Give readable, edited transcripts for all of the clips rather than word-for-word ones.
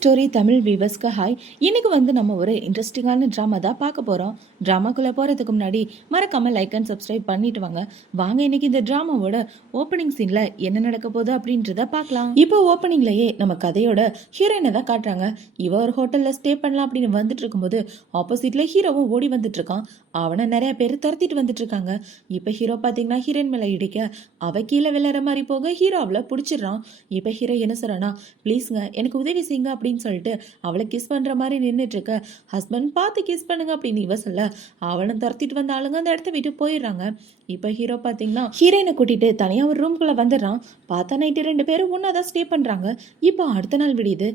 Story Tamil வீவர்ஸ்க்கு hi. இன்னைக்கு நம்ம ஒரு இன்ட்ரெஸ்டிங்கான ட்ராமா தான் பார்க்க போகிறோம். ட்ராமாக்குள்ளே போகிறதுக்கு முன்னாடி மறக்காமல் லைக் அண்ட் சப்ஸ்கிரைப் பண்ணிட்டு வாங்க. இன்னைக்கு இந்த ட்ராமாவோட ஓப்பனிங் சீனில் என்ன நடக்க போகுது அப்படின்றத பார்க்கலாம். இப்போ ஓப்பனிங்லேயே நம்ம கதையோட ஹீரோயினை தான் காட்டுறாங்க. இவ ஒரு ஹோட்டலில் ஸ்டே பண்ணலாம் அப்படின்னு வந்துட்டு இருக்கும்போது ஆப்போசிட்டில் ஹீரோவும் ஓடி வந்துட்டு இருக்கான். அவனை நிறைய பேர் துரத்திட்டு வந்துட்டு இருக்காங்க. இப்போ ஹீரோ பார்த்தீங்கன்னா ஹீரோயின் மேலே இடிக்க அவ கீழே விளையாற மாதிரி போக ஹீரோ அவளை பிடிச்சிடுறான். இப்போ ஹீரோ என்ன சொல்றானா, ப்ளீஸ்ங்க எனக்கு உதவி செய்யுங்க அப்படின்னு சொல்லிட்டு அவளை கிஸ் பண்ற மாதிரி நின்றுட்டு இருக்க. ஹஸ்பண்ட் பார்த்து கிஸ் பண்ணுங்க அப்படின்னு இவ சொல்ல அவனை துரத்திட்டு வந்த ஆளுங்க அந்த இடத்த விட்டு போயிடுறாங்க. இப்போ ஹீரோ பார்த்தீங்கன்னா ஹீரோயினை கூட்டிட்டு தனியாக ஒரு ரூம்குள்ளே வந்துடுறான். பார்த்தா நைட்டு 2 பேரும் ஒன்றா தான் ஸ்டே பண்ணுறாங்க. இப்போ அடுத்த நாள் விடியுது.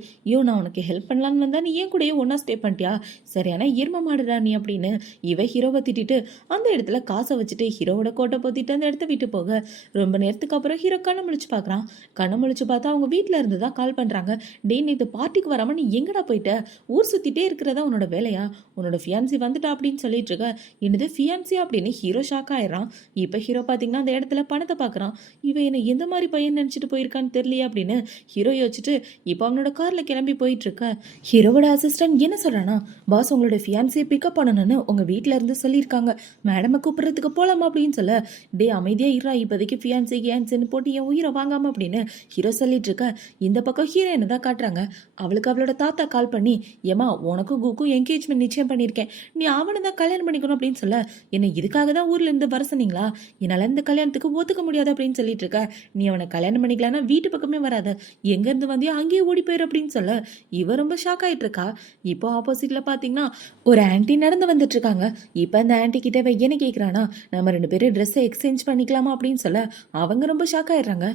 நான் உனக்கு ஹெல்ப் பண்ணலான்னு வந்தா நீ ஏன் கூடயே ஒன்றா ஸ்டே பண்ணிட்டியா, சரியான ஈர்ம மாடுடா நீ அப்படின்னு இவ ஹீரோவை திட்டிட்டு அந்த இடத்துல காசை வச்சுட்டு ஹீரோவோட கோட்டை போத்திட்டு அந்த இடத்த விட்டு போக ரொம்ப நேரத்துக்கு அப்புறம் ஹீரோ கண்ணை முழிச்சு பார்க்குறான். கண்ணை முழிச்சு பார்த்தா அவங்க வீட்டில் இருந்து தான் கால் பண்ணுறாங்க. டே நேற்று பார்ட்டிக்கு வராமல் நீ எங்கடா போயிட்ட, ஊர் சுற்றிட்டே இருக்கிறதா உன்னோட வேலையா, உன்னோட ஃபியான்சி வந்துட்டா அப்படின்னு சொல்லிட்டு இருக்க. என்னது ஃபியான்சி அப்படின்னு ஹீரோ ஷாக் ஆயிடுறான். இப்போ ஹீரோ பார்த்தீங்கன்னா அந்த இடத்துல பணத்தை பார்க்குறான். இவன் என்ன எந்த மாதிரி பையன் நினச்சிட்டு போயிருக்கான்னு தெரியலையே அப்படின்னு ஹீரோ யோசிச்சுட்டு இப்போ அவனோட காரில் கிளம்பி போயிட்டு இருக்க. ஹீரோவோட அசிஸ்டன்ட் என்ன சொல்கிறானா, பாஸ் உங்களோட ஃபியான்சியை பிக்கப் பண்ணணும்னு உங்கள் வீட்டில் இருந்து சொல்லியிருக்காங்க, மேடமை கூப்பிட்றதுக்கு போகலாமா அப்படின்னு சொல்ல. டே அமைதியாக இருறா, இப்போதைக்கு ஃபியான்சி கியான்சின்னு போட்டு என் உயிரை வாங்காமல் அப்படின்னு ஹீரோ சொல்லிட்டு இருக்க. இந்த பக்கம் ஹீரோயினை தான் காட்டுறாங்க. அவளுக்கு அவளோட தாத்தா கால் பண்ணி, ஏமா உனக்கும் குக்கும் என்கேஜ்மெண்ட் நிச்சயம் பண்ணியிருக்கேன், நீ அவனை தான் கல்யாணம் பண்ணிக்கணும் அப்படின்னு சொல்ல. என்னை இதுக்காக தான் ஊர்ல இருந்து வர சொன்னீங்களா, என்னால் இந்த கல்யாணத்துக்கு ஒத்துக்க முடியாது அப்படின்னு சொல்லிட்டு இருக்க. நீ அவனை கல்யாணம் பண்ணிக்கலான்னா வீட்டு பக்கமே வராது, எங்கேருந்து வந்தியோ அங்கேயே ஓடி போயிரு அப்படின்னு சொல்ல. இவ ரொம்ப ஷாக் ஆயிட்டு இருக்கா. இப்போ ஆப்போசிட்ல பாத்தீங்கன்னா ஒரு ஆன்டி நடந்து வந்துட்டு இருக்காங்க. இப்போ அந்த ஆன்டி கிட்ட என்ன கேட்குறானா, நம்ம 2 பேரும் ட்ரெஸ்ஸை எக்ஸ்சேஞ்ச் பண்ணிக்கலாமா அப்படின்னு சொல்ல அவங்க ரொம்ப ஷாக் ஆயிடுறாங்க.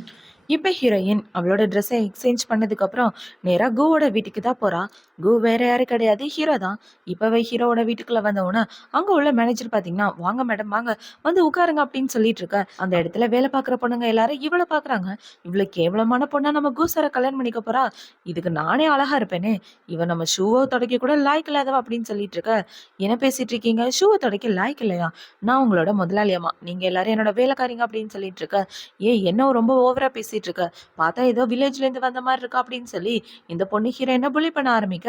இப்போ ஹீரோயின் அவளோட ட்ரெஸ்ஸை எக்ஸ்சேஞ்ச் பண்ணதுக்கப்புறம் நேராக கூவோட வீட்டுக்கு தான் போகிறான். கூ வேற யாரும் கிடையாது, ஹீரோ தான். இப்போவே ஹீரோவோட வீட்டுக்குள்ளே வந்தவொன்னே அங்கே உள்ள மேனேஜர் பார்த்தீங்கன்னா, வாங்க மேடம் வாங்க வந்து உட்காருங்க அப்படின்னு சொல்லிட்டு இருக்க. அந்த இடத்துல வேலை பார்க்குற பொண்ணுங்க எல்லாரும் இவளை பார்க்குறாங்க. இவ்வளோ கேவலமான பொண்ணா நம்ம கூ சாரை கல்யாணம் பண்ணிக்க போறா, இதுக்கு நானே அழகா இருப்பேனே, இவன் நம்ம ஷூவை துடைக்க கூட லாய்க்கு இல்லாதவ அப்படின்னு சொல்லிட்டு இருக்க. என்ன பேசிட்டு இருக்கீங்க, ஷூவை துடைக்க லாய்க்கு இல்லையா, நான் உங்களோட முதலாளியம்மா, நீங்கள் எல்லாரும் என்னோட வேலைக்காரிங்க அப்படின்னு சொல்லிட்டு இருக்க. என்ன ரொம்ப ஓவரா பேசி இருக்க, பார்த்தா ஏதோ வில்லேஜ்ல இருந்து வந்த மாதிரி இருக்கா அப்படின்னு சொல்லி இந்த பொண்ணு ஹீரோயினை புலி பண்ண ஆரம்பிக்க.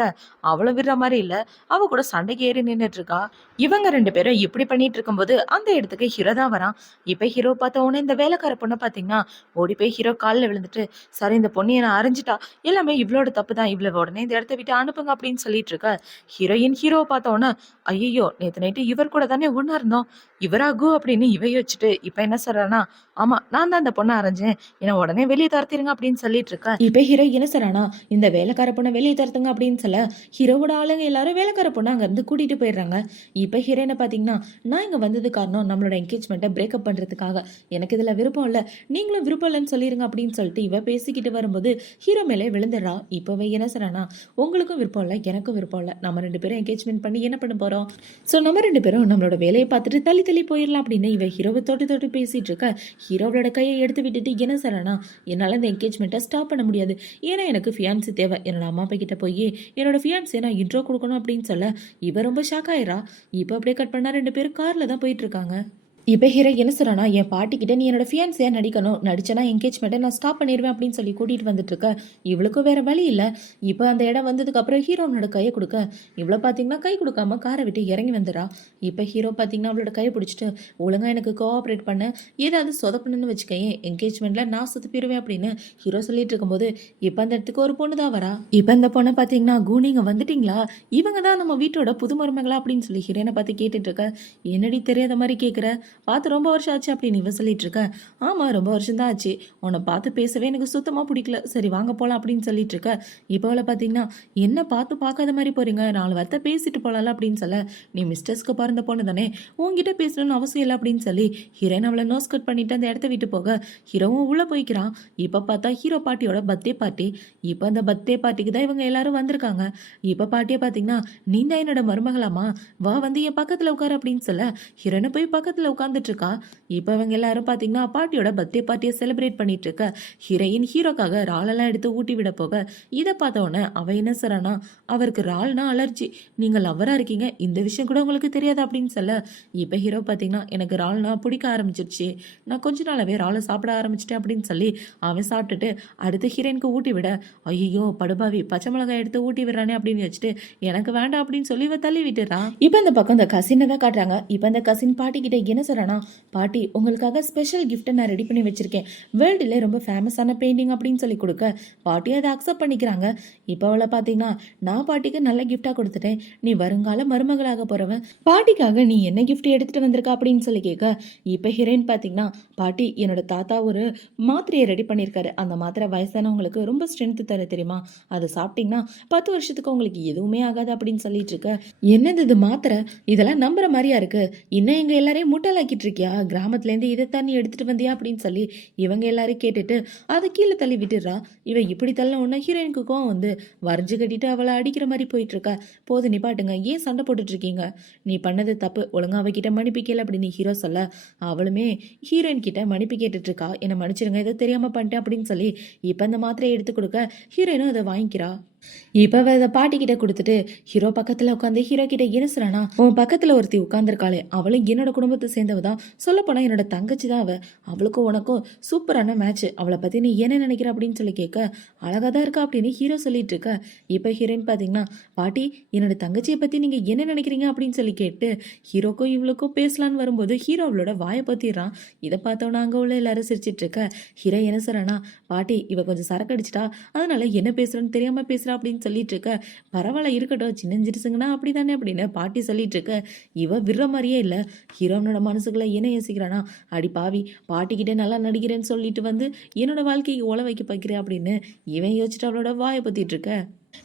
அவளும் விடுற மாதிரி இல்ல, அவ கூட சண்டைக்கு ஏறி நின்றுட்டு இருக்கா. இவங்க 2 பேரும் இப்படி பண்ணிட்டு இருக்கும்போது அந்த இடத்துக்கு ஹீரோ தான் வரான். இப்ப ஹீரோ பார்த்த உடனே இந்த வேலைக்கார பொண்ணை பாத்தீங்கன்னா ஓடி போய் ஹீரோ காலில் விழுந்துட்டு, சார் இந்த பொண்ணு என்ன அரைஞ்சிட்டா, எல்லாமே இவளோட தப்பு தான், இவ்வளவு உடனே இந்த இடத்த விட்டு அனுப்புங்க அப்படின்னு சொல்லிட்டு இருக்க. ஹீரோயின் ஹீரோவை பார்த்த உடனே, ஐயோ நேற்று நைட்டு இவர் கூட தானே ஒன்னா இருந்தோம், இவராகு அப்படின்னு இவ யோசிச்சுட்டு இப்ப என்ன சொல்றானா, ஆமா நான் தான் அந்த பொண்ணை அரைஞ்சேன், என்ன உடனே வெளியே தரத்திருங்க அப்படின்னு சொல்லிட்டு இருக்க. இப்ப ஹீரோ என்ன சொல்றானா, இந்த வேலைக்கார பொண்ணை வெளியே தரத்துங்க அப்படின்னு சொல்ல ஹீரோவோட ஆளுங்க எல்லாரும் வேலைக்கார பொண்ணை அங்க இருந்து கூட்டிட்டு போயிடுறாங்க. இப்ப ஹீரோயினை பாத்தீங்கன்னா, நான் இங்க வந்தது காரணம் நம்மளோட என்கேஜ்மெண்ட்டை பிரேக்கப் பண்றதுக்காக, எனக்கு இதுல விருப்பம் இல்ல, நீங்களும் விருப்பம் இல்லைன்னு சொல்லிருங்க அப்படின்னு சொல்லிட்டு இவ பேசிக்கிட்டு வரும்போது ஹீரோ மேலே விழுந்துடுறா. இப்பவே என்ன சொல்றானா, உங்களுக்கும் விருப்பம் இல்லை எனக்கும் விருப்பம் இல்லை, நம்ம 2 பேரும் என்கேஜ்மெண்ட் பண்ணி என்ன பண்ண போறோம், ஸோ நம்ம 2 பேரும் நம்மளோட வேலையை பார்த்துட்டு தள்ளி தள்ளி போயிடலாம் அப்படின்னு இவ ஹீரோவை தொட்டு தொட்டு பேசிட்டு இருக்க. ஹீரோவோட கையை எடுத்து விட்டுட்டு என்ன சொல்றானா, என்னால் இந்த என்கேஜ்மெண்ட்டை ஸ்டாப் பண்ண முடியாது, ஏன்னா எனக்கு ஃபியான்சி தேவை, என்னோட அம்மா அப்பா கிட்ட போய் என்னோட ஃபியான்சியை நான் இன்ட்ரோ கொடுக்கணும் அப்படின்னு சொல்ல இவ ரொம்ப ஷாக் ஆயிரா. இப்போ அப்படியே கட் பண்ணா 2 பேரும் கார்ல தான் போயிட்டு இருக்காங்க. இப்போ ஹீரோ என்ன சொல்கிறானா, என் பாட்டிக்கிட்ட நீ என்னோட ஃபியான்ஸியாக நடிக்கணும், நடிச்சனா என்கேஜ்மெண்ட்டை நான் ஸ்டாப் பண்ணிடுவேன் அப்படின்னு சொல்லி கூட்டிகிட்டு வந்துட்டு இருக்க. இவளுக்கும் வேறு வழி இல்லை. இப்போ அந்த இடம் வந்ததுக்கப்புறம் ஹீரோ அவனோட கையை கொடுக்க இவ்வளோ பார்த்தீங்கன்னா கை கொடுக்காம காரை விட்டு இறங்கி வந்துடா. இப்போ ஹீரோ பார்த்தீங்கன்னா அவளோட கையை பிடிச்சிட்டு, ஒழுங்காக எனக்கு கோஆப்ரேட் பண்ண, ஏதாவது சொதப்பணுன்னு வச்சுக்கையேன், என்கேஜ்மெண்ட்டில் நான் சுத்தப்பிடுவேன் அப்படின்னு ஹீரோ சொல்லிட்டு இருக்கும்போது இப்போ அந்த இடத்துக்கு ஒரு பொண்ணு தான் வரா. இப்போ அந்த பொண்ணை பார்த்தீங்கன்னா, கூனிங்க வந்துட்டீங்களா, இவங்க தான் நம்ம வீட்டோட புது மருமகளா அப்படின்னு சொல்லி ஹீரோனை பார்த்து கேட்டுட்டு இருக்க. என்னடி தெரியாத மாதிரி கேட்குற, பார்த்து ரொம்ப வருஷம் ஆச்சு அப்படின்னு இவ சொல்லிட்டு இருக்க. ஆமா ரொம்ப வருஷம் தான் ஆச்சு, உன்னை பார்த்து பேசவே எனக்கு சுத்தமாக பிடிக்கல, சரி வாங்க போகலாம் அப்படின்னு சொல்லிட்டு இருக்க. இப்போ அவளை பார்த்தீங்கன்னா, என்ன பார்த்து பார்க்காத மாதிரி போறீங்க, 4 வார்த்தை பேசிட்டு போகலாம்ல அப்படின்னு சொல்ல, நீ மிஸ்டர்ஸ்க்கு பிறந்த பொண்ணு தானே, உங்ககிட்ட பேசணும்னு அவசியம் இல்லை அப்படின்னு சொல்லி ஹீரோயின் அவளை நோஸ் கட் பண்ணிட்டு அந்த இடத்த விட்டு போக ஹீரோவும் உள்ள போய்க்கிறான். இப்போ பார்த்தா ஹீரோ பாட்டியோட பர்த்டே பார்ட்டி. இப்போ அந்த பர்த்டே பார்ட்டிக்கு தான் இவங்க எல்லாரும் வந்திருக்காங்க. இப்போ பாட்டியை பார்த்தீங்கன்னா, நீ தான் என்னோட மருமகளாமா, வா வந்து என் பக்கத்தில் உட்காரு அப்படின்னு சொல்ல ஹீரோனை போய் பக்கத்தில் உட்கார உட்காந்துட்டு இருக்கா. இப்போ இவங்க எல்லாரும் பார்த்தீங்கன்னா பாட்டியோட பர்த்டே பார்ட்டியை செலிப்ரேட் பண்ணிட்டு இருக்க ஹீரோயின் ஹீரோக்காக இறாலெல்லாம் எடுத்து ஊட்டி விட போக இதை பார்த்த உடனே அவ என்ன சொல்றானா, அவருக்கு இறால்னா அலர்ஜி, நீங்க லவ்வரா இருக்கீங்க, இந்த விஷயம் கூட உங்களுக்கு தெரியாது அப்படின்னு சொல்ல இப்போ ஹீரோ பார்த்தீங்கன்னா எனக்கு இறால்னா பிடிக்க ஆரம்பிச்சிருச்சு, நான் கொஞ்ச நாளாவே இறாலை சாப்பிட ஆரம்பிச்சிட்டேன் அப்படின்னு சொல்லி அவன் சாப்பிட்டுட்டு அடுத்து ஹீரோயினுக்கு ஊட்டி விட, ஐயோ படுபாவி பச்சை மிளகாய் எடுத்து ஊட்டி விடுறானே அப்படின்னு வச்சுட்டு எனக்கு வேண்டாம் அப்படின்னு சொல்லி இவ தள்ளி விட்டுறான். இப்போ இந்த பக்கம் இந்த கசினை தான் காட்டுறாங்க. இப்போ இந்த கசின் பாட்டி கிட்ட என்ன சொல்றானா, பாட்டி உங்களுக்காக ஸ்பெஷல் கிஃப்ட்டை நான் ரெடி பண்ணி வச்சிருக்கேன், வேர்ல்டுல ரொம்ப ஃபேமஸான பெயிண்டிங் அப்படின்னு சொல்லி கொடுக்க பாட்டி அதை அக்செப்ட் பண்ணிக்கிறாங்க. இப்போ அவளை பார்த்தீங்கன்னா நான் பாட்டிக்கு நல்ல கிஃப்டா கொடுத்துட்டேன், நீ வருங்கால மருமகளாக போறவன், பாட்டிக்காக நீ என்ன கிஃப்ட் எடுத்துட்டு வந்திருக்க அப்படின்னு சொல்லி கேட்க இப்போ ஹீரோயின் பார்த்தீங்கன்னா பாட்டி என்னோட தாத்தா ஒரு மாத்திரையை ரெடி பண்ணியிருக்காரு, அந்த மாத்திரை வயசானவங்களுக்கு ரொம்ப ஸ்ட்ரென்த் தர தெரியுமா, அதை சாப்பிட்டீங்கன்னா 10 வருஷத்துக்கு உங்களுக்கு எதுவுமே ஆகாது அப்படின்னு சொல்லிட்டு இருக்க. என்னது இது மாத்திரை, இதெல்லாம் நம்புற மாதிரியா இருக்கு, இன்னும் எங்க எல்லாரையும் முட்டாளாக்கிட்டு இருக்கியா, கிராமத்துலேருந்து இதை தண்ணி எடுத்துட்டு வந்தியா அப்படின்னு சொல்லி இவங்க எல்லாரும் கேட்டுட்டு அதை கீழே தள்ளி விட்டுடுறா. இவ இப்படி தள்ள உடனே ஹீரோயினுக்கு கோவம் வந்து வரைஞ்சு கட்டிட்டு அவளை அடிக்கிற மாதிரி போயிட்டு இருக்கா. போது நிப்பாட்டுங்க, ஏன் சண்டை போட்டுட்டு இருக்கீங்க, நீ பண்ணது தப்பு, ஒழுங்கா அவகிட்ட மன்னிப்பு கேளு அப்படின்னு ஹீரோ சொல்ல அவளுமே ஹீரோயின் கிட்ட மன்னிப்பு கேட்டுட்டு இருக்கா. என்னை மன்னிச்சிருங்க, இதை தெரியாம பண்ணிட்டேன் அப்படின்னு சொல்லி இப்போ அந்த மாத்திரையை எடுத்து கொடுக்க ஹீரோயினும் அதை வாங்கிக்கிறா. இப்போ அதை பாட்டி கிட்ட கொடுத்துட்டு ஹீரோ பக்கத்துல உட்காந்து ஹீரோ கிட்ட இனசுறானா, உன் பக்கத்துல ஒருத்தி உட்காந்துருக்காளே அவளும் என்னோட குடும்பத்தை சேர்ந்தவ தான், சொல்ல போனா என்னோட தங்கச்சி தான் அவ, அவளுக்கும் உனக்கும் சூப்பரான மேட்ச், அவளை பத்தி நீ என்ன நினைக்கிற அப்படின்னு சொல்லி கேட்க அழகா தான் இருக்கா அப்படின்னு ஹீரோ சொல்லிட்டு இருக்க. இப்போ ஹீரோயின் பாத்தீங்கன்னா பாட்டி என்னோட தங்கச்சியை பத்தி நீங்க என்ன நினைக்கிறீங்க அப்படின்னு சொல்லி கேட்டு ஹீரோக்கும் இவளுக்கும் பேசலான்னு வரும்போது ஹீரோ அவளோட வாயை பத்திடுறான். இதை பார்த்தோன்னா அங்க உள்ள எல்லாரும் சிரிச்சிட்டு இருக்க. ஹீரோ என்ன சொல்றானா, பாட்டி இவ கொஞ்சம் சரக்கு அடிச்சிட்டா, அதனால என்ன பேசுறேன்னு தெரியாம பேசுறா அப்படின்னு சொல்லிட்டு இருக்க. பரவாயில்ல இருக்கட்டும், சின்னஞ்சிருசுங்கன்னா அப்படிதானே அப்படின்னு பாட்டி சொல்லிட்டு இருக்க. இவ விடுற மாதிரியே இல்லை. ஹீரோனோட மனசுக்குள்ள என்ன யோசிக்கிறானா, அடி பாவி பாட்டிக்கிட்ட நல்லா நடிக்கிறேன்னு சொல்லிட்டு வந்து என்னோட வாழ்க்கைக்கு ஓலை வைக்க பார்க்கிறேன் அப்படின்னு இவன் யோசிச்சுட்டு அவளோட வாயை பத்திட்டு இருக்க.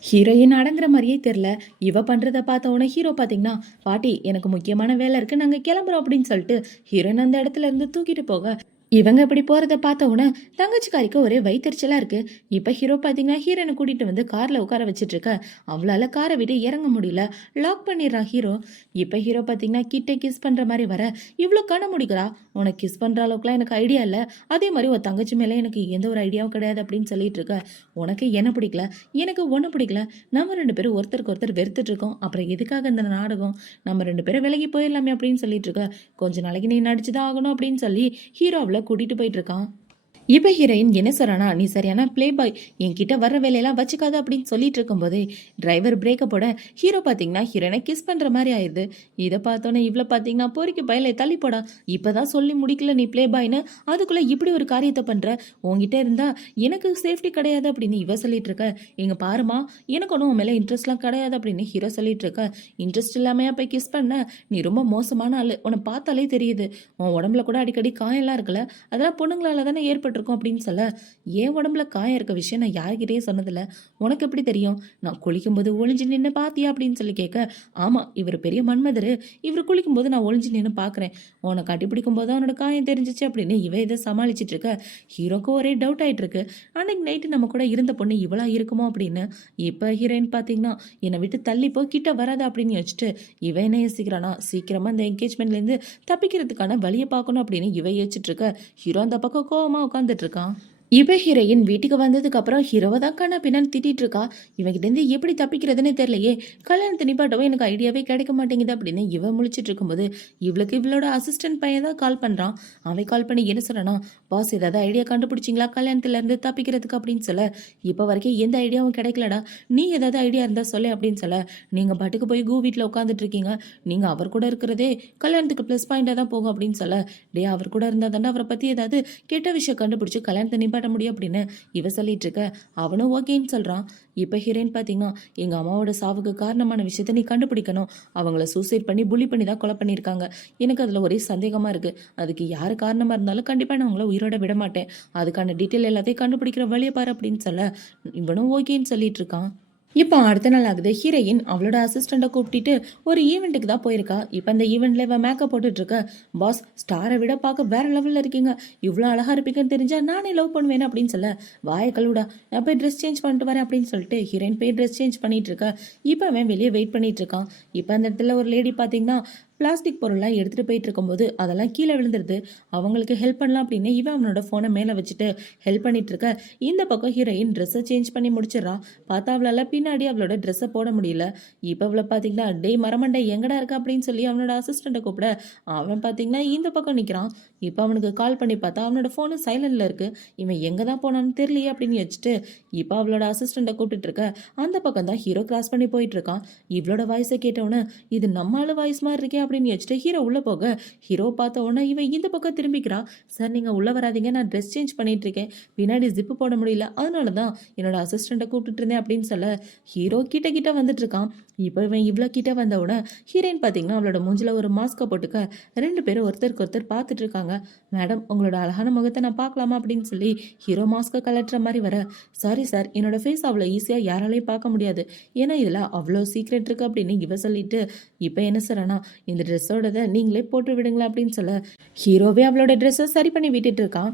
ஹீரோயின் அடங்குற மாதிரியே தெரில. இவ பண்றத பார்த்த உடனே ஹீரோ பார்த்தீங்கன்னா பாட்டி எனக்கு முக்கியமான வேலை இருக்கு, நாங்கள் கிளம்புறோம் அப்படின்னு சொல்லிட்டு ஹீரோயின் அந்த இடத்துல இருந்து தூக்கிட்டு போக இவங்க இப்படி போறத பார்த்த உடனே தங்கச்சிக்காரிக்கு ஒரே வயிற்றுச்சலா இருக்கு. இப்ப ஹீரோ பாத்தீங்கன்னா ஹீரோனை கூட்டிட்டு வந்து கார்ல உட்கார வச்சிட்டு இருக்க. அவளால காரை விட்டு இறங்க முடியல, லாக் பண்ணிடுறான் ஹீரோ. இப்ப ஹீரோ பாத்தீங்கன்னா கிட்ட கிஸ் பண்ற மாதிரி வர இவ்வளோ கண்ண முடிக்கிறா, உனக்கு கிஸ் பண்ற அளவுக்குலாம் எனக்கு ஐடியா இல்லை, அதே மாதிரி ஒரு தங்கச்சி மேலே எனக்கு எந்த ஒரு ஐடியாவும் கிடையாது அப்படின்னு சொல்லிட்டு இருக்க. உனக்கு என்ன பிடிக்கல, எனக்கு ஒன்றும் பிடிக்கல, நம்ம ரெண்டு பேரும் ஒருத்தருக்கு ஒருத்தர் வெறுத்துட்டு இருக்கோம், அப்புறம் எதுக்காக இந்த நாடகம், நம்ம ரெண்டு பேரும் விலகி போயிடலாமே அப்படின்னு சொல்லிட்டு இருக்க. கொஞ்ச நாளைக்கு நீ நடிச்சுதான் ஆகணும் அப்படின்னு சொல்லி ஹீரோவில் கூட்டிட்டு போயிட்டு இருக்கான். இப்போ ஹீரோயின் என்ன சொல்றானா, நீ சரியான பிளே பாய், என்கிட்ட வர்ற வேலையெல்லாம் வச்சுக்காத அப்படின்னு சொல்லிட்டு இருக்கும்போதே டிரைவர் பிரேக்கை போட ஹீரோ பார்த்தீங்கன்னா ஹீரோனை கிஸ் பண்ணுற மாதிரி ஆயிடுது. இதை பார்த்தோன்னே இவ்வளோ பார்த்தீங்கன்னா பொறிக்கு பயலை தள்ளி போடா, இப்போதான் சொல்லி முடிக்கல நீ பிளே பாய்னு, அதுக்குள்ளே இப்படி ஒரு காரியத்தை பண்ணுற, உங்ககிட்ட இருந்தா எனக்கு சேஃப்டி கிடையாது அப்படின்னு இவ சொல்லிட்டு இருக்க. இங்கே பாருமா எனக்கு ஒன்றும் உன் மேலே இன்ட்ரெஸ்ட்லாம் கிடையாது அப்படின்னு ஹீரோ சொல்லிட்டு இருக்க. இன்ட்ரெஸ்ட் இல்லாமையா போய் கிஸ் பண்ண, நீ ரொம்ப மோசமான ஆள், உன்னை பார்த்தாலே தெரியுது, உன் உடம்புல கூட அடிக்கடி காயெல்லாம் இருக்குல்ல, அதெல்லாம் பொண்ணுங்களால தானே ஏற்பட்டு இருக்கும் அப்படின்னு சொல்ல, என் உடம்புல காயம் இருக்க விஷயம் நான் யார்கிட்டயே சொன்னதில்ல, உனக்கு எப்படி தெரியும், நான் குளிக்கும்போது ஒளிஞ்சு நின்று பாத்தியா அப்படின்னு சொல்லி கேட்க, ஆமா இவர் பெரிய மன்மதரு, இவர் குளிக்கும்போது நான் ஒளிஞ்சு நின்று பாக்குறேன், உன்னை கட்டிப்பிடிக்கும் போது அவனோட காயம் தெரிஞ்சிச்சு அப்படின்னு இவ இதை சமாளிச்சிட்டு இருக்க. ஹீரோக்கு ஒரே டவுட் ஆயிட்டு இருக்கு, அன்னைக்கு நைட்டு நம்ம கூட இருந்த பொண்ணு இவளா இருக்குமோ அப்படின்னு. இப்ப ஹீரோயின் பாத்தீங்கன்னா என்னை விட்டு தள்ளி போய் கிட்ட வராது அப்படின்னு யோசிச்சுட்டு இவ என்ன யோசிக்கிறானா, சீக்கிரமா அந்த என்கேஜ்மெண்ட்ல இருந்து தப்பிக்கிறதுக்கான வழியை பார்க்கணும் அப்படின்னு இவ யோசிச்சுட்டு இருக்க. ஹீரோ அந்த பக்கம் கோவமா உட்காந்துட்டு இருக்கான். இப்போ ஹீரோயின் வீட்டுக்கு வந்ததுக்கு அப்புறம் ஹீரோவை தான் கண்ணா பின்னான்னு திட்டிட்டு இருக்கா. இவங்கிட்டேருந்து எப்படி தப்பிக்கிறதுன்னு தெரியலையே, கல்யாணத்தை நிப்பாட்டவும் எனக்கு ஐடியாவே கிடைக்க மாட்டேங்குது அப்படின்னு இவன் முழிச்சிட்டு இருக்கும்போது இவளுக்கு இவளோட அசிஸ்டன்ட் பையன் தான் கால் பண்ணுறான். அவன் கால் பண்ணி என்ன சொல்கிறானா, பாஸ் ஏதாவது ஐடியா கண்டுபிடிச்சிங்களா கல்யாணத்துலேருந்து தப்பிக்கிறதுக்கு அப்படின்னு சொல்ல, இப்போ வரைக்கும் எந்த ஐடியாவும் கிடைக்கலடா, நீ ஏதாவது ஐடியா இருந்தால் சொல்ல அப்படின்னு சொல்ல, நீங்கள் பாட்டுக்கு போய் வீட்டில் உட்காந்துட்டு இருக்கீங்க, நீங்கள் அவர் கூட இருக்கிறதே கல்யாணத்துக்கு ப்ளஸ் பாயிண்டாக தான் போகும் அப்படின்னு சொல்ல, டே அவர் கூட இருந்தால் தாண்டா அவரை பற்றி ஏதாவது கெட்ட விஷயம் கண்டுபிடிச்சி கல்யாணத்தை நிப்பாட்ட முடியும் அப்படின்னு இவ சொல்லிட்டு இருக்க. அவனும் ஓகேன்னு சொல்றான். இப்ப ஹீரோயின் பாத்தீங்கன்னா எங்க அம்மாவோட சாவுக்கு காரணமான விஷயத்த நீ கண்டுபிடிக்கணும், அவங்கள சூசைட் பண்ணி புள்ளி பண்ணி தான் கொலை பண்ணியிருக்காங்க, எனக்கு அதுல ஒரே சந்தேகமா இருக்கு, அதுக்கு யாரு காரணமா இருந்தாலும் கண்டிப்பா நான் அவங்கள உயிரோட விட மாட்டேன், அதுக்கான டீட்டெயில் எல்லாத்தையும் கண்டுபிடிக்கிற வழியை பாரு அப்படின்னு சொல்ல இவனும் ஓகேன்னு சொல்லிட்டு இருக்கான். இப்போ அடுத்த நாள் ஆகுது. ஹீரோயின் அவளோட அசிஸ்டண்ட்டை கூப்பிட்டு ஒரு ஈவெண்ட்டுக்கு தான் போயிருக்கா. இப்போ அந்த ஈவெண்ட்ல இவன் மேக்கப் போட்டுட்டு இருக்க. பாஸ் ஸ்டாரை விட பார்க்க வேற லெவலில் இருக்கீங்க, இவ்வளோ அழகா இருப்பீங்கன்னு தெரிஞ்சா நானே லவ் பண்ணுவேன் அப்படின்னு சொல்ல, வாயை கழுவிடா நான் போய் ட்ரெஸ் சேஞ்ச் பண்ணிட்டு வரேன் அப்படின்னு சொல்லிட்டு ஹீரோயின் போய் ட்ரெஸ் சேஞ்ச் பண்ணிட்டு இருக்கா. இப்போ அவன் வெளியே வெயிட் பண்ணிட்டு இருக்கான். இப்போ அந்த இடத்துல ஒரு லேடி பார்த்தீங்கன்னா பிளாஸ்டிக் பொருள்லாம் எடுத்துகிட்டு போயிட்டு இருக்கும்போது அதெல்லாம் கீழே விழுந்துருது. அவங்களுக்கு ஹெல்ப் பண்ணலாம் அப்படின்னு இவன் அவனோட ஃபோனை மேலே வச்சுட்டு ஹெல்ப் பண்ணிட்டு இருக்க. இந்த பக்கம் ஹீரோயின் ட்ரெஸ்ஸை சேஞ்ச் பண்ணி முடிச்சிடறா. பார்த்தா அவளால் பின்னாடி அவளோட ட்ரெஸ்ஸை போட முடியல. இப்போ அவளை பார்த்தீங்கன்னா டேய் மரமண்டை எங்கடா இருக்க அப்படின்னு சொல்லி அவனோட அசிஸ்டண்ட்டை கூப்பிட அவன் பார்த்தீங்கன்னா இந்த பக்கம் நிற்கிறான். இப்போ அவனுக்கு கால் பண்ணி பார்த்தா அவனோட ஃபோனு சைலண்டில் இருக்குது. இவன் எங்கே தான் போனான்னு தெரியலையே அப்படின்னு வச்சுட்டு இப்போ அவளோட அசிஸ்டண்ட்டை கூப்பிட்டுட்டு இருக்க. அந்த பக்கம் தான் ஹீரோ கிராஸ் பண்ணி போயிட்டு இருக்கான். இவளோட வாய்ஸை கேட்டவொன்னே இது நம்மளால வாய்ஸ் மாதிரி இருக்கே அப்படின்னு வச்சுட்டு ஹீரோ உள்ளே போக ஹீரோ பார்த்த உடனே இவன் இந்த பக்கம் திரும்பிக்கிறான். சார் நீங்கள் உள்ளே வராதீங்க, நான் ட்ரெஸ் சேஞ்ச் பண்ணிட்டு இருக்கேன், பின்னாடி ஜிப்பு போட முடியல, அதனால தான் என்னோட அசிஸ்டண்ட்டை கூப்பிட்டுட்டு இருந்தேன் அப்படின்னு சொல்ல ஹீரோ கிட்ட கிட்ட வந்துட்டு இருக்கான். இப்போ இவன் இவ்வளோ கிட்ட வந்த உடனே ஹீரோயின் பார்த்தீங்கன்னா அவளோட மூஞ்சில் ஒரு மாஸ்கை போட்டுக்க ரெண்டு பேரும் ஒருத்தருக்கு ஒருத்தர் பார்த்துட்டு இருக்காங்க. மேடம் உங்களோட அழகான முகத்தை நான் பார்க்கலாமா அப்படின்னு சொல்லி ஹீரோ மாஸ்கை கலட்டுற மாதிரி வர சாரி சார் என்னோட ஃபேஸ் அவ்வளோ ஈஸியாக யாராலையும் பார்க்க முடியாது, ஏன்னா இதில் அவ்வளோ சீக்ரெட் இருக்கு அப்படின்னு இவ சொல்லிட்டு இப்போ என்ன சார்னா இந்த ட்ரெஸ்ஸோடதை நீங்களே போட்டு விடுங்களா அப்படின்னு சொல்ல ஹீரோவே அவளோட ட்ரெஸ்ஸை சரி பண்ணி விட்டுட்டு இருக்கான்.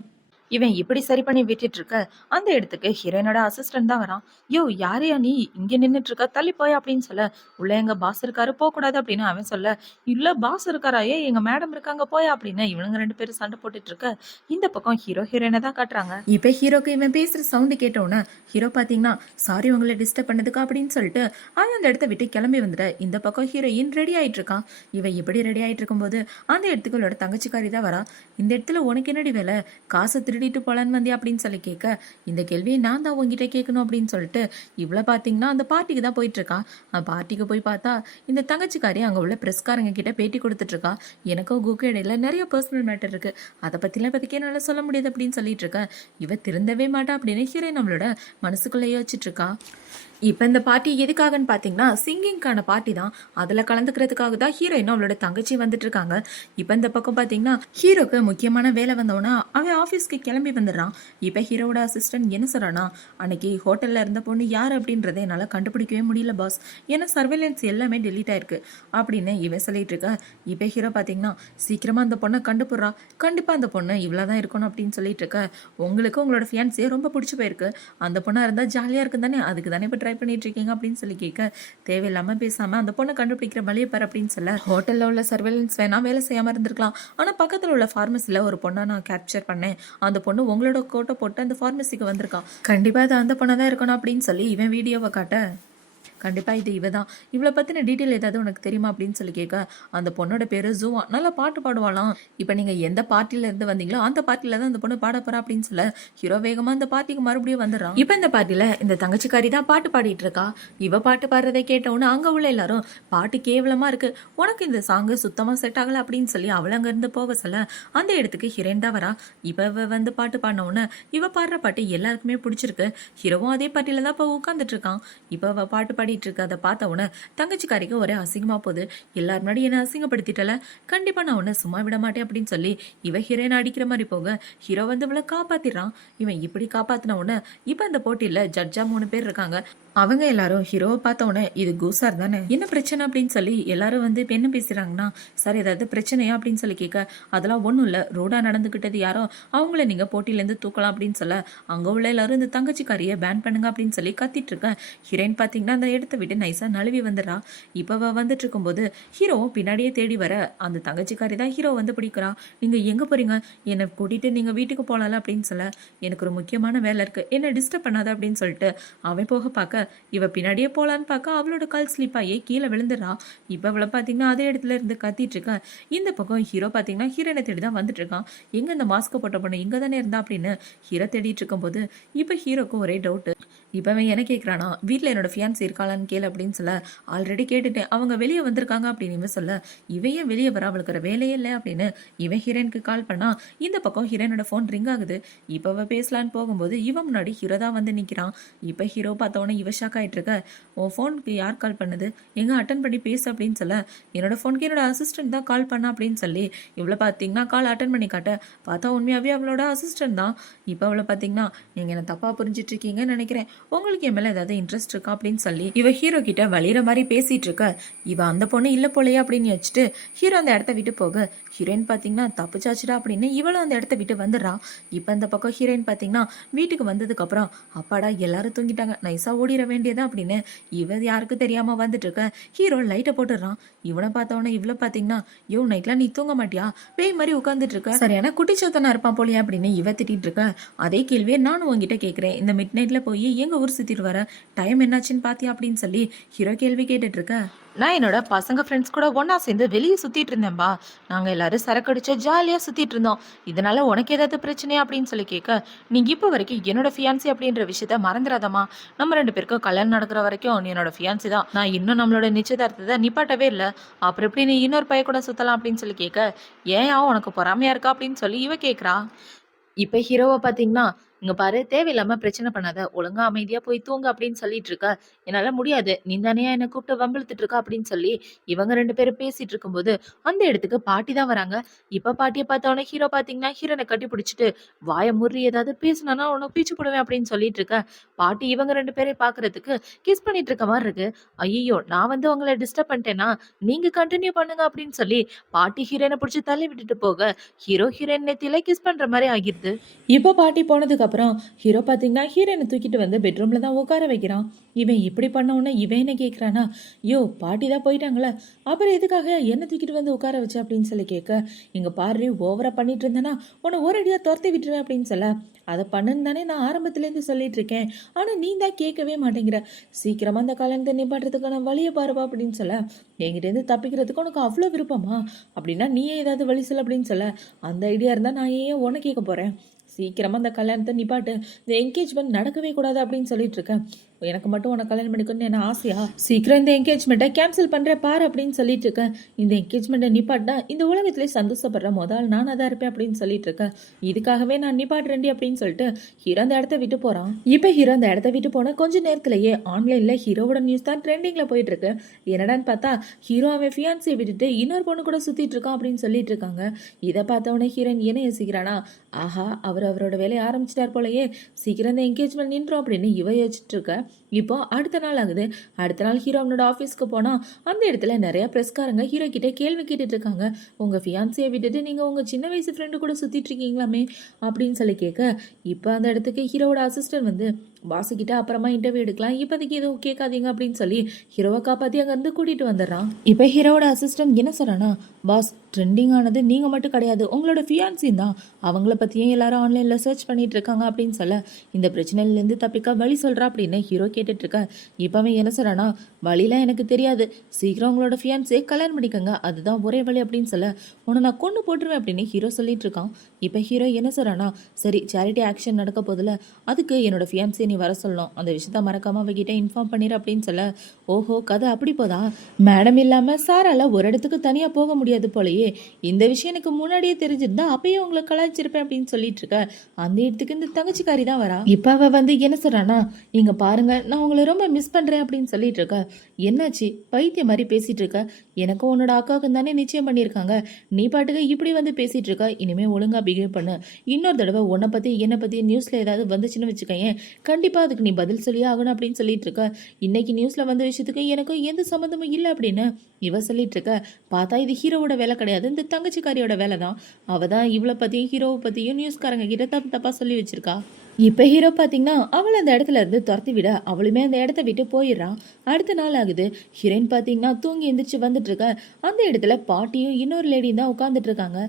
இவன் இப்படி சரி பண்ணி விட்டுட்டு இருக்க அந்த இடத்துக்கு ஹீரோயினோட அசிஸ்டன்ட் தான் வரான். யோ யாரையா நீ இங்க நின்றுட்டு இருக்க, தள்ளி போய் அப்படின்னு சொல்ல உள்ள எங்க பாஸ் இருக்காரு போகக்கூடாது அப்படின்னு அவன் சொல்ல இல்ல பாஸ் இருக்காரா, எங்க மேடம் இருக்காங்க போயா அப்படின்னு இவனுங்க ரெண்டு பேரும் சண்டை போட்டுட்டு இருக்க. இந்த பக்கம் ஹீரோ ஹீரோயினை தான் காட்டுறாங்க. இப்ப ஹீரோக்கு இவன் பேசுற சவுண்டு கேட்டோன்னே ஹீரோ பாத்தீங்கன்னா சாரி உங்களை டிஸ்டர்ப் பண்ணதுக்கு அப்படின்னு சொல்லிட்டு அவன் அந்த இடத்த விட்டு கிளம்பி வந்துட்ட. இந்த பக்கம் ஹீரோயின் ரெடி ஆயிட்டு இருக்கான். இவன் இப்படி ரெடி ஆயிட்டு இருக்கும்போது அந்த இடத்துக்கு அவளோட தங்கச்சிக்காரி தான் வரா. இந்த இடத்துல உனக்கு என்னடி வேலை, காசை திருடிட்டு போலான்னு வந்தியா அப்படின்னு சொல்லி கேட்க இந்த கேள்வியை நான் தான் உங்ககிட்ட கேட்கணும் அப்படின்னு சொல்லிட்டு இவ்வளோ பார்த்தீங்கன்னா அந்த பார்ட்டிக்கு தான் போயிட்டு இருக்கா. பார்ட்டிக்கு போய் பார்த்தா இந்த தங்கச்சிக்காரி அங்கே உள்ள பிரஸ்காரங்க கிட்ட பேட்டி கொடுத்துட்டு இருக்கா. எனக்கும் குக்கு இடையில நிறைய பர்சனல் மேட்டர் இருக்கு, அதை பற்றிலாம் இப்போதைக்கு என்னால் சொல்ல முடியாது அப்படின்னு சொல்லிட்டு இருக்கேன். இவ திருந்தவே மாட்டா அப்படின்னு ஹீரோயின் நம்மளோட மனசுக்குள்ளே யோசிச்சுட்டு இருக்கா. இப்போ இந்த பார்ட்டி எதுக்காகன்னு பார்த்தீங்கன்னா சிங்கிங்கான பார்ட்டி தான். அதில் கலந்துக்கிறதுக்காக தான் ஹீரோயின் அவளோட தங்கச்சி வந்துட்டு இருக்காங்க. இப்போ இந்த பக்கம் பார்த்தீங்கன்னா ஹீரோக்கு முக்கியமான வேலை வந்தோன்னா அவன் ஆஃபீஸ்க்கு கிளம்பி வந்துடுறான். இப்போ ஹீரோட அசிஸ்டன்ட் என்ன சொல்கிறான்னா அன்னைக்கு ஹோட்டலில் இருந்த பொண்ணு யார் அப்படின்றத என்னால் கண்டுபிடிக்கவே முடியல பாஸ், ஏன்னா சர்வேலன்ஸ் எல்லாமே டெலீட் ஆயிருக்கு அப்படின்னு இவன் சொல்லிட்டு இருக்க. இப்போ ஹீரோ பார்த்தீங்கன்னா சீக்கிரமாக அந்த பொண்ணை கண்டுபிடுறா, கண்டிப்பாக அந்த பொண்ணு இவ்வளோ தான் இருக்கணும் அப்படின்னு சொல்லிட்டு இருக்க. உங்களுக்கு உங்களோட ஃபியான்ஸே ரொம்ப பிடிச்சி போயிருக்கு, அந்த பொண்ணாக இருந்தால் ஜாலியாக இருக்கு தானே, அதுக்கு தானே இப்போ ட்ரை பண்ணிட்டு இருக்கீங்க அப்படின்னு சொல்லி கேட்க தேவையில்லாம பேசாம அந்த பொண்ணை கண்டுபிடிக்கிற வழியை பாரு அப்படின்னு சொல்ல ஹோட்டல்ல உள்ள சர்வேலன்ஸ் வேணா வேலை செய்யாம இருந்திருக்கலாம், ஆனா பக்கத்துல உள்ள ஃபார்மசில ஒரு பொண்ணை நான் கேப்சர் பண்ணேன், அந்த பொண்ணு உங்களோட கோட்டை போட்டு அந்த ஃபார்மசிக்கு வந்திருக்கான், கண்டிப்பா அது அந்த பொண்ணை தான் இருக்கணும் அப்படின்னு சொல்லி இவன் வீடியோவை காட்ட கண்டிப்பாக இது இவ தான், இவளை பற்றின டீட்டெயில் ஏதாவது உனக்கு தெரியுமா அப்படின்னு சொல்லி கேட்க அந்த பொண்ணோட பேர் ஜூவா, நல்லா பாட்டு பாடுவாளாம், இப்போ நீங்கள் எந்த பார்ட்டியிலேருந்து வந்தீங்களோ அந்த பார்ட்டியில் தான் அந்த பொண்ணு பாட போறா அப்படின்னு சொல்ல ஹீரோ வேகமாக அந்த பார்ட்டிக்கு மறுபடியும் வந்துடுறான். இப்போ இந்த பார்ட்டியில் இந்த தங்கச்சிக்காரி தான் பாட்டு பாடிட்டு இருக்கா. இவ பாட்டு பாடுறதை கேட்டவுன்னு அங்கே உள்ள எல்லாரும் பாட்டு கேவலமாக இருக்கு, உனக்கு இந்த சாங்கு சுத்தமாக செட் ஆகலை அப்படின்னு சொல்லி அவளை அங்கேருந்து போக சொல்ல அந்த இடத்துக்கு ஹீரோயின் தான் வரா. இப்போ இவ வந்து பாட்டு பாடினவுன்னு இவ பாடுற பாட்டு எல்லாருக்குமே பிடிச்சிருக்கு. ஹீரோவும் அதே பார்ட்டியில் தான் இப்போ உட்காந்துட்டு இருக்கான். இப்போ அவள் பாட்டு பாடிட்டு இருக்க அதை பார்த்த உடனே தங்கச்சிக்காரிக்கு ஒரே அசிங்கமா போகுது. எல்லாரும் முன்னாடி என்ன அசிங்கப்படுத்திட்டல, கண்டிப்பா நான் உன்னை சும்மா விட மாட்டேன் அப்படின்னு சொல்லி இவ ஹீரோயின் அடிக்கிற மாதிரி போக ஹீரோ வந்து இவளை காப்பாத்திடுறான். இவன் இப்படி காப்பாத்தின உடனே இப்ப அந்த போட்டியில ஜட்ஜா 3 பேர் இருக்காங்க. அவங்க எல்லாரும் ஹீரோவை பார்த்த உடனே இது கூசார் தானே, என்ன பிரச்சனை அப்படின்னு சொல்லி எல்லாரும் வந்து இப்போ என்ன பேசுறாங்கன்னா சார் ஏதாவது பிரச்சனையா அப்படின்னு சொல்லி கேட்க அதெல்லாம் ஒன்றும் இல்லை, ரோடா நடந்துக்கிட்டது யாரோ அவங்கள நீங்க போட்டியிலேருந்து தூக்கலாம் அப்படின்னு சொல்ல அங்க உள்ள எல்லாரும் இந்த தங்கச்சிக்காரியை பேன் பண்ணுங்க அப்படின்னு சொல்லி கத்திட்டு இருக்கேன். ஹீரோயின் பார்த்தீங்கன்னா அந்த இடத்த விட்டு நைஸா நழுவி வந்துடுறா. இப்போ வந்துட்டு இருக்கும்போது ஹீரோவும் பின்னாடியே தேடி வர அந்த தங்கச்சிக்காரி தான் ஹீரோ வந்து பிடிக்கிறா. நீங்க எங்க போறீங்க, என்னை கூட்டிட்டு நீங்க வீட்டுக்கு போகலாம்ல அப்படின்னு சொல்ல எனக்கு ஒரு முக்கியமான வேலை இருக்கு, என்ன டிஸ்டர்ப் பண்ணாத அப்படின்னு சொல்லிட்டு அவன் போக பார்க்க இவ பின்னாடியே போலான்னு பார்க்க அவளோட கால் ஸ்லிப் ஆகி கீழே விழுந்துடுறா. இப்போ அவளை பார்த்தீங்கன்னா அதே இடத்துல இருந்து கத்திட்டு இருக்கா. இந்த பக்கம் ஹீரோ பார்த்தீங்கன்னா ஹீரோனை தேடி தான் வந்துட்டு இருக்கான். எங்க இந்த மாஸ்க் போட்ட பொண்ணு இங்க தானே இருந்தா அப்படின்னு ஹீரோ தேடிட்டு இருக்கும்போது இப்போ ஹீரோக்கும் ஒரே டவுட்டு. இப்போ அவன் என்ன கேட்குறானா வீட்டில் என்னோட ஃபியான்சி இருக்காளான்னு கேளு அப்படின்னு சொல்ல ஆல்ரெடி கேட்டுட்டேன், அவங்க வெளியே வந்திருக்காங்க அப்படின்னு இவன் சொல்ல இவையும் வெளியே வர அவளுக்கு வேலையே இல்லை அப்படின்னு இவன் ஹீரோனுக்கு கால் பண்ணா இந்த பக்கம் ஹீரோனோட ஃபோன் ரிங் ஆகுது. இப்போ அவ பேசலான்னு போகும்போது இவன் முன்னாடி ஹீரோ தான் வந்து நிற்கிறான். இப்போ ஹீரோ பார்த்தவொன்னே இவ ஷாக் ஆகிட்டு இருக்க. உன் ஃபோனுக்கு யார் கால் பண்ணது, எங்கே அட்டன் பண்ணி பேசு அப்படின்னு சொல்ல என்னோட ஃபோனுக்கு என்னோட அசிஸ்டன்ட் தான் கால் பண்ணா அப்படின்னு சொல்லி இவ்வளோ பார்த்தீங்கன்னா கால் அட்டன் பண்ணி காட்ட பார்த்தா உண்மையாகவே அவளோட அசிஸ்டன்ட் தான். இப்போ அவளை பார்த்தீங்கன்னா நீங்கள் என்ன தப்பாக புரிஞ்சிட்டு இருக்கீங்கன்னு நினைக்கிறேன், உங்களுக்கு என் மேலே ஏதாவது இன்ட்ரெஸ்ட் இருக்கா அப்படின்னு சொல்லி இவ ஹீரோ கிட்ட வலிகிற மாதிரி பேசிட்டு இருக்க. இவ அந்த பொண்ணு இல்ல போலையே அப்படின்னு வச்சுட்டு ஹீரோ அந்த இடத்த விட்டு போக ஹீரோயின் பாத்தீங்கன்னா தப்புச்சாச்சுடா அப்படின்னு இவளும் அந்த இடத்த விட்டு வந்துடுறான். இப்ப அந்த பக்கம் ஹீரோயின் பாத்தீங்கன்னா வீட்டுக்கு வந்ததுக்கு அப்புறம் அப்பாடா எல்லாரும் தூங்கிட்டாங்க, நைஸா ஓடிட வேண்டியதா அப்படின்னு இவ யாருக்கு தெரியாம வந்துட்டு இருக்க. ஹீரோ லைட்டை போட்டுடுறான். இவனை பார்த்தவொடனே இவ்வளவு பாத்தீங்கன்னா யோ நைட்லாம் நீ தூங்க மாட்டியா, பேய் மாதிரி உட்காந்துட்டு இருக்க, சரியான குட்டிச்சோத்தனா இருப்பான் போலியா அப்படின்னு இவ திட்டிட்டு இருக்க. அதே கேள்வியை நானும் உங்ககிட்ட கேட்குறேன், இந்த மிட் நைட்ல போய் எங்க ஊர் சுத்திட்டு வர, டைம் என்னாச்சுன்னு பாத்தியா அப்படின்னு சொல்லி ஹீரோ கேள்வி கேட்டுட்டு இருக்க. நான் என்னோட பசங்க ஃப்ரெண்ட்ஸ் கூட ஒன்னா சேர்ந்து வெளியே சுத்திட்டு இருந்தேன்பா, நாங்க எல்லாரும் சரக்கு அடிச்சு ஜாலியா சுத்திட்டு இருந்தோம், இதனால உனக்கு ஏதாவது பிரச்சனையா அப்படின்னு சொல்லி கேட்க, நீங்க இப்ப வரைக்கும் என்னோட ஃபியான்சி அப்படின்ற விஷயத்த மறந்துடாதமா, நம்ம 2 பேருக்கும் கல்யாணம் நடக்கிற வரைக்கும் நீ என்னோட ஃபியான்சி தான், நான் இன்னும் நம்மளோட நிச்சயதார்த்தத்தை நிப்பாட்டவே இல்லை, அப்புறம் எப்படி நீ இன்னொரு பைய கூட சுத்தலாம் அப்படின்னு சொல்லி கேட்க, ஏன் உனக்கு பொறாமையா இருக்கா அப்படின்னு சொல்லி இவ கேட்குறா. இப்ப ஹீரோவை பாத்தீங்கன்னா, இங்க பாரு தேவையில்லாம பிரச்சனை பண்ணாத, ஒழுங்கா அமைதியா போய் தூங்கு அப்படின்னு சொல்லிட்டு இருக்க. என்னால முடியாது, நீ தானே என்ன கூப்பிட்டு வம்பிழுத்துட்டு இருக்க அப்படின்னு சொல்லி இவங்க 2 பேரும் பேசிட்டு இருக்கும்போது அந்த இடத்துக்கு பாட்டி தான் வராங்க. இப்ப பாட்டியை பார்த்தவொடனே ஹீரோ பாத்தீங்கன்னா ஹீரோனை கட்டி பிடிச்சிட்டு வாயை முறி ஏதாவது பேசினா உனக்கு பீச்சு போடுவேன் அப்படின்னு சொல்லிட்டு இருக்க. பாட்டி இவங்க 2 பேரையும் பாக்குறதுக்கு கிஸ் பண்ணிட்டு இருக்க மாதிரி இருக்கு. ஐயோ நான் வந்து உங்களை டிஸ்டர்ப் பண்ணிட்டேன்னா நீங்க கண்டினியூ பண்ணுங்க அப்படின்னு சொல்லி பாட்டி ஹீரோனை பிடிச்சி தள்ளி விட்டுட்டு போக ஹீரோ ஹீரோயின் நெத்தியில கிஸ் பண்ற மாதிரி ஆகிருது. இப்போ பாட்டி போனதுக்கு அப்புறம் ஹீரோ பாத்தீங்கன்னா ஹீரோயினை தூக்கிட்டு வந்து பெட்ரூம்ல தான் உட்கார வைக்கிறான். இவன் இப்படி பண்ண உடனே இவன் என்ன கேட்குறானா, யோ பாட்டி தான் போயிட்டாங்களே, அப்புறம் எதுக்காக என்ன தூக்கிட்டு வந்து உட்கார வச்சு அப்படின்னு சொல்லி கேட்க, இங்க பாரு ஓவரா பண்ணிட்டு இருந்தேன்னா உன்னை ஒரு அடியா துரத்தி விட்டுருவேன் அப்படின்னு சொல்ல, அதை பண்ணுன்னு தானே நான் ஆரம்பத்துலேருந்து சொல்லிட்டு இருக்கேன், ஆனா நீ தான் கேட்கவே மாட்டேங்கிற, சீக்கிரமா அந்த கல்யாணத்தை நிப்பாட்டுறதுக்கான வழியை பாருப்பா அப்படின்னு சொல்ல, என்கிட்டேருந்து தப்பிக்கிறதுக்கு உனக்கு அவ்வளோ விருப்பமா, அப்படின்னா நீயே ஏதாவது வழி சொல்ல அப்படின்னு சொல்ல, அந்த ஐடியா இருந்தால் நான் ஏன் உன்னை கேட்க போறேன், சீக்கிரமா அந்த கல்யாணத்தை நிப்பாட்டு, இந்த என்கேஜ்மெண்ட் நடக்கவே கூடாது அப்படின்னு சொல்லிட்டு இருக்கேன், எனக்கு மட்டும் உனக்கு கல்யாணம் பண்ணிக்கணும்னு என்ன ஆசையா, சீக்கிரம் இந்த என்கேஜ்மெண்ட்டை கேன்சல் பண்றேன் பாரு அப்படின்னு சொல்லிட்டு இருக்கேன், இந்த என்கேஜ்மெண்ட்டை நிப்பாட்டினா இந்த உலகத்திலே சந்தோஷப்படுற முதல் நான் தான் இருப்பேன் அப்படின்னு சொல்லிட்டு இருக்கேன், இதுக்காகவே நான் நிப்பாட்டுறேன்டி அப்படின்னு சொல்லிட்டு ஹீரோ அந்த இடத்த விட்டு போறான். இப்போ ஹீரோ அந்த இடத்த விட்டு போன கொஞ்ச நேரத்திலேயே ஆன்லைன்ல ஹீரோவோட நியூஸ் தான் ட்ரெண்டிங்ல போயிட்டு இருக்கு. என்னடான்னு பார்த்தா ஹீரோ அவன் ஃபியான்சியை விட்டுட்டு இன்னொரு பொண்ணு கூட சுத்திட்டு இருக்கான் அப்படின்னு சொல்லிட்டு இருக்காங்க. இதை பார்த்தவொடனே ஹீரோயின் என்ன யோசிக்கிறானா, ஆஹா அவரோட வேலையை ஆரம்பிச்சிட்டார் போலயே, சீக்கிரம் இந்த என்கேஜ்மெண்ட் நின்றோம் அப்படின்னு இவ யோசிச்சுட்டு இருக்க. இப்போ அடுத்த நாள் ஆகுது. அடுத்த நாள் ஹீரோ அவனோட ஆஃபீஸ்க்கு போனா அந்த இடத்துல நிறைய பிரஸ்காரங்க ஹீரோ கிட்ட கேள்வி கேட்டுட்டு இருக்காங்க. உங்க ஃபியான்சியை விட்டுட்டு நீங்க உங்க சின்ன வயசு ஃப்ரெண்டு கூட சுத்திட்டு இருக்கீங்களாமே அப்படின்னு சொல்லி கேட்க, இப்போ அந்த இடத்துக்கு ஹீரோவோட அசிஸ்டன்ட் வந்து பாசுக்கிட்ட அப்புறமா இன்டர்வியூ எடுக்கலாம், இப்போதைக்கு எதுவும் கேட்காதீங்க அப்படின்னு சொல்லி ஹீரோவை காப்பாற்றி அங்கேருந்து கூட்டிகிட்டு வந்துடுறான். இப்போ ஹீரோவோட அசிஸ்டன்ட் என்ன சொல்கிறான்னா, பாஸ் ட்ரெண்டிங் ஆனது நீங்கள் மட்டும் கிடையாது, உங்களோட ஃபியான்சின் தான், அவங்கள பற்றியும் எல்லாரும் ஆன்லைனில் சர்ச் பண்ணிட்டு இருக்காங்க அப்படின்னு சொல்ல, இந்த பிரச்சனையிலேருந்து தப்பிக்க வழி சொல்கிறா அப்படின்னு ஹீரோ கேட்டுட்ருக்க. இப்போவே என்ன சொல்கிறான்னா, வழிலாம் எனக்கு தெரியாது, சீக்கிரம் உங்களோட ஃபியான்ஸே கல்யாணம் பண்ணிக்கோங்க, அதுதான் ஒரே வழி அப்படின்னு சொல்ல, உன்னை நான் கொண்டு போட்டுருவேன் அப்படின்னு ஹீரோ சொல்லிட்டு இருக்கான். இப்போ ஹீரோ என்ன சொல்கிறான்னா, சரி சேரிட்டி ஆக்ஷன் நடக்க போதில்ல, அதுக்கு என்னோட ஃபியான்ஸே நீ வர சொல்லணும், அந்த விஷயத்த மறக்காம அவகிட்ட இன்ஃபார்ம் பண்ணிடு அப்படின்னு சொல்ல, ஓஹோ கதை அப்படி போதா, மேடம் இல்லாம சாரால ஒரு இடத்துக்கு தனியா போக முடியாது போலயே, இந்த விஷயம் எனக்கு முன்னாடியே தெரிஞ்சிருந்தா அப்பயே உங்களை கலாய்ச்சிருப்பேன் அப்படின்னு சொல்லிட்டு இருக்க. அந்த இடத்துக்கு இந்த தங்கச்சிக்காரி தான் வரா. இப்ப அவ வந்து என்ன சொல்றானா, இங்க பாருங்க நான் உங்களை ரொம்ப மிஸ் பண்றேன் அப்படின்னு சொல்லிட்டு இருக்க. என்னாச்சு பைத்திய மாதிரி பேசிட்டு இருக்க, எனக்கும் உன்னோட அக்காவுக்கு தானே நிச்சயம் பண்ணியிருக்காங்க, நீ பாட்டுக்கு இப்படி வந்து பேசிட்டு இருக்க, இனிமே ஒழுங்கா பிஹேவ் பண்ணு, இன்னொரு தடவை உன்னை பத்தி என்னை பத்தி நியூஸ்ல ஏதாவது வந்துச்சுன்னு வச்சுக்கேன், கண்டிப்பா அதுக்கு நீ பதில் சொல்லி ஆகணும் அப்படின்னு சொல்லிட்டு இருக்க. இன்னைக்கு நியூஸ்ல வந்த விஷயத்துக்கு எனக்கும் எந்த சம்மந்தமும் இல்லை அப்படின்னு இவ சொல்லிட்டு இருக்க. பார்த்தா இது ஹீரோவோட வேலை கிடையாது, இந்த தங்கச்சிக்காரியோட வேலை தான், அவ தான் இவளை பத்தியும் ஹீரோவை பத்தியும் நியூஸ்காரங்க கிட்ட தப்பு தப்பா சொல்லி வச்சிருக்கா. இப்போ ஹீரோ பார்த்தீங்கன்னா அவளை அந்த இடத்துல இருந்து துரத்தி விட அவளுமே அந்த இடத்த விட்டு போயிடுறான். அடுத்த நாள் ஆகுது. ஹீரோயின் பார்த்தீங்கன்னா தூங்கி எந்திரிச்சு வந்துட்டு இருக்க. அந்த இடத்துல பாட்டியும் இன்னொரு லேடியும் தான் உட்காந்துட்டு இருக்காங்க.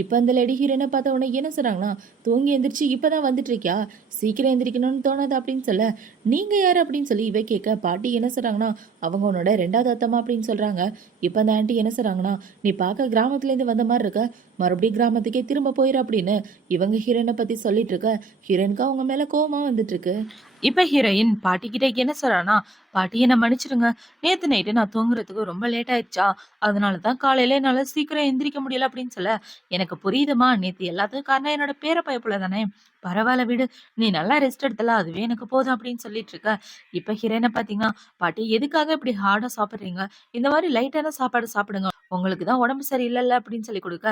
இப்போ அந்த லேடி ஹீரோயினை பார்த்த உடனே என்ன சொல்றாங்கன்னா, தூங்கி எந்திரிச்சு இப்போதான் வந்துட்டு இருக்கியா, சீக்கிரம் எந்திரிக்கணும்னு தோணாது அப்படின்னு சொல்ல, நீங்க யாரு அப்படின்னு சொல்லி இவ கேட்க, பாட்டி என்ன சொல்றாங்கன்னா, அவங்க உன்னோட 2வது அத்தம்மா அப்படின்னு சொல்றாங்க. இப்போ அந்த ஆண்டி என்ன சொல்றாங்கன்னா, நீ பார்க்க கிராமத்துலேருந்து வந்த மாதிரி இருக்க, மறுபடியும் கிராமத்துக்கே திரும்ப போயிரு அப்படின்னு இவங்க ஹீரோயினை பத்தி சொல்லிட்டு இருக்க. ஹீரோயினுக்கு அவங்க மேல கோவமா வந்துட்டு இருக்கு. இப்ப ஹீரோயின் பாட்டி கிட்ட என்ன சொல்றானா, பாட்டி என்ன மன்னிச்சிடுங்க, நேத்து நைட்டு நான் தூங்குறதுக்கு ரொம்ப லேட் ஆயிடுச்சா, அதனாலதான் காலையில என்னால சீக்கிரம் எந்திரிக்க முடியல அப்படின்னு சொல்ல, எனக்கு புரியுதுமா, நேத்து எல்லாத்துக்கும் காரணம் என்னோட பேர பயப்புல தானே, பரவாயில்ல விடு, நீ நல்லா ரெஸ்ட் எடுத்தல, அதுவே எனக்கு போதும் அப்படின்னு சொல்லிட்டு இருக்க. இப்ப ஹீரோயினை பாத்தீங்கன்னா, பாட்டி எதுக்காக இப்படி ஹார்டா சாப்பிடுறீங்க, இந்த மாதிரி லைட்டான சாப்பாடு சாப்பிடுங்க, உங்களுக்கு தான் உடம்பு சரியில்லைல்ல அப்படின்னு சொல்லி கொடுக்க.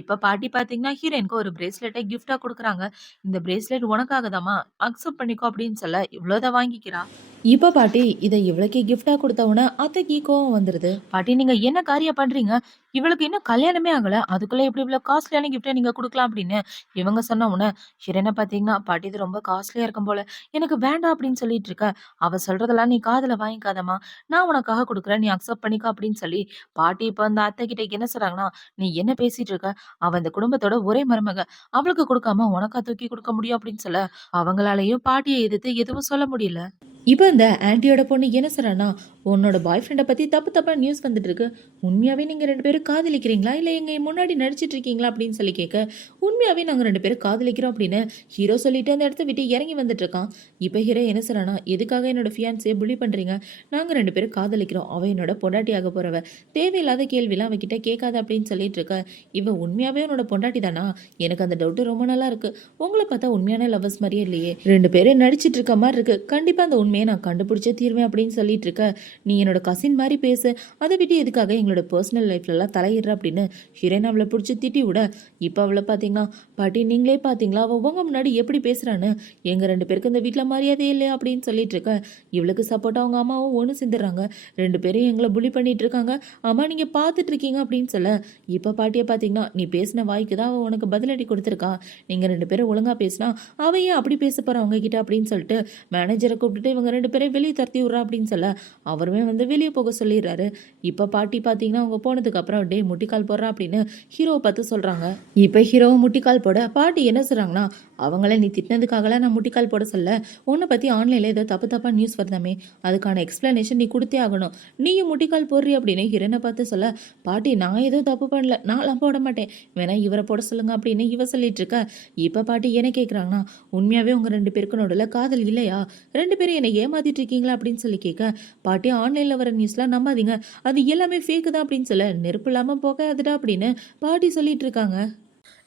இப்ப பாட்டி பாத்தீங்கன்னா ஹீரோயினுக்கு ஒரு பிரேஸ்லெட்டை கிஃப்டா கொடுக்குறாங்க. இந்த பிரேஸ்லெட் உனக்காக தாமா, அக்செப்ட் பண்ணிக்கோ அப்படின்னு சொல்ல இவ்வளோதான் வாங்கிக்கிறா. இப்ப பாட்டி இதை இவளுக்கு கிஃப்டா கொடுத்தவன அத்தைக்கு கோவம் வந்துருது. பாட்டி நீங்க என்ன காரியம் பண்றீங்க? இவளுக்கு இன்னும் கல்யாணமே ஆகல. அதுக்குள்ள எப்படி இவ்வளவு காஸ்ட்லியான கிஃப்ட்ட நீங்க குடுக்கலாம் அப்படின்னு இவங்க சொன்ன உடனே ஹிரன பாத்தீங்கன்னா, பாட்டி இது ரொம்ப காஸ்ட்லியா இருக்கும் போல. எனக்கு வேண்டாம் அப்படின்னு சொல்லிட்டு இருக்க. அவ சொல்றதெல்லாம் நீ காதுல வாங்கிக்காதம்மா. நான் உனக்காக குடுக்குறேன். நீ அக்செப்ட் பண்ணிக்க அப்படின்னு சொல்லி பாட்டி இப்ப அந்த அத்தை கிட்ட என்ன சொல்றாங்கன்னா, நீ என்ன பேசிட்டு இருக்க? அவ இந்த குடும்பத்தோட ஒரே மருமக. அவளுக்கு குடுக்காம உனக்கா தூக்கி குடுக்க முடியும் அப்படின்னு சொல்ல, அவங்களாலயும் பாட்டிய எதிர்த்து எதுவும் சொல்ல முடியல. இப்ப இந்த ஆன்ட்டியோட பொண்ணு என்ன சொல்றான்னா, உன்னோட பாய் ஃப்ரெண்ட பத்தி தப்பு தப்பா நியூஸ் வந்துட்டு இருக்கு. உண்மையாவே நீங்க 2 பேரும் காதலிக்கிறீங்களா? இல்ல எங்க முன்னாடி நடிச்சிட்டு இருக்கீங்களா? அப்படின்னு சொல்லி கேட்க, உண்மையாவே நாங்க 2 பேரும் காதலிக்கிறோம் அப்படின்னு ஹீரோ சொல்லிட்டு அந்த இடத்த விட்டு இறங்கி வந்துட்டு இருக்கான். இப்ப ஹீரோ என்ன சொல்றான்னா, எதுக்காக என்னோட ஃபியான்ஸிய புலி பண்றீங்க? நாங்க 2 பேரும் காதலிக்கிறோம். அவ என்னோட பொண்டாட்டி ஆக போறவ. தேவையில்லாத கேள்விலாம் அவகிட்ட கேட்காத அப்படின்னு சொல்லிட்டு இருக்க. இவ உண்மையாவே உன்னோட பொண்டாட்டி தானா? எனக்கு அந்த டவுட் ரொம்ப நல்லா இருக்கு. உங்களை பார்த்தா உண்மையான லவ்வர்ஸ் மாதிரியே இல்லையே. 2 பேரும் நடிச்சிட்டு இருக்க மாதிரி இருக்கு. கண்டிப்பா அந்த உண்மையை நான் கண்டுபிடிச்சே தீர்வேன் அப்படின்னு சொல்லிட்டு இருக்க. நீ என்னோட கசின் மாதிரி பேசு. அதை விட்டு எதுக்காக எங்களோட பர்சனல் லைஃப்லலாம் தலையிடுற அப்படின்னு ஹீரோயின் அவளை பிடிச்சி திட்டி விட, இப்போ அவளை பார்த்தீங்கன்னா, பாட்டி நீங்களே பார்த்தீங்களா அவள் உங்க முன்னாடி எப்படி பேசுறான்னு? எங்க 2 பேருக்கு இந்த வீட்டில் மரியாதையே இல்லையா அப்படின்னு சொல்லிட்டு இருக்க. இவளுக்கு சப்போர்ட்டா அவங்க அம்மாவும் ஒன்று சேர்ந்துடுறாங்க. 2 பேரும் எங்களை புலி பண்ணிட்டு இருக்காங்க. அம்மா நீங்க பார்த்துட்டு இருக்கீங்க அப்படின்னு சொல்ல, இப்போ பாட்டியை பார்த்தீங்கன்னா, நீ பேசின வாய்க்கு தான் அவள் உனக்கு பதிலடி கொடுத்துருக்கா. நீங்க 2 பேரும் ஒழுங்கா பேசினா அவ ஏன் அப்படி பேச போறா அவங்க கிட்ட அப்படின்னு சொல்லிட்டு மேனேஜரை கூப்பிட்டுட்டு இவங்க 2 பேரையும் வெளியே தரத்தி விட்றா அப்படின்னு சொல்ல, அவருமே வந்து வெளியே போக சொல்லிடுறாரு. இப்போ பாட்டி பார்த்தீங்கன்னா அவங்க போனதுக்கு அப்புறம் டே முட்டிக்கால் போடுறா அப்படின்னு ஹீரோவை பார்த்து சொல்றாங்க. இப்போ ஹீரோவை முட்டிக்கால் போட பாட்டி என்ன சொல்றாங்கன்னா, அவங்கள நீ திட்டினதுக்காகலாம் நான் முட்டிக்கால் போட சொல்ல, உன்னை பத்தி ஆன்லைன்ல ஏதோ தப்பு தப்பா நியூஸ் வருதாமே, அதுக்கான எக்ஸ்பிளனேஷன் நீ கொடுத்தே ஆகணும். நீயும் முட்டிக்கால் போடுறி அப்படின்னு ஹீரோனை பார்த்து சொல்ல, பாட்டி நான் ஏதோ தப்பு பண்ணல, நான்லாம் போட மாட்டேன், வேணா இவரை போட சொல்லுங்க அப்படின்னு இவ சொல்லிட்டு இருக்க. இப்போ பாட்டி என்ன கேட்குறாங்கன்னா, உண்மையாவே உங்க 2 பேருக்கு நடுவில் காதல் இல்லையா? 2 பேரும் என்னை ஏமாத்திட்டு இருக்கீங்களா அப்படின்னு சொல்லி கேட்க, பாட்டி ஆன்லைன்ல வர நியூஸ்லாம் நம்பாதீங்க, அது எல்லாமே ஃபேக்கு தான் அப்படின்னு சொல்ல, நெருப்பு இல்லாம போகாதுடா அப்படின்னு பாட்டி சொல்லிட்டு இருக்காங்க.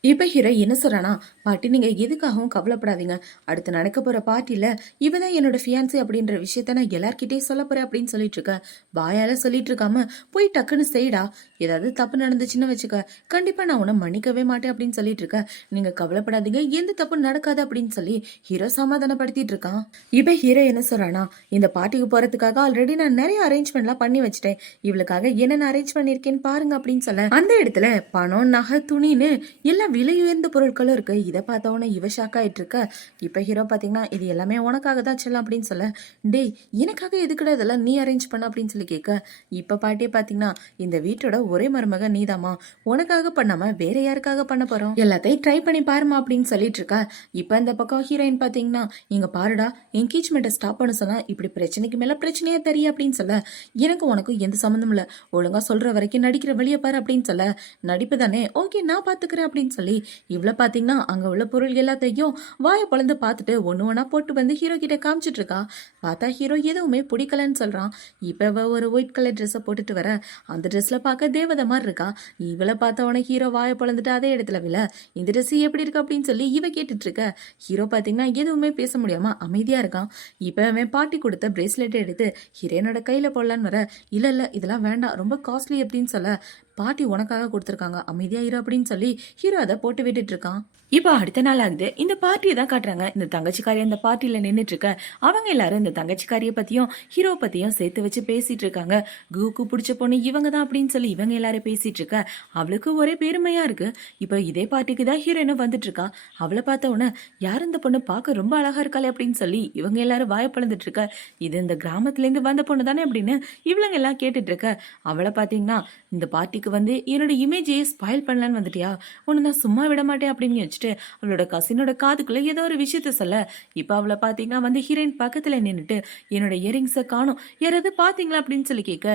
இப்ப ஹீரோ என்ன சொல்றானா, பாட்டி நீங்க எதுக்காகவும் கவலைப்படாதீங்க. அடுத்து நடக்க போற பார்ட்டில இவதான் என்னோட ஃபியான்சி அப்படின்ற விஷயத்த நான் எல்லார்கிட்டயும் சொல்ல போறேன் அப்படின்னு சொல்லிட்டு இருக்க. வாயால சொல்லிட்டு இருக்காம போய் டக்குன்னு செய்டா. ஏதாவது தப்பு நடந்துச்சுன்னு வச்சுக்க, கண்டிப்பா நான் உன்னை மன்னிக்கவே மாட்டேன் அப்படின்னு சொல்லிட்டு இருக்க. நீங்க கவலைப்படாதீங்க, எந்த தப்பு நடக்காது அப்படின்னு சொல்லி ஹீரோ சமாதானப்படுத்திட்டு இருக்கான். இப்ப ஹீரோ என்ன சொல்றானா, இந்த பார்ட்டிக்கு போறதுக்காக ஆல்ரெடி நான் நிறைய அரேஞ்ச்மெண்ட்லாம் பண்ணி வச்சுட்டேன். இவளுக்காக என்னென்ன அரேஞ்ச் பண்ணிருக்கேன்னு பாருங்க அப்படின்னு சொல்ல, அந்த இடத்துல பணம் நகை துணின்னு எல்லாம் விலை உயர்ந்த பொருட்களும் இருக்கு. இதை பார்த்தவொன்னே இவ ஷாக் ஆயிட்டு இருக்க. இப்ப ஹீரோ பாத்தீங்கன்னா, இது எல்லாமே உனக்காக தான் செல்லம் அப்படின்னு சொல்ல, டேய் எனக்காக எதுக்குடா இதெல்லாம் நீ அரேஞ்ச் பண்ண அப்படின்னு சொல்லி கேட்க. இப்ப பாட்டியே பாத்தீங்கன்னா, இந்த வீட்டோட ஒரே மருமக நீதாமா, உனக்காக பண்ணாம வேற யாருக்காக பண்ண போறோம், எல்லாத்தையும் ட்ரை பண்ணி பாருமா அப்படின்னு சொல்லிட்டு இருக்க. இப்ப இந்த பக்கம் ஹீரோயின் பாத்தீங்கன்னா, இங்க பாருடா என்கேஜ்மெண்ட்டை ஸ்டாப் பண்ண சொன்னா இப்படி பிரச்சனைக்கு மேல பிரச்சனையா தெரியும் அப்படின்னு சொல்ல, எனக்கு உனக்கும் எந்த சம்மந்தம் இல்ல, ஒழுங்கா சொல்ற வரைக்கும் நடிக்கிற வழியை பாரு அப்படின்னு சொல்ல, நடிப்பு தானே ஓகே நான் பாத்துக்கிறேன் அப்படின்னு சொல்லி இவ்வளவு பாத்தீங்கன்னா அங்க உள்ள பொருள் எல்லாத்தையும் வாயை பொழந்து பார்த்துட்டு ஒண்ணு ஒண்ணா போட்டு வந்து ஹீரோ கிட்ட காமிச்சிட்டு இருக்கா. பார்த்தா ஹீரோ எதுவுமே பிடிக்கலன்னு சொல்றான். இப்ப ஒரு ஒயிட் கலர் ட்ரெஸ்ஸை போட்டுட்டு வர, அந்த ட்ரெஸ்ல பார்க்க தேவதை மாதிரி இருக்கா. இவளை பார்த்தவன ஹீரோ வாயை பொழந்துட்டு அதே இடத்துல விழ, இந்த ட்ரெஸ் எப்படி இருக்கு அப்படின்னு சொல்லி இவ கேட்டுட்டு இருக்க. ஹீரோ பாத்தீங்கன்னா எதுவுமே பேச முடியாம அமைதியா இருக்கான். இப்ப அவன் பாட்டி கொடுத்த பிரேஸ்லெட் எடுத்து ஹீரோனோட கையில போடலான்னு வர, இல்ல இல்ல இதெல்லாம் வேண்டாம் ரொம்ப காஸ்ட்லி அப்படின்னு சொல்ல, பாட்டி உனக்காக கொடுத்துருக்காங்க அமைதியா இரு அப்படின்னு சொல்லி ஹீரோ அதை போட்டு விட்டுட்டு இருக்கான். இப்போ அடுத்த நாள் ஆகுது. இந்த பார்ட்டியை தான் காட்டுறாங்க. இந்த தங்கச்சிக்காரி அந்த பார்ட்டியில நின்றுட்டு இருக்க. அவங்க எல்லாரும் இந்த தங்கச்சிக்காரியை பத்தியும் ஹீரோ பத்தியும் சேர்த்து வச்சு பேசிட்டு இருக்காங்க. குக்கு பிடிச்ச பொண்ணு இவங்க தான் அப்படின்னு சொல்லி இவங்க எல்லாரும் பேசிட்டு இருக்க. அவளுக்கு ஒரே பெருமையா இருக்கு. இப்போ இதே பார்ட்டிக்கு தான் ஹீரோயினும் வந்துட்டு இருக்கா. அவளை பார்த்த உடனே யார் இந்த பொண்ணு பார்க்க ரொம்ப அழகா இருக்காளே அப்படின்னு சொல்லி இவங்க எல்லாரும் வாய பழந்துட்டு இருக்க. இது இந்த கிராமத்துல இருந்து வந்த பொண்ணு தானே அப்படின்னு இவங்க எல்லாம் கேட்டுட்டு இருக்க. அவளை பாத்தீங்கன்னா, இந்த பார்ட்டிக்கு வந்து என்னோட இமேஜையே ஸ்பாயில் பண்ணலான்னு வந்துட்டியா, உன்னை நான் சும்மா விட மாட்டேன் அப்படின்னு வச்சுட்டு அவளோட கசினோட காதுக்குள்ள ஏதோ ஒரு விஷயத்த சொல்ல, இப்ப அவளை பாத்தீங்கன்னா வந்து ஹீரோயின் பக்கத்துல நின்னுட்டு என்னோட இயரிங்ஸை காணும், யாராவது பாத்தீங்களா அப்படின்னு சொல்லி கேட்க,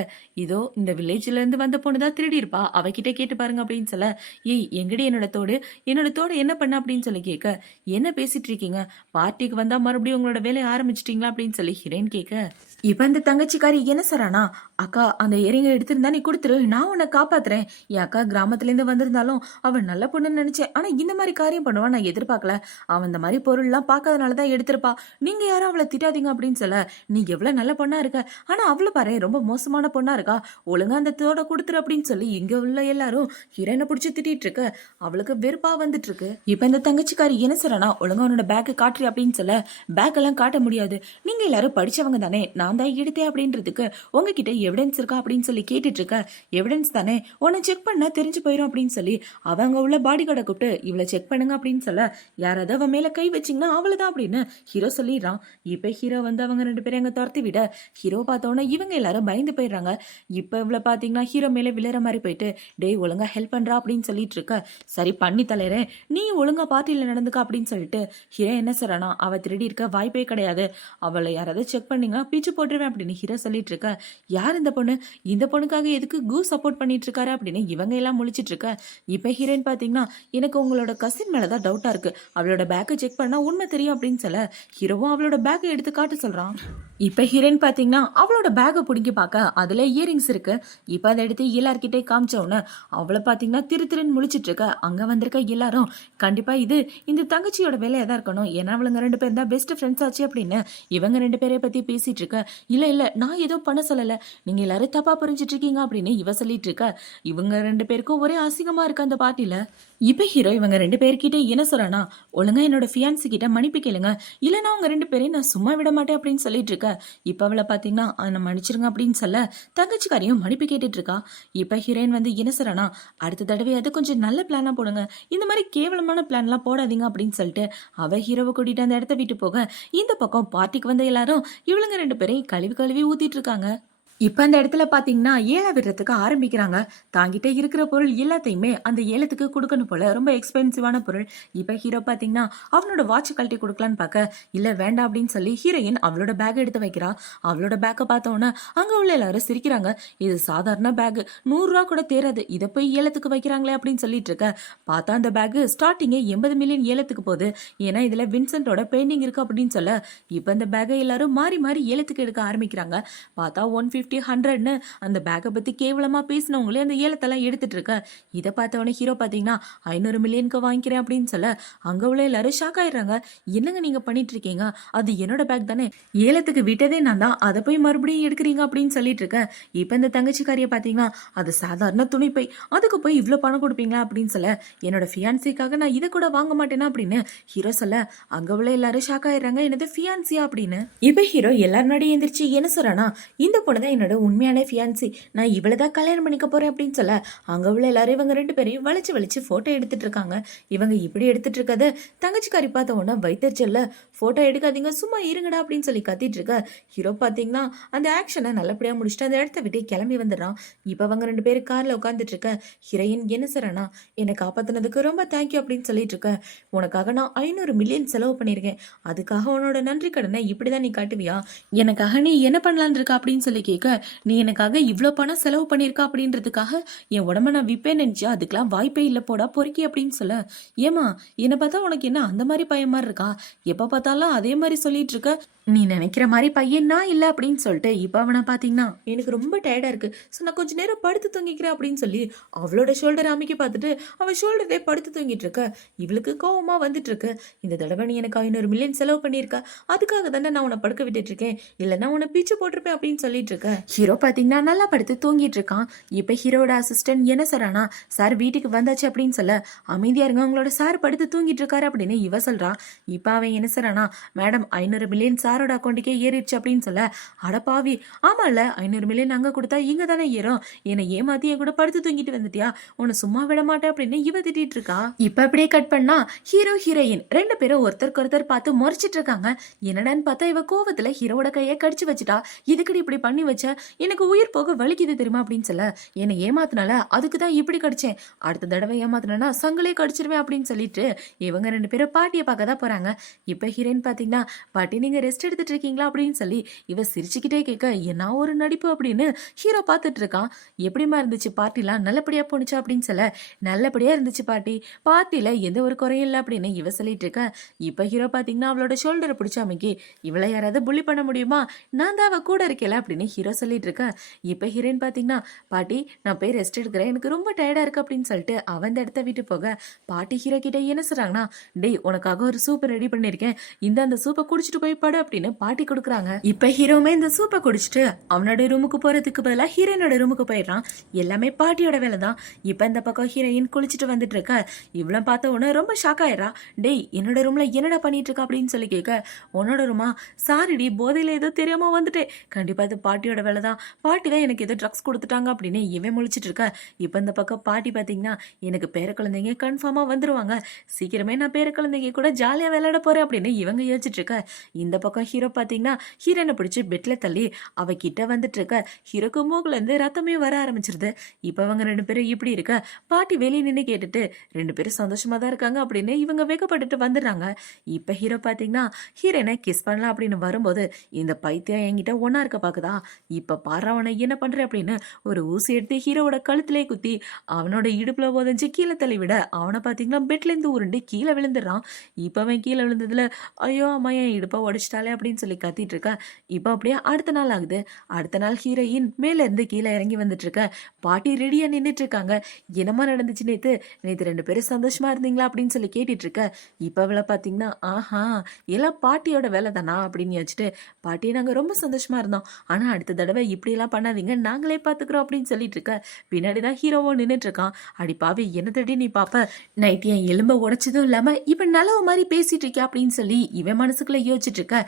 இதோ இந்த வில்லேஜ்ல இருந்து வந்த பொண்ணுதான் திருடி இருப்பா, அவகிட்ட கேட்டு பாருங்க அப்படின்னு சொல்ல, ஏய் எங்கடி என்னோட தோடு என்ன பண்ண அப்படின்னு சொல்லி கேட்க, என்ன பேசிட்டு இருக்கீங்க, பார்ட்டிக்கு வந்தா மறுபடியும் உங்களோட வேலையை ஆரம்பிச்சிட்டீங்களா அப்படின்னு சொல்லி ஹீரோயின் கேட்க. இப்ப இந்த தங்கச்சிக்காரி என்ன சொல்றானா, அக்கா அந்த இயரிங்க எடுத்திருந்தா நீ கொடுத்துரு, நான் உன்னை காப்பாத்து ஏமாத்துறேன். என் அக்கா கிராமத்துலேருந்து வந்திருந்தாலும் அவன் நல்ல பொண்ணுன்னு நினைச்சேன். ஆனா இந்த மாதிரி காரியம் பண்ணுவான் நான் எதிர்பார்க்கல. அவன் இந்த மாதிரி பொருள்லாம் பார்க்காதனால தான் எடுத்திருப்பா. நீங்க யாரும் அவளை திட்டாதீங்க அப்படின்னு சொல்ல, நீ எவ்வளவு நல்ல பொண்ணா இருக்க, ஆனா அவளை பாரு ரொம்ப மோசமான பொண்ணா இருக்கா, ஒழுங்கா அந்த தோட கொடுத்துரு அப்படின்னு சொல்லி இங்க உள்ள எல்லாரும் ஹீரோயினை பிடிச்சி திட்டிட்டு இருக்க. அவளுக்கு வெறுப்பா வந்துட்டு இருக்கு. இப்ப இந்த தங்கச்சிக்காரி என்ன சொல்றா, ஒழுங்கா உன்னோட பேக்கு காட்டுறி அப்படின்னு சொல்ல, பேக் எல்லாம் காட்ட முடியாது, நீங்க எல்லாரும் படிச்சவங்க தானே, நான் தான் எடுத்தேன் அப்படின்றதுக்கு உங்ககிட்ட எவிடன்ஸ் இருக்கா அப்படின்னு சொல்லி கேட்டுட்டு இருக்க. எவிடன்ஸ் தானே, உன்னை செக் பண்ண தெரிஞ்சு போயிடும் அப்படின்னு சொல்லி அவங்க உள்ள பாடி கார்டை கூப்பிட்டு இவளை செக் பண்ணுங்க அப்படின்னு சொல்ல, யாராவது அவன் மேல கை வச்சிங்கன்னா அவ்வளவுதான் அப்படின்னு ஹீரோ சொல்லிடுறான். இப்ப ஹீரோ வந்து அவங்க 2 பேரும் அங்க துரத்தி விட, ஹீரோ பார்த்தோன்னா இவங்க எல்லாரும் பயந்து போயிடுறாங்க. இப்ப இவ்வளவு பாத்தீங்கன்னா ஹீரோ மேல விழுற மாதிரி போயிட்டு, டேய் ஒழுங்கா ஹெல்ப் பண்றா அப்படின்னு சொல்லிட்டு இருக்க. சரி பண்ணி தலையறே, நீ ஒழுங்கா பார்ட்டியில நடந்துக்க அப்படின்னு சொல்லிட்டு ஹீரோ என்ன சொல்றானா, அவ திருடி இருக்க வாய்ப்பே கிடையாது, அவளை யாராவது செக் பண்ணீங்கன்னா பிச்சு போட்டுருவேன் அப்படின்னு ஹீரோ சொல்லிட்டு இருக்க. யார் இந்த பொண்ணு, இந்த பொண்ணுக்காக எதுக்கு கூ சப்போர்ட் பண்ணிட்டு இருக்காரு அப்படின்னு இவங்க எல்லாம் முழிச்சிட்டு இருக்க. இப்ப ஹீரோயின் பாத்தீங்கன்னா, எனக்கு உங்களோட கசின் மேலதான் டவுட்டா இருக்கு, அவளோட பேக்கை செக் பண்ணா உண்மை தெரியும் அப்படின்னு சொல்ல, ஹீரோவும் அவளோட பேக்கை எடுத்து காட்ட சொல்றான். இப்ப ஹீரோயின் பாத்தீங்கன்னா அவளோட பேக்கை பிடிங்கி பார்க்க அதுல இயரிங்ஸ் இருக்கு. இப்ப அதை எடுத்து எல்லார்கிட்டே காமிச்சோன்னு அவளை பாத்தீங்கன்னா திருன்னு முழிச்சிட்டு இருக்க. அங்க வந்திருக்க எல்லாரும் கண்டிப்பா இது இந்த தங்கச்சியோட வேலையா தான் இருக்கணும், ஏன்னா அவளுங்க 2 பேரும் தான் பெஸ்ட் ஃப்ரெண்ட்ஸ் ஆச்சு அப்படின்னு இவங்க 2 பேரை பத்தி பேசிட்டு இருக்க. இல்ல நான் ஏதோ பண்ண சொல்லல, நீங்க எல்லாரும் தப்பா புரிஞ்சிட்டு இருக்கீங்க அப்படின்னு இவ சொல்லிட்டு இருக்க. இவங்க 2 பேருக்கும் ஒரே அசிங்கமா இருக்கு அந்த பார்ட்டில. இப்ப ஹீரோ இவங்க 2 பேர்கிட்ட என்ன சொல்றானா, ஒழுங்கா என்னோட ஃபியான்சி கிட்ட மன்னிப்பு கேளுங்க, இல்லைன்னா அவங்க 2 பேரையும் நான் சும்மா விட மாட்டேன் அப்படின்னு சொல்லிட்டு இருக்க. இப்ப அவளை பாத்தீங்கன்னா நான் மன்னிச்சிருங்க அப்படின்னு சொல்ல, தங்கச்சிக்காரையும் மன்னிப்பு கேட்டுட்டு இருக்கா. இப்ப ஹீரோயின் வந்து என்ன சொல்றானா, அடுத்த தடவை அது கொஞ்சம் நல்ல பிளானா போடுங்க, இந்த மாதிரி கேவலமான பிளான் எல்லாம் போடாதீங்க அப்படின்னு சொல்லிட்டு அவ ஹீரோவை கூட்டிட்டு அந்த இடத்த விட்டு போக, இந்த பக்கம் பார்ட்டிக்கு வந்த எல்லாரும் இவளுங்க 2 பேரையும் கழுவி ஊத்திட்டு இருக்காங்க. இப்ப அந்த இடத்துல பாத்தீங்கன்னா ஏழை விடுறதுக்கு ஆரம்பிக்கிறாங்க. தாங்கிட்ட இருக்கிற பொருள் எல்லாத்தையுமே அந்த ஏலத்துக்கு கொடுக்கணும் போல, ரொம்ப எக்ஸ்பென்சிவான பொருள். இப்ப ஹீரோ பாத்தீங்கன்னா அவனோட வாட்ச் கழட்டி கொடுக்கலான்னு பார்க்க, இல்ல வேண்டாம் அப்படின்னு சொல்லி ஹீரோயின் அவளோட பேக் எடுத்து வைக்கிறா. அவளோட பேக்கை பார்த்தோன்னா அங்க உள்ள எல்லாரும் சிரிக்கிறாங்க. இது சாதாரண பேக், 100 ரூபா கூட தேராது, இதை போய் ஏலத்துக்கு வைக்கிறாங்களே அப்படின்னு சொல்லிட்டு இருக்க. பார்த்தா அந்த பேக் ஸ்டார்டிங்கே 80 மில்லியன் ஏலத்துக்கு போகுது, ஏன்னா இதுல வின்சென்டோட பெயிண்டிங் இருக்கு அப்படின்னு சொல்ல. இப்ப அந்த பேக்கை எல்லாரும் மாறி மாறி ஏலத்துக்கு எடுக்க ஆரம்பிக்கிறாங்க. பார்த்தா 150 100ன்னு அந்த பேக்கை பத்தி கேவலமா பேசினவங்களே அந்த ஏலத்தெல்லாம் எடுத்துட்டு இருக்க. இதை பார்த்தவொடனே ஹீரோ பாத்தீங்கன்னா 500 மில்லியனுக்கு வாங்கிக்கிறேன் அப்படின்னு சொல்ல, அங்க உள்ள எல்லாரும் ஷாக் ஆயிடுறாங்க. என்னங்க நீங்க பண்ணிட்டு இருக்கீங்க, அது என்னோட பேக் தானே, ஏலத்துக்கு விட்டதே நான் தான், அதை போய் மறுபடியும் எடுக்கிறீங்க அப்படின்னு சொல்லிட்டு இருக்க. இப்ப இந்த தங்கச்சிக்காரிய பாத்தீங்கன்னா அது சாதாரண துணிப்பை, அதுக்கு போய் இவ்வளவு பணம் கொடுப்பீங்களா அப்படின்னு சொல்ல, என்னோட ஃபியான்சிக்காக நான் இதை கூட வாங்க மாட்டேனா அப்படின்னு ஹீரோ சொல்ல, அங்க உள்ள எல்லாரும் ஷாக் ஆயிடுறாங்க, என்னது ஃபியான்சியா அப்படின்னு. இப்ப ஹீரோ எல்லாரும் முன்னாடி எந்திரிச்சு என்ன சொல்றானா, இந்த பொண்ணுதான் என்னோட உண்மையான ஃபியான்சி, நான் இவ்வளவுதான் கல்யாணம் பண்ணிக்க போறேன் அப்படின்னு சொல்ல, அங்க உள்ள எல்லாரும் இவங்க 2 பேரையும் வளைச்சு போட்டோ எடுத்துட்டு இருக்காங்க. இவங்க இப்படி எடுத்துட்டு இருக்கத தங்கச்சிக்காரி பார்த்த உடனே வைத்தறிச்சல்ல, போட்டோ எடுக்காதீங்க சும்மா இருங்கடா அப்படின்னு சொல்லி கத்திட்டு இருக்க. ஹீரோ பாத்தீங்கன்னா அந்த ஆக்ஷனை நல்லபடியா முடிச்சுட்டு அந்த இடத்த விட்டு கிளம்பி வந்துடுறான். இப்ப அவங்க 2 பேரும் கார்ல உட்காந்துட்டு இருக்க. ஹீரோயின் என்ன சொல்றானா, என்னை காப்பாத்தினதுக்கு ரொம்ப தேங்க்யூ அப்படின்னு சொல்லிட்டு இருக்க. உனக்காக நான் 500 மில்லியன் செலவு பண்ணிருக்கேன், அதுக்காக உன்னோட நன்றி கடனை இப்படிதான் நீ காட்டுவியா, எனக்காக நீ என்ன பண்ணலான் இருக்கா அப்படின்னு சொல்லி கேட்க, நீ எனக்காக இவ்வளோ பணம் செலவு பண்ணியிருக்கா அப்படின்றதுக்காக என் உடம்ப நான் விப்பேன் நினைச்சா, அதுக்கெல்லாம் வாய்ப்பே இல்லை போடா பொறுக்கி அப்படின்னு சொல்ல. ஏமா என்னை பார்த்தா உனக்கு என்ன அந்த மாதிரி பையன் மாதிரி இருக்கா, எப்ப பார்த்தாலும் அதே மாதிரி சொல்லிட்டு இருக்க, நீ நினைக்கிற மாதிரி பையன் நான் இல்லை அப்படின்னு சொல்லிட்டு இப்ப அவனை பாத்தீங்கன்னா எனக்கு ரொம்ப டயர்டா இருக்கு, ஸோ நான் கொஞ்ச நேரம் படுத்து தூங்கிக்கிறேன் அப்படின்னு சொல்லி அவளோட ஷோல்டர் அமைக்க பார்த்துட்டு அவள் ஷோல்டர்லேயே படுத்து தூங்கிட்டு இருக்க. இவளுக்கு கோவமா வந்துட்டு இருக்கு. இந்த தடவை நீ எனக்கு 500 மில்லியன் செலவு பண்ணியிருக்க, அதுக்காக தானே நான் உன்னை படுக்க விட்டுட்டு இருக்கேன், இல்லைன்னா உன்னை பிச்சு போட்டிருப்பேன் அப்படின்னு சொல்லிட்டு இருக்க. ஹீரோ பாத்தீங்கன்னா நல்லா படுத்து தூங்கிட்டு இருக்கான். இப்ப ஹீரோட அசிஸ்டன்ட் என்ன சொல்றானா, சார் வீட்டுக்கு வந்தாச்சு அப்படின்னு சொல்ல, அமைதியா இருங்க உங்களோட சார் படுத்து தூங்கிட்டு இருக்காரு அப்படின்னு இவ சொல்றா. இப்ப அவன் என்ன சொல்றானா, மேடம் 500 மில்லியன் சாரோட அக்கௌண்ட்டுக்கே ஏறிடுச்சு அப்படின்னு சொல்ல, அடப்பாவி ஆமால 500 மில்லியன் அங்க கொடுத்தா இங்க தானே ஏறும், என்னை ஏமாத்தி என் கூட படுத்து தூங்கிட்டு வந்துட்டியா, உன்னை சும்மா விட மாட்டேன் அப்படின்னு இவ திட்டிட்டு இருக்கா. இப்ப அப்படியே கட் பண்ணா ஹீரோ ஹீரோயின் 2 பேரும் ஒருத்தருக்கு ஒருத்தர் பார்த்து முறைச்சிட்டு இருக்காங்க. என்னடான்னு பார்த்தா இவ கோவத்துல ஹீரோட கையை கடிச்சு வச்சுட்டா. இதுக்கடி இப்படி பண்ணி வச்ச, எனக்கு உயிர் போக வலிக்குது தெரியுமா அப்படின்னு சொல்ல, என்னை ஏமாத்தினால அதுக்குதான் இப்படி கடிச்சேன், அடுத்த தடவை ஏமாத்தினா சங்களே கடிச்சிருவேன் அப்படின்னு சொல்லிட்டு இவங்க 2 பேரும் பாட்டியை பார்க்க தான் போறாங்க. இப்ப ஹீரோயின் ஹீரோயின் பார்த்தீங்கன்னா பாட்டி நீங்கள் ரெஸ்ட் எடுத்துட்டு இருக்கீங்களா அப்படின்னு சொல்லி இவ சிரிச்சுக்கிட்டே கேட்க என்ன ஒரு நடிப்பு அப்படின்னு ஹீரோ பார்த்துட்டு இருக்கான். எப்படிமா இருந்துச்சு பார்ட்டிலாம் நல்லபடியாக போணுச்சு அப்படின்னு சொல்ல நல்லபடியாக இருந்துச்சு பாட்டி, பார்ட்டியில் எந்த ஒரு குறையும் இல்லை அப்படின்னு இவ சொல்லிட்டு இருக்க. இப்போ ஹீரோ பார்த்தீங்கன்னா அவளோட ஷோல்டரை பிடிச்ச அமைக்கி இவளை யாராவது புள்ளி பண்ண முடியுமா, நான் தான் அவ கூட இருக்கல அப்படின்னு ஹீரோ சொல்லிட்டு இருக்க. இப்போ ஹீரோயின் பார்த்தீங்கன்னா பாட்டி நான் போய் ரெஸ்ட் எடுக்கிறேன், எனக்கு ரொம்ப டயர்டாக இருக்கு அப்படின்னு சொல்லிட்டு அவன் இந்த இடத்த விட்டு போக பாட்டி ஹீரோ கிட்ட என்ன சொல்றாங்கன்னா டேய் உனக்காக ஒரு சூப்பை ரெடி பண்ணியிருக்கேன், இந்த அந்த சூப்பை குடிச்சிட்டு போய் படு அப்படின்னு பாட்டி கொடுக்குறாங்க. இப்போ ஹீரோவுமே இந்த சூப்பை குடிச்சிட்டு அவனோட ரூமுக்கு போறதுக்கு பதிலாக ஹீரோயினோட ரூமுக்கு போயிடுறான். எல்லாமே பாட்டியோட வேலை தான். இப்போ இந்த பக்கம் ஹீரோயின் குளிச்சுட்டு வந்துட்டு இருக்க. இவ்வளோ பார்த்த உடனே ரொம்ப ஷாக் ஆயிடுறா. டேய் என்னோட ரூம்ல என்னடா பண்ணிட்டு இருக்கா அப்படின்னு சொல்லி கேட்க உன்னோட ரூமா சாரிடி போதையில ஏதோ தெரியாம வந்துட்டேன், கண்டிப்பா இது பாட்டியோட வேலை தான், பாட்டி தான் எனக்கு ஏதோ ட்ரக்ஸ் கொடுத்துட்டாங்க அப்படின்னு இவன் முழிச்சிட்டு இருக்க. இப்போ இந்த பக்கம் பாட்டி பார்த்தீங்கன்னா எனக்கு பேர குழந்தைங்க கன்ஃபார்மா வந்துருவாங்க, சீக்கிரமே நான் பேர குழந்தைங்க கூட ஜாலியா விளையாட போறேன் அப்படின்னு இவங்க யோசிச்சுட்டு இருக்க. இந்த பக்கம் ஹீரோ பார்த்தீங்கன்னா ஹீரோனை பிடிச்சி பெட்ல தள்ளி அவ கிட்ட வந்துட்டு இருக்க. ஹீரோக்கு மூக்குல இருந்து ரத்தமே வர ஆரம்பிச்சிருது. இப்போ அவங்க ரெண்டு பேரும் இப்படி இருக்க பாட்டி வெளியே நின்று கேட்டுட்டு ரெண்டு பேரும் சந்தோஷமா தான் இருக்காங்க அப்படின்னு இவங்க வேகப்பட்டுட்டு வந்துடுறாங்க. இப்போ ஹீரோ பார்த்தீங்கன்னா ஹீரோனை கிஸ் பண்ணலாம் அப்படின்னு வரும்போது இந்த பைத்தியம் என்கிட்ட ஒன்னா இருக்க பாக்குதா, இப்போ பாரு அவனை என்ன பண்ற அப்படின்னு ஒரு ஊசி எடுத்து ஹீரோவோட கழுத்திலே குத்தி அவனோட இடுப்புல உதஞ்சி கீழே தள்ளி விட அவனை பார்த்தீங்கன்னா பெட்ல இருந்து உருண்டு கீழே விழுந்துடுறான். இப்போ அவன் கீழே விழுந்ததுல ஐயோ அம்மா என் இடுப்பை உடைச்சிட்டாலே அப்படின்னு சொல்லி கத்திட்டு இருக்க. இப்போ அப்படியே அடுத்த நாள் ஆகுது. அடுத்த நாள் ஹீரோயின் மேல இருந்து கீழே இறங்கி வந்துட்டு இருக்க. பாட்டி ரெடியா நின்றுட்டு இருக்காங்க. என்னமா நடந்துச்சு நேத்து, நேத்து ரெண்டு பேரும் சந்தோஷமா இருந்தீங்களா அப்படின்னு சொல்லி கேட்டுட்டு இருக்க. இப்ப அவளை பாத்தீங்கன்னா ஆஹா எல்லாம் பாட்டியோட வேலை தானா அப்படின்னு யோசிச்சுட்டு பாட்டியை நாங்க ரொம்ப சந்தோஷமா இருந்தோம், ஆனா அடுத்த தடவை இப்படி எல்லாம் பண்ணாதீங்க நாங்களே பாத்துக்கிறோம் அப்படின்னு சொல்லிட்டு இருக்க. பின்னாடிதான் ஹீரோவும் நின்றுட்டு இருக்கான். அடி பாவி என்ன தடி நீ பாப்ப, நைட் என் எலும்ப உடைச்சதும் இல்லாம இப்ப நல்லவ மாதிரி பேசிட்டு இருக்க அப்படின்னு சொல்லி இவன் மனசுக்குள்ள யோசிச்சுட்டு இருக்க.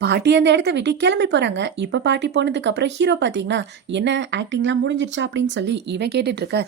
பாட்டி அந்த இடத்த விட்டு கிளம்பி போறாங்க. இப்ப பாட்டி போனதுக்கு அப்புறம் ஹீரோ பாத்தீங்கன்னா என்ன ஆக்டிங்லாம் முடிஞ்சிருச்சா அப்படின்னு சொல்லி இவன் கேட்டுட்டு இருக்க.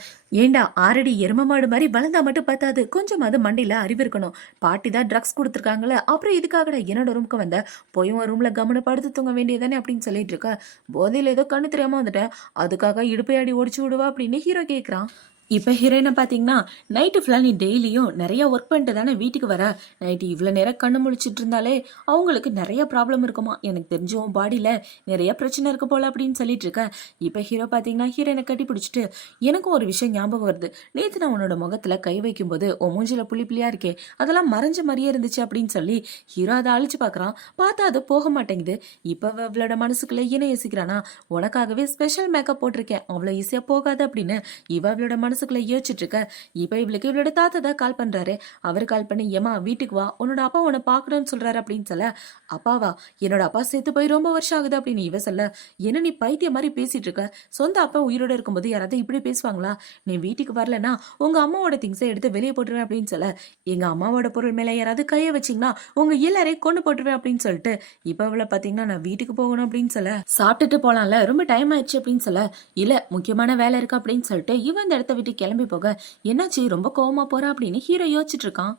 ஏண்டா ஆரடி எரும மாடு மாதிரி வளர்ந்தா மட்டும் பார்த்தாது, கொஞ்சமாவது மண்டையில அறிவு இருக்கணும், பாட்டி தான் ட்ரக்ஸ் கொடுத்துருக்காங்களே அப்புறம் இதுக்காகடா என்னோட ரூமுக்கு வந்த, போய் உன் ரூம்ல கவனம் படுத்து தூங்க வேண்டியதானே அப்படின்னு சொல்லிட்டு இருக்க. போதையில ஏதோ கண்ணு தெரியாம வந்துட்டேன், அதுக்காக இடுப்பையாடி ஒடிச்சு விடுவா அப்படின்னு ஹீரோ கேட்கறான். இப்போ ஹீரோயினை பார்த்தீங்கன்னா நைட்டு ஃபுல்லாக நீ டெய்லியும் நிறைய ஒர்க் பண்ணிட்டு தானே வீட்டுக்கு வர, நைட்டு இவ்வளோ நேரம் கண்ணு முழிச்சிட்டு இருந்தாலே அவங்களுக்கு நிறைய ப்ராப்ளம் இருக்குமா, எனக்கு தெரிஞ்ச உன் பாடியில் நிறைய பிரச்சனை இருக்கு போல அப்படின்னு சொல்லிட்டு இருக்க. இப்போ ஹீரோ பார்த்தீங்கன்னா ஹீரோயினை கட்டி பிடிச்சிட்டு எனக்கும் ஒரு விஷயம் ஞாபகம் வருது, நேற்று நான் உன்னோட முகத்தில் கை வைக்கும்போது உன் மூஞ்சில புள்ளி புள்ளியா இருக்கே அதெல்லாம் மறைஞ்ச மாதிரியே இருந்துச்சு அப்படின்னு சொல்லி ஹீரோ அதை அழிச்சு பார்க்குறான். பார்த்தா அது போக மாட்டேங்குது. இப்போ அவளோட மனசுக்குள்ள என்ன யோசிக்கிறானா, உனக்காகவே ஸ்பெஷல் மேக்கப் போட்டிருக்கேன் அவ்வளோ ஈஸியாக போகாது அப்படின்னு அவளோட மனசுக்குள்ள யோசிச்சுட்டு இருக்க. இப்ப இவளுக்கு இவளோட தாத்தா தான் கால் பண்றாரு. அவர் கால் பண்ணி ஏமா வீட்டுக்கு வா உன்னோட அப்பா உன்னை பாக்கணும்னு சொல்றாரு அப்படின்னு சொல்ல. அப்பாவா, என்னோட அப்பா செத்து போய் ரொம்ப வருஷம் ஆகுது அப்படின்னு இவ சொல்ல. என்ன நீ பைத்திய மாதிரி பேசிட்டு இருக்க, சொந்த அப்பா உயிரோட இருக்கும்போது யாராவது இப்படி பேசுவாங்களா, நீ வீட்டுக்கு வரலன்னா உங்க அம்மாவோட திங்ஸை எடுத்து வெளியே போட்டுருவேன் அப்படின்னு சொல்ல. எங்க அம்மாவோட பொருள் மேல யாராவது கைய வச்சிங்கன்னா உங்க எல்லாரையும் கொண்டு போட்டுருவேன் அப்படின்னு சொல்லிட்டு இப்ப அவளை பாத்தீங்கன்னா நான் வீட்டுக்கு போகணும் அப்படின்னு சொல்ல. சாப்பிட்டுட்டு போலாம்ல ரொம்ப டைம் ஆயிடுச்சு அப்படின்னு சொல்ல. இல்ல முக்கியமான வேலை இருக்கு அப்படின்னு சொல்லிட்டு இவன் இந்த இடத்த விட்டு கிளம்பி போக என்னாச்சு ரொம்ப கோவமா போறா அப்படின்னு ஹீரோ யோசிச்சுட்டு இருக்கான்.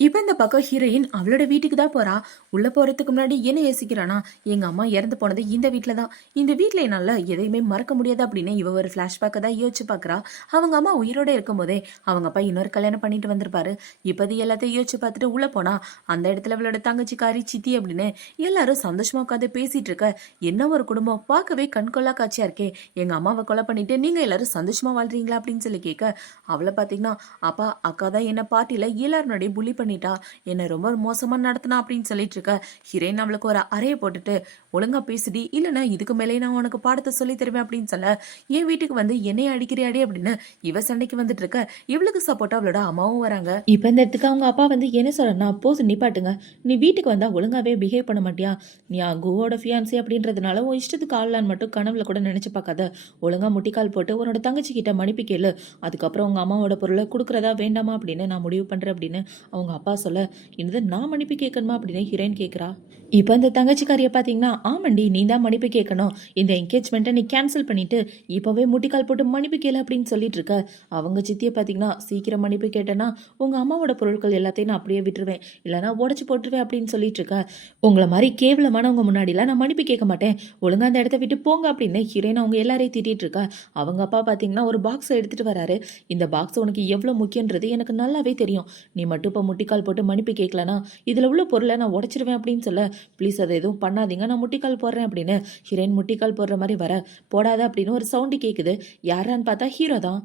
இப்போ இந்த பக்கம் ஹீரோயின் அவளோட வீட்டுக்கு தான் போறா. உள்ள போறதுக்கு முன்னாடி என்ன யோசிக்கிறானா, எங்க அம்மா இறந்து போனது இந்த வீட்டுல தான், இந்த வீட்டுல என்னால எதையுமே மறக்க முடியாது அப்படின்னு இவ ஒரு பிளாஷ்பேக்கை தான் யோசிச்சு பாக்குறா. அவங்க அம்மா உயிரோட இருக்கும் போதே அவங்க அப்பா இன்னொரு கல்யாணம் பண்ணிட்டு வந்திருப்பாரு. இப்போது எல்லாத்தையும் யோசிச்சு பார்த்துட்டு உள்ள போனா அந்த இடத்துல அவளோட தங்கச்சிக்காரி சித்தி அப்படின்னு எல்லாரும் சந்தோஷமா உட்காந்து பேசிட்டு இருக்க. என்ன ஒரு குடும்பம், பார்க்கவே கண்கொள்ளா காட்சியா இருக்கே, எங்க அம்மாவை கொலை பண்ணிட்டு நீங்க எல்லாரும் சந்தோஷமா வாழ்றீங்களா அப்படின்னு சொல்லி கேட்க. அவளை பாத்தீங்கன்னா அப்பா அக்கா தான் என்ன பார்ட்டில எல்லாருடைய புள்ளி பண்ணிட்டா, என்ன ரொம்ப மோசமா நடத்தினா அப்படின்னு சொல்லிட்டு இருக்க. ஹீரோயின் அவளுக்கு ஒரு அறையை போட்டுட்டு ஒழுங்கா பேசிடி, இல்லைன்னா இதுக்கு மேலே நான் உனக்கு பாடத்தை சொல்லி தருவேன் அப்படின்னு சொல்ல. என் வீட்டுக்கு வந்து என்னைய அடிக்கிறியாடி அப்படின்னு இவ சண்டைக்கு வந்துட்டு இருக்க. இவளுக்கு சப்போர்ட்டா அவளோட அம்மாவும் வராங்க. இப்ப இந்த இடத்துக்கு அவங்க அப்பா வந்து என்ன சொல்றா, போது நிப்பாட்டுங்க, நீ வீட்டுக்கு வந்தா ஒழுங்காவே பிஹேவ் பண்ண மாட்டியா, நீ குவோட ஃபியான்சி அப்படின்றதுனால உன் இஷ்டத்துக்கு ஆள்லான்னு மட்டும் கனவுல கூட நினைச்சு பார்க்காத, ஒழுங்கா முட்டிக்கால் போட்டு உன்னோட தங்கச்சி கிட்ட மன்னிப்பு கேளு, அதுக்கப்புறம் உங்க அம்மாவோட பொருளை கொடுக்குறதா வேண்டாமா அப்படின்னு நான் முடிவு பண்றேன் அப்படின்னு அவங்க அப்பா சொல்ல. என்னது நான் மன்னிப்பு கேட்கணுமா அப்படின்னு ஹீரோயின் கேட்குறா. இப்போ அந்த தங்கச்சிக்காரியை பார்த்தீங்கன்னா ஆமாண்டி நீ தான் மன்னிப்பு கேட்கணும், இந்த என்கேஜ்மெண்ட்டை நீ கேன்சல் பண்ணிட்டு இப்போவே முட்டிக்கால் போட்டு மன்னிப்பு கேளு அப்படின்னு சொல்லிட்டு இருக்க. அவங்க சித்தியை பார்த்தீங்கன்னா சீக்கிரம் மன்னிப்பு கேட்டேன்னா உங்கள் அம்மாவோட பொருட்கள் எல்லாத்தையும் நான் அப்படியே விட்டுருவேன், இல்லைனா உடச்சி போட்டுருவேன் அப்படின்னு சொல்லிட்டு இருக்க. உங்களை மாதிரி கேவலமானவங்க முன்னாடிலாம் நான் மன்னிப்பு கேட்க மாட்டேன், ஒழுங்கா அந்த இடத்த விட்டு போங்க அப்படின்னு ஹீரோயின் அவங்க எல்லாரையும் திட்டிட்டு இருக்கா. அவங்க அப்பா பார்த்தீங்கன்னா ஒரு பாக்ஸை எடுத்துட்டு வராரு. இந்த பாக்ஸ் உனக்கு எவ்வளோ முக்கியன்றது எனக்கு நல்லாவே தெரியும், நீ மட்டும் இப்போ முட்டி முட்டிக்கால் போட்டு மன்னிப்பு கேட்கலனா இதில் உள்ள பொருளை நான் உடச்சிருவேன் அப்படின்னு சொல்ல, ப்ளீஸ் அதை எதுவும் பண்ணாதீங்க, நான் முட்டிக்கால் போடுறேன் அப்படின்னு ஹீரோயின் முட்டிக்கால் போடுற மாதிரி வர, போடாத அப்படின்னு ஒரு சவுண்டு கேட்குது. யாரான்னு பார்த்தா ஹீரோ தான்.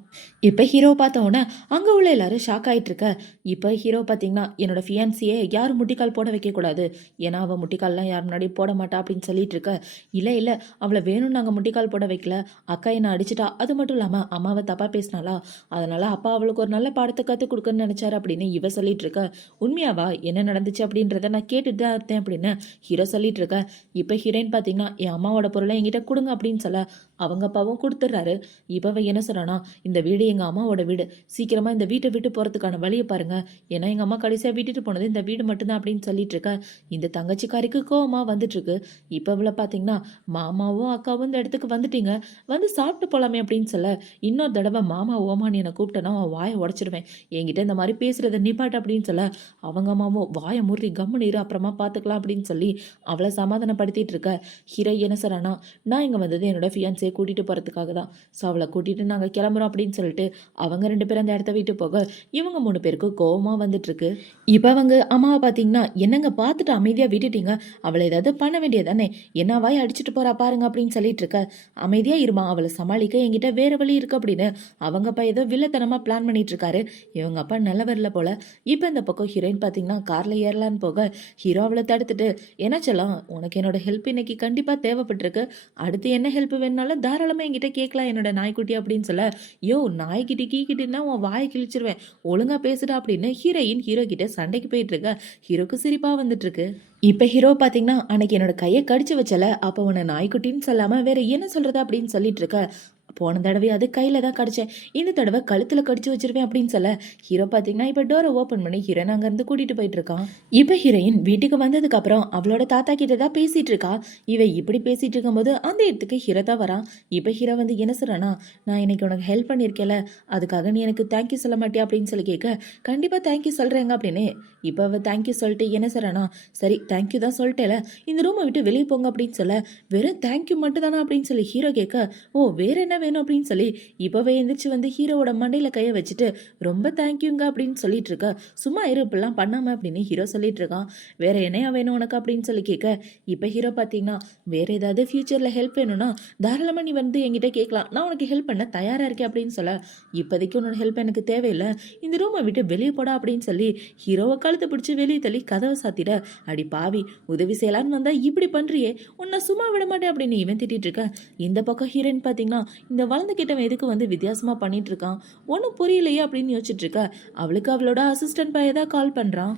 இப்போ ஹீரோ பார்த்த உடனே அங்கே உள்ள எல்லாரும் ஷாக் ஆகிட்டு இருக்க. இப்போ ஹீரோ பார்த்தீங்கன்னா என்னோட ஃபியான்சியே யாரும் முட்டிக்கால் போட வைக்கக்கூடாது, ஏன்னா அவள் முட்டிக்கால்லாம் யார் முன்னாடி போட மாட்டா அப்படின்னு சொல்லிட்டு இருக்க. இல்லை இல்லை, அவளை வேணும்னு நாங்கள் முட்டிக்கால் போட வைக்கல, அக்கா என்னை அடிச்சிட்டா, அது மட்டும் இல்லாமல் அம்மாவை தப்பாக பேசினாலா, அதனால அப்பா அவளுக்கு ஒரு நல்ல பாடத்தை கற்றுக் கொடுக்குன்னு நினச்சாரு அப்படின்னு இவ சொல்லிட்டு இருக்க. உண்மையாவா என்ன நடந்துச்சு அப்படின்றத நான் கேட்டுட்டு தான் இருந்தேன் அப்படின்னு ஹீரோ சொல்லிட்டு இருக்க. இப்போ ஹீரோயின் பார்த்தீங்கன்னா என் அம்மாவோட பொருளை என்கிட்ட கொடுங்க அப்படின்னு சொல்ல அவங்க அப்பாவும் கொடுத்துட்றாரு. இப்போ என்ன சொல்றானா, இந்த வீடு எங்கள் அம்மாவோட வீடு, சீக்கிரமாக இந்த வீட்டை விட்டு போகிறதுக்கான வழியை பாருங்க, ஏன்னா எங்கள் அம்மா கடைசியாக விட்டுட்டு போனது இந்த வீடு மட்டும்தான் அப்படின்னு சொல்லிட்டு இருக்க. இந்த தங்கச்சிக்காரிக்கு கோவமாக வந்துட்டு இருக்கு. இப்போ இவ்வளோ பார்த்தீங்கன்னா மாமாவும் அக்காவும் இந்த இடத்துக்கு வந்துட்டீங்க, வந்து சாப்பிட்டு போகலாமே அப்படின்னு சொல்ல, இன்னொரு தடவை மாமா ஓமான்னு என்னை கூப்பிட்டேன்னா அவன் வாயை உடச்சிடுவேன், என்கிட்ட இந்த மாதிரி பேசுகிறத நிப்பாட்டு அப்படின்னு சொல்ல, அவங்க அம்மாவும் வாயை முறி கம்முன்னு இரு, அப்புறமா பார்த்துக்கலாம் அப்படின்னு சொல்லி அவளை சமாதானப்படுத்திட்டு இருக்க. ஹீரோ என்ன சொல்றானா, நான் இங்கே வந்தது என்னோட ஃபியான்ஸே கூட்டிகிட்டு போகிறதுக்காக தான், ஸோ அவளை கூட்டிகிட்டு நாங்கள் கிளம்புறோம் அப்படின்னு சொல்லிட்டு அவங்க 2 பேரும் அந்த இடத்த விட்டு போக இவங்க 3 பேருக்கு கோவமாக வந்துட்டுருக்கு. இப்போ அவங்க அம்மாவை பார்த்தீங்கன்னா என்னங்க பார்த்துட்டு அமைதியாக விட்டுட்டீங்க, அவளை ஏதாவது பண்ண வேண்டியதானே, என்ன வாய் அடிச்சுட்டு போகிறா பாருங்க அப்படின்னு சொல்லிட்டு இருக்க. அமைதியாக இருமா, அவளை சமாளிக்க என்கிட்ட வேறு வழி இருக்குது அப்படின்னு அவங்க அப்பா ஏதோ வில்லத்தனமாக பிளான் பண்ணிட்டு இருக்காரு. இவங்க அப்பா நல்லவரில் போல. இப்போ இந்த பக்கம் ஹீரோயின் பார்த்தீங்கன்னா காரில் ஏறலான்னு போக ஹீரோ அவளை தடுத்துட்டு, என்ன சொல்லலாம், உனக்கு என்னோட ஹெல்ப் இன்னைக்கு கண்டிப்பாக தேவைப்பட்டிருக்கு, அடுத்து என்ன ஹெல்ப் வேணுனாலும் தாராளமாக என்கிட்ட கேட்கலாம் என்னோட நாய்க்குட்டி அப்படின்னு சொல்ல, யோ நாய்க்கிட்டி கீக்கிட்டுன்னா உன் வாயை கிழிச்சிருவேன், ஒழுங்கா பேசுடா அப்படின்னு ஹீரோயின் ஹீரோ கிட்ட சண்டைக்கு போயிட்டு இருக்க. ஹீரோக்கு சிரிப்பாக வந்துட்டு இருக்கு. இப்போ ஹீரோ பார்த்தீங்கன்னா அன்னைக்கு என்னோட கையை கடிச்சு வச்சல, அப்போ உன்னை நாய்க்குட்டின்னு சொல்லாமல் வேற என்ன சொல்றது அப்படின்னு சொல்லிட்டு இருக்க. போன தடவை அது கையில் தான் கடிச்சேன், இந்த தடவை கழுத்தில் கடிச்சு வச்சிருவேன் அப்படின்னு சொல்ல ஹீரோ பார்த்தீங்கன்னா இப்போ டோரை ஓப்பன் பண்ணி ஹீரோயின் அங்கேருந்து கூட்டிகிட்டு போயிட்டு இருக்கான். இப்போ ஹீரோயின் வீட்டுக்கு வந்ததுக்கப்புறம் அவளோட தாத்தா கிட்ட தான் பேசிகிட்டு இருக்கா. இவ இப்படி பேசிகிட்டு இருக்கும்போது அந்த இடத்துக்கு ஹீரோ தான் வரான். இப்போ ஹீரோ வந்து என்ன சொல்கிறானா, நான் இன்னைக்கு உனக்கு ஹெல்ப் பண்ணியிருக்கேல, அதுக்காக நீ எனக்கு தேங்க்யூ சொல்ல மாட்டியா அப்படின்னு சொல்லி கேட்க, கண்டிப்பாக தேங்க்யூ சொல்கிறேங்க அப்படின்னு. இப்போ அவள் தேங்க்யூ சொல்லிட்டு என்ன சொல்கிறானா, சரி தேங்க்யூ தான் சொல்லிட்டேல, இந்த ரூமை விட்டு வெளியே போங்க அப்படின்னு சொல்ல, வெறும் தேங்க்யூ மட்டும் தானா அப்படின்னு சொல்லி ஹீரோ கேட்க, ஓ வேற என்ன வேணும் அப்படின்னு சொல்லி இப்பவே எந்திரிச்சு வந்து ஹீரோவோட மண்டையில கையை வச்சுட்டு ரொம்ப தேங்க்யூங்க அப்படின்னு சொல்லிட்டு இருக்க. சும்மா இரு, இப்பெல்லாம் பண்ணாம அப்படின்னு ஹீரோ சொல்லிட்டு இருக்கான். வேற என்னையா வேணும் உனக்கு அப்படின்னு சொல்லி கேட்க, இப்போ ஹீரோ பார்த்தீங்கன்னா வேற ஏதாவது ஃபியூச்சர்ல ஹெல்ப் வேணும்னா தாராளமாக நீ வந்து என்கிட்ட கேட்கலாம், நான் உனக்கு ஹெல்ப் பண்ண தயாரா இருக்கேன் அப்படின்னு சொல்ல, இப்போதைக்கு உன்னோட ஹெல்ப் எனக்கு தேவையில்லை, இந்த ரூமை விட்டு வெளியே போடா அப்படின்னு சொல்லி ஹீரோவை கழுத்தை பிடிச்சி வெளியே தள்ளி கதவை சாத்திட, அடி பாவி உதவி செய்யலான்னு வந்தா இப்படி பண்றியே, உன்னை சும்மா விட மாட்டேன் அப்படின்னு இவன் திட்டிட்டு இருக்க. இந்த பக்கம் ஹீரோயின் பார்த்தீங்கன்னா இந்த வளர்ந்து கிட்டவன் எதுக்கு வந்து வித்தியாசமா பண்ணிட்டு இருக்கான், ஒன்றும் புரியலையே அப்படின்னு யோசிச்சுட்டு இருக்க. அவளுக்கு அவளோட அசிஸ்டன்ட் பையன் தான் கால் பண்றான்.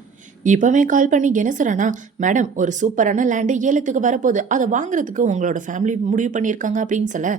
இப்பவே கால் பண்ணி என்ன சொல்றானா, மேடம் ஒரு சூப்பரான லேண்டு ஏலத்துக்கு வரப்போகுது, அதை வாங்குறதுக்கு உங்களோட ஃபேமிலி முடிவு பண்ணியிருக்காங்க அப்படின்னு சொல்ல,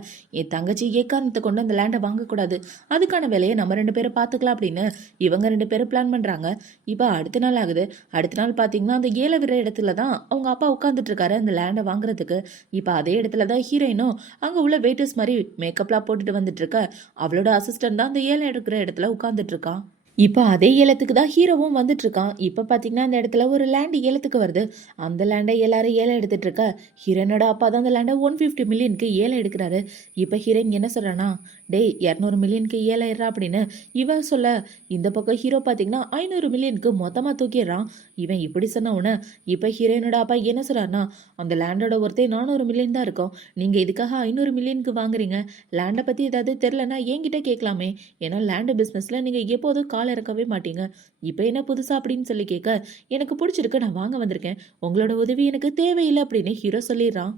என் தங்கச்சி ஏக்காரணத்தை கொண்டு அந்த லேண்டை வாங்கக்கூடாது, அதுக்கான வேலையை நம்ம 2 பேரும் பார்த்துக்கலாம் அப்படின்னு இவங்க 2 பேரும் பிளான் பண்றாங்க. இப்போ அடுத்த நாள் ஆகுது. அடுத்த நாள் பார்த்தீங்கன்னா அந்த ஏல விடுற இடத்துல தான் அவங்க அப்பா உட்காந்துட்டு இருக்காரு அந்த லேண்டை வாங்குறதுக்கு. இப்போ அதே இடத்துல தான் ஹீரோயினும் அங்கே உள்ள வெயிட்டர்ஸ் மாதிரி மேக்கப்லாம் போட்டுட்டு வந்துட்டு இருக்க. அவளோட அசிஸ்டன்ட் தான் அந்த ஏலம் எடுக்கிற இடத்துல உட்காந்துட்டு இருக்கான். இப்போ அதே ஏலத்துக்கு தான் ஹீரோவும் வந்துட்டு இருக்கான். இப்போ பார்த்தீங்கன்னா அந்த இடத்துல ஒரு லேண்டு ஏலத்துக்கு வருது. அந்த லேண்டை எல்லாரும் ஏலம் எடுத்துட்டு இருக்க. ஹீரோனோட அப்பா தான் அந்த லேண்டை 150 மில்லியனுக்கு ஏலம் எடுக்கிறாரு. இப்போ ஹீரோயின் என்ன சொல்றானா, டேய் 200 மில்லியனுக்கு ஏலம் ஏறா அப்படின்னு இவன் சொல்ல, இந்த பக்கம் ஹீரோ பார்த்தீங்கன்னா 500 மில்லியனுக்கு மொத்தமாக தூக்கிடுறான். இவன் இப்படி சொன்ன உடனே இப்போ ஹீரோயினோட அப்பா என்ன சொல்றாருனா, அந்த லேண்டோட ஒருத்தே 400 மில்லியன் தான் இருக்கும், நீங்கள் இதுக்காக 500 மில்லியனுக்கு வாங்குறீங்க, லேண்டை பற்றி ஏதாவது தெரிலனா என்கிட்ட கேட்கலாமே, ஏன்னா லேண்டு பிஸ்னஸில் நீங்கள் எப்போதும் கால் இறக்கவே மாட்டீங்க, இப்போ என்ன புதுசா அப்படின்னு சொல்லி கேட்க, எனக்கு பிடிச்சிருக்கு நான் வாங்க வந்திருக்கேன், உங்களோட உதவி எனக்கு தேவையில்லை அப்படின்னு ஹீரோ சொல்லிடுறான்.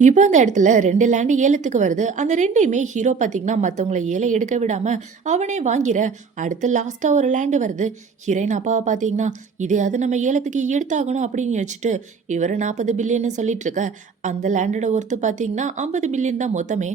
இப்போ அந்த இடத்துல 2 லேண்டு ஏலத்துக்கு வருது. அந்த 2யுமே ஹீரோ பார்த்தீங்கன்னா மற்றவங்களை ஏல எடுக்க விடாம அவனே வாங்கிற. அடுத்து லாஸ்டா ஒரு லேண்டு வருது. ஹீரோயின் அப்பாவை பார்த்தீங்கன்னா இதையாவது நம்ம ஏலத்துக்கு எடுத்தாகணும் அப்படின்னு யோசிச்சுட்டு இவர் 40 பில்லியன் சொல்லிட்டு இருக்க. அந்த லேண்டோட ஒர்த்து பார்த்தீங்கன்னா 50 பில்லியன் தான் மொத்தமே.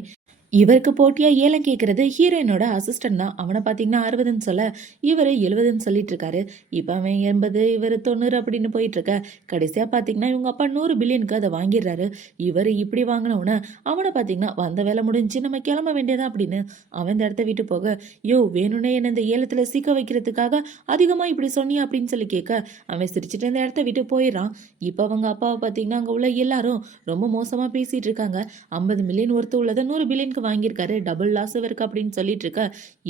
இவருக்கு போட்டியா ஏலம் கேட்கறது ஹீரோயினோட அசிஸ்டன்ட் தான். அவனை பார்த்தீங்கன்னா 60ன்னு சொல்ல இவர் 70ன்னு சொல்லிட்டு இருக்காரு. இப்போ அவன் 80 இவர் 90 அப்படின்னு போயிட்டு இருக்க. கடைசியாக பார்த்தீங்கன்னா இவங்க அப்பா 100 பில்லியனுக்கு அதை வாங்கிடுறாரு. இவர் இப்படி வாங்கினவுடனே அவனை பார்த்தீங்கன்னா வந்த வேலை முடிஞ்சு நம்ம கிளம்ப வேண்டியதா அப்படின்னு அவன் இந்த இடத்த விட்டு போக, யோ வேணும்னே என்ன இந்த ஏலத்தில் சிக்க வைக்கிறதுக்காக அதிகமாக இப்படி சொன்னியா அப்படின்னு சொல்லி கேட்க, அவன் சிரிச்சுட்டு இந்த இடத்த விட்டு போயிடறான். இப்போ அவங்க அப்பாவை பார்த்தீங்கன்னா அங்கே உள்ள எல்லாரும் ரொம்ப மோசமாக பேசிட்டு இருக்காங்க. 50 மில்லியன் ஒருத்து உள்ளதை 100 பில்லியன் பேங்க் வாங்கியிருக்காரு, டபுள் லாஸ் இவருக்கு அப்படின்னு சொல்லிட்டு இருக்க,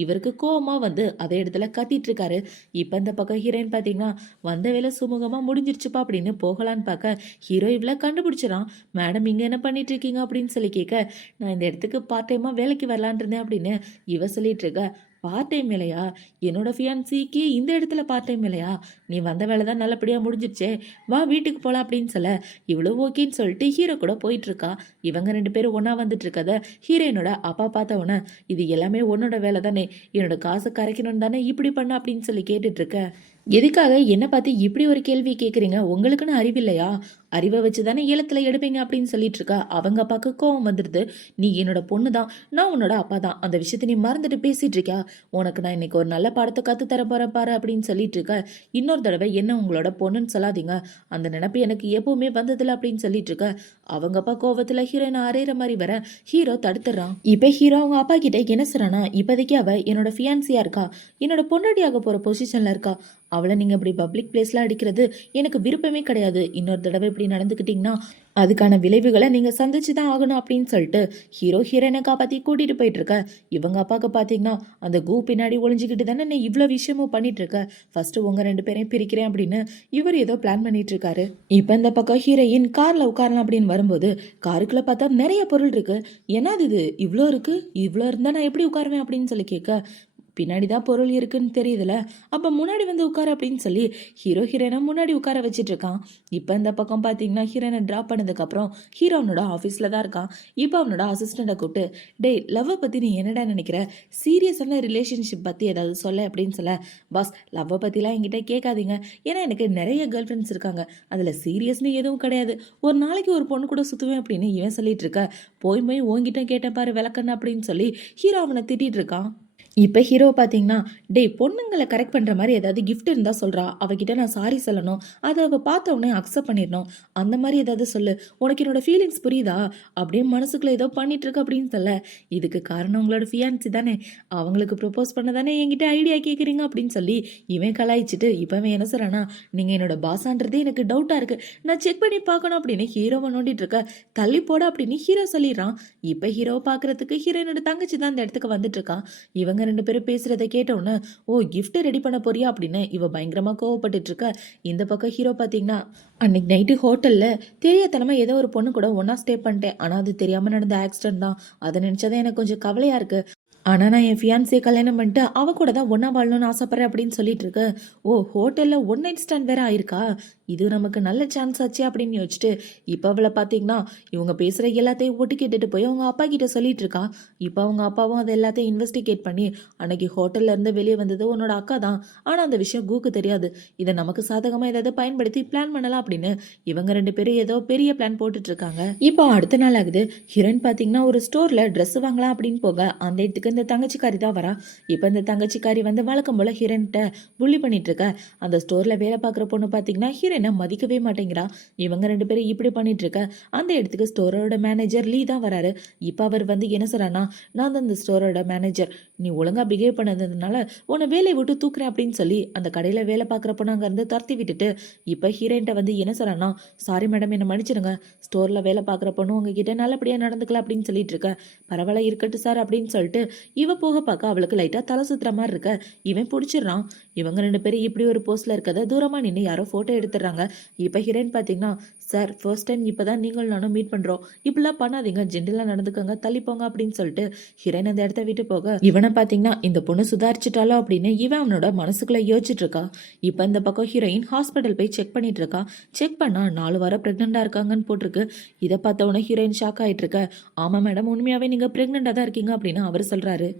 இவருக்கு கோவமா வந்து அதே இடத்துல கத்திட்டு இருக்காரு. இப்ப இந்த பக்கம் ஹீரோயின் பாத்தீங்கன்னா, வந்த வேலை சுமூகமா முடிஞ்சிருச்சுப்பா அப்படின்னு போகலான்னு பார்க்க, ஹீரோ இவள கண்டுபிடிச்சிடறான். மேடம் இங்க என்ன பண்ணிட்டு இருக்கீங்க அப்படின்னு சொல்லி கேட்க, நான் இந்த இடத்துக்கு பார்ட் டைமா வேலைக்கு வரலான் இருந்தேன் அப்படின்னு இவ சொல்லிட்டு இருக்க. பார்ட் டைம் வேலையா? என்னோட ஃபியான்சிக்கு இந்த இடத்துல பார்ட் டைம் வேலையா? நீ வந்த வேலை தான் நல்லபடியா முடிஞ்சிருச்சே, வா வீட்டுக்கு போலாம் அப்படின்னு சொல்ல, இவ்வளோ ஓகேன்னு சொல்லிட்டு ஹீரோ கூட போயிட்டு இருக்கா. இவங்க 2 பேரும் ஒண்ணா வந்துட்டு இருக்கத ஹீரோயினோட அப்பா பார்த்த உடனே, இது எல்லாமே உன்னோட வேலை தானே, என்னோட காசை கரைக்கணும்னு தானே இப்படி பண்ண அப்படின்னு சொல்லி கேட்டுட்டு இருக்க. எதுக்காக என்ன பார்த்து இப்படி ஒரு கேள்வி கேட்குறீங்க? உங்களுக்குன்னு அறிவில்லையா? அறிவை வச்சு தானே ஏலத்தில் எடுப்பீங்க அப்படின்னு சொல்லிட்டு இருக்கா. அவங்க அப்பாவுக்கு கோவம் வந்துடுது. நீ என்னோட பொண்ணு தான், நான் உன்னோட அப்பா தான், அந்த விஷயத்த நீ மறந்துட்டு பேசிட்டு இருக்கியா? உனக்கு நான் இன்னைக்கு ஒரு நல்ல பாடத்தை கற்று தர போறேன் பாரு அப்படின்னு சொல்லிட்டு இருக்க. இன்னொரு தடவை என்ன உங்களோட பொண்ணுன்னு சொல்லாதீங்க, அந்த நினப்பு எனக்கு எப்பவுமே வந்ததில்ல அப்படின்னு சொல்லிட்டு இருக்க. அவங்க அப்பா கோவத்தில் ஹீரோயின் அரைகிற மாதிரி வர ஹீரோ தடுத்துறான். இப்போ ஹீரோ அவங்க அப்பா கிட்ட என்ன சொல்றானா, இப்போதைக்கு அவ என்னோட ஃபியான்சியா இருக்கா, என்னோட பொண்டாட்டியாக போற பொசிஷன்ல இருக்கா. அவளை நீங்க இப்படி பப்ளிக் பிளேஸ்ல அடிக்கிறது எனக்கு விருப்பமே கிடையாது. இன்னொரு தடவை இப்படி நடந்துக்கிட்டீங்கன்னா அதுக்கான விளைவுகளை நீங்க சந்திச்சு தான் ஆகணும் அப்படின்னு சொல்லிட்டு ஹீரோ ஹீரோயினை காப்பாத்தி கூட்டிட்டு போயிட்டு இருக்க. இவங்க அப்பாவுக்கு பாத்தீங்கன்னா, அந்த கூ பின்னாடி ஒளிஞ்சுக்கிட்டு தானே நீ இவ்வளவு விஷயமும் பண்ணிட்டு இருக்க, ஃபர்ஸ்ட் உங்க 2 பேரையும் பிரிக்கிறேன் அப்படின்னு இவர் ஏதோ பிளான் பண்ணிட்டு இருக்காரு. இப்ப இந்த பக்கம் ஹீரோயின் கார்ல உட்காரலாம் அப்படின்னு வரும்போது, காருக்குள்ள பார்த்தா நிறைய பொருள் இருக்கு. என்னது இது இவ்வளோ இருக்கு, இவ்வளோ இருந்தா நான் எப்படி உட்காருவேன் அப்படின்னு சொல்லி கேட்க, பின்னாடி தான் பொருள் இருக்குன்னு தெரியுதுல, அப்போ முன்னாடி வந்து உட்கார அப்படின்னு சொல்லி ஹீரோ ஹீரோயினை முன்னாடி உட்கார வச்சுட்டு இருக்கான். இப்போ இந்த பக்கம் பார்த்தீங்கன்னா ஹீரோயினை ட்ராப் பண்ணதுக்கப்புறம் ஹீரோ அவனோட ஆஃபீஸில் தான் இருக்கான். இப்போ அவனோட அசிஸ்டண்ட்டை கூப்பிட்டு, டேய் லவ்வை பற்றி நீ என்னடா நினைக்கிற, சீரியஸான ரிலேஷன்ஷிப் பற்றி ஏதாவது சொல்ல அப்படின்னு சொல்ல, பாஸ் லவ்வை பற்றிலாம் என்கிட்ட கேட்காதீங்க, ஏன்னா எனக்கு நிறைய கேர்ள் ஃப்ரெண்ட்ஸ் இருக்காங்க, அதில் சீரியஸ்னு எதுவும் கிடையாது, ஒரு நாளைக்கு ஒரு பொண்ணு கூட சுற்றுவேன் அப்படின்னு இவன் சொல்லிட்டு இருக்க. போய் போய் உங்ககிட்ட கேட்டேன் பாரு விளக்கண்ணு அப்படின்னு சொல்லி ஹீரோ அவனை திட்டிட்டு இருக்கான். இப்போ ஹீரோ பார்த்தீங்கன்னா, டேய் பொண்ணுங்களை கரெக்ட் பண்ணுற மாதிரி ஏதாவது கிஃப்ட் இருந்தால் சொல்கிறா, அவகிட்ட நான் சாரி சொல்லணும், அதை அவள் பார்த்த உடனே அக்செப்ட் பண்ணிடணும், அந்த மாதிரி ஏதாவது சொல்லு, உனக்கு என்னோட ஃபீலிங்ஸ் புரியுதா, அப்படியே மனசுக்குள்ளே ஏதோ பண்ணிட்டு இருக்கு அப்படின்னு சொல்ல, இதுக்கு காரணம் உங்களோட ஃபியான்சி தானே, அவங்களுக்கு ப்ரப்போஸ் பண்ண தானே என்கிட்ட ஐடியா கேட்குறீங்க அப்படின்னு சொல்லி இவன் கலாய்ச்சிட்டு, இப்போ அவன் என்ன சொல்கிறானா, நீங்கள் என்னோட பாஸான்றதே எனக்கு டவுட்டாக இருக்குது, நான் செக் பண்ணி பார்க்கணும் அப்படின்னு ஹீரோவை நோண்டிட்டு இருக்க. தள்ளி போட அப்படின்னு ஹீரோ சொல்லிடுறான். இப்போ ஹீரோவை பார்க்குறதுக்கு ஹீரோயினோட தங்கச்சி தான் அந்த இடத்துக்கு வந்துட்டு இருக்கான். இவங்க 2 பேரும் பேசுறதை கேட்டோன்னு, ஓ கிஃப்ட் ரெடி பண்ண போறியா அப்படின்னு இவ பயங்கரமா கோவப்பட்டுட்டு இருக்க. இந்த பக்கம் ஹீரோ பாத்தீங்கன்னா, அன்னைக்கு நைட்டு ஹோட்டல்ல தெரியாதனமா ஏதோ ஒரு பொண்ணு கூட ஒன்னா ஸ்டே பண்ணிட்டேன், ஆனா அது தெரியாம நடந்த ஆக்சிடென்ட் தான், அதை நினைச்சதான் எனக்கு கொஞ்சம் கவலையா இருக்கு, ஆனா நான் என் ஃபியான்சியை கல்யாணம் பண்ணிட்டு அவ கூட தான் ஒன்னா வாழணும்னு ஆசைப்படுறேன் அப்படின்னு சொல்லிட்டு இருக்கு. ஓ ஹோட்டல்ல ஒன் நைட் ஸ்டாண்ட் வேற ஆயிருக்கா, இது நமக்கு நல்ல சான்ஸ் ஆச்சு அப்படின்னு யோசிச்சுட்டு இப்போ அவளை பார்த்தீங்கன்னா இவங்க பேசுகிற எல்லாத்தையும் ஒட்டு கேட்டுட்டு போய் அவங்க அப்பா கிட்ட சொல்லிட்டு இருக்கா. இப்போ அவங்க அப்பாவும் அதை எல்லாத்தையும் இன்வெஸ்டிகேட் பண்ணி, அன்னைக்கு ஹோட்டல்ல இருந்து வெளியே வந்தது உன்னோட அக்கா தான், ஆனால் அந்த விஷயம் கூக்கு தெரியாது, இதை நமக்கு சாதகமாக ஏதாவது பயன்படுத்தி பிளான் பண்ணலாம் அப்படின்னு இவங்க 2 பேரும் ஏதோ பெரிய பிளான் போட்டுட்டு இருக்காங்க. இப்போ அடுத்த நாள் ஆகுது. ஹீரோயின் பார்த்தீங்கன்னா ஒரு ஸ்டோர்ல ட்ரெஸ் வாங்கலாம் அப்படின்னு போக அந்த இடத்துக்கு இந்த தங்கச்சிக்காரி தான் வரா. இப்போ இந்த தங்கச்சிக்காரி வந்து வழக்கம் போல ஹீரோன்கிட்ட புள்ளி பண்ணிட்டு இருக்க. அந்த ஸ்டோர்ல வேலை பார்க்குற பொண்ணு பார்த்தீங்கன்னா ஹீரோயினை மதிக்கவே மாட்டேங்கிறா. இவங்க 2 பேரும் இப்படி பண்ணிட்டு இருக்க அந்த இடத்துக்கு ஸ்டோரோட மேனேஜர் லீ தான் வராரு. இப்போ அவர் வந்து என்ன சொல்றானா, நான் தான் இந்த ஸ்டோரோட மேனேஜர், நீ ஒழுங்கா பிஹேவ் பண்ணதுனால உன்னை வேலையை விட்டு தூக்குறேன் அப்படின்னு சொல்லி அந்த கடையில வேலை பார்க்குற பொண்ணு அங்க இருந்து துரத்தி விட்டுட்டு இப்போ ஹீரோயின்ட்ட வந்து என்ன சொல்றானா, சாரி மேடம் என்னை மன்னிச்சிடுங்க, ஸ்டோர்ல வேலை பார்க்குற பொண்ணு உங்ககிட்ட நல்லபடியா நடந்துக்கல அப்படின்னு சொல்லிட்டு இருக்க. பரவாயில்ல இருக்கட்டும் சார் அப்படின்னு சொல்லிட்டு இவ போக பார்க்க அவளுக்கு லைட்டா தலை சுத்துற மாதிரி இருக்க. இவன் பிடிச்சிடுறான். இவங்க 2 பேரும் இப்படி ஒரு போஸ்ட்ல இருக்கத தூரமா நின்று யாரோ போட்டோ எடுத்துடுறாங்க. இப்போ ஹீரோயின் பார்த்தீங்கன்னா, சார் ஃபர்ஸ்ட் டைம் இப்போதான் நீங்களும் நானும் மீட் பண்றோம், இப்படிலாம் பண்ணாதீங்க, ஜென்டலா நடந்துக்கோங்க, தள்ளிப்போங்க அப்படின்னு சொல்லிட்டு ஹீரோயின் அந்த இடத்த விட்டு போக இவனை பார்த்தீங்கன்னா இந்த பொண்ணு சுதாரிச்சிட்டாலோ அப்படின்னு இவன் அவனோட மனசுக்குள்ள யோசிச்சுட்டு இருக்கா. இப்போ இந்த பக்கம் ஹீரோயின் ஹாஸ்பிட்டல் போய் செக் பண்ணிட்டு இருக்கா. செக் பண்ணா 4 வாரம் பிரெக்னெண்டா இருக்காங்கன்னு போட்டிருக்கு. இதை பார்த்த உடனே ஹீரோயின் ஷாக் ஆயிட்டு இருக்க. ஆமா மேடம் உண்மையாவே நீங்க பிரெக்னெண்டா தான் இருக்கீங்க அப்படின்னு அவர் சொல்றாரு.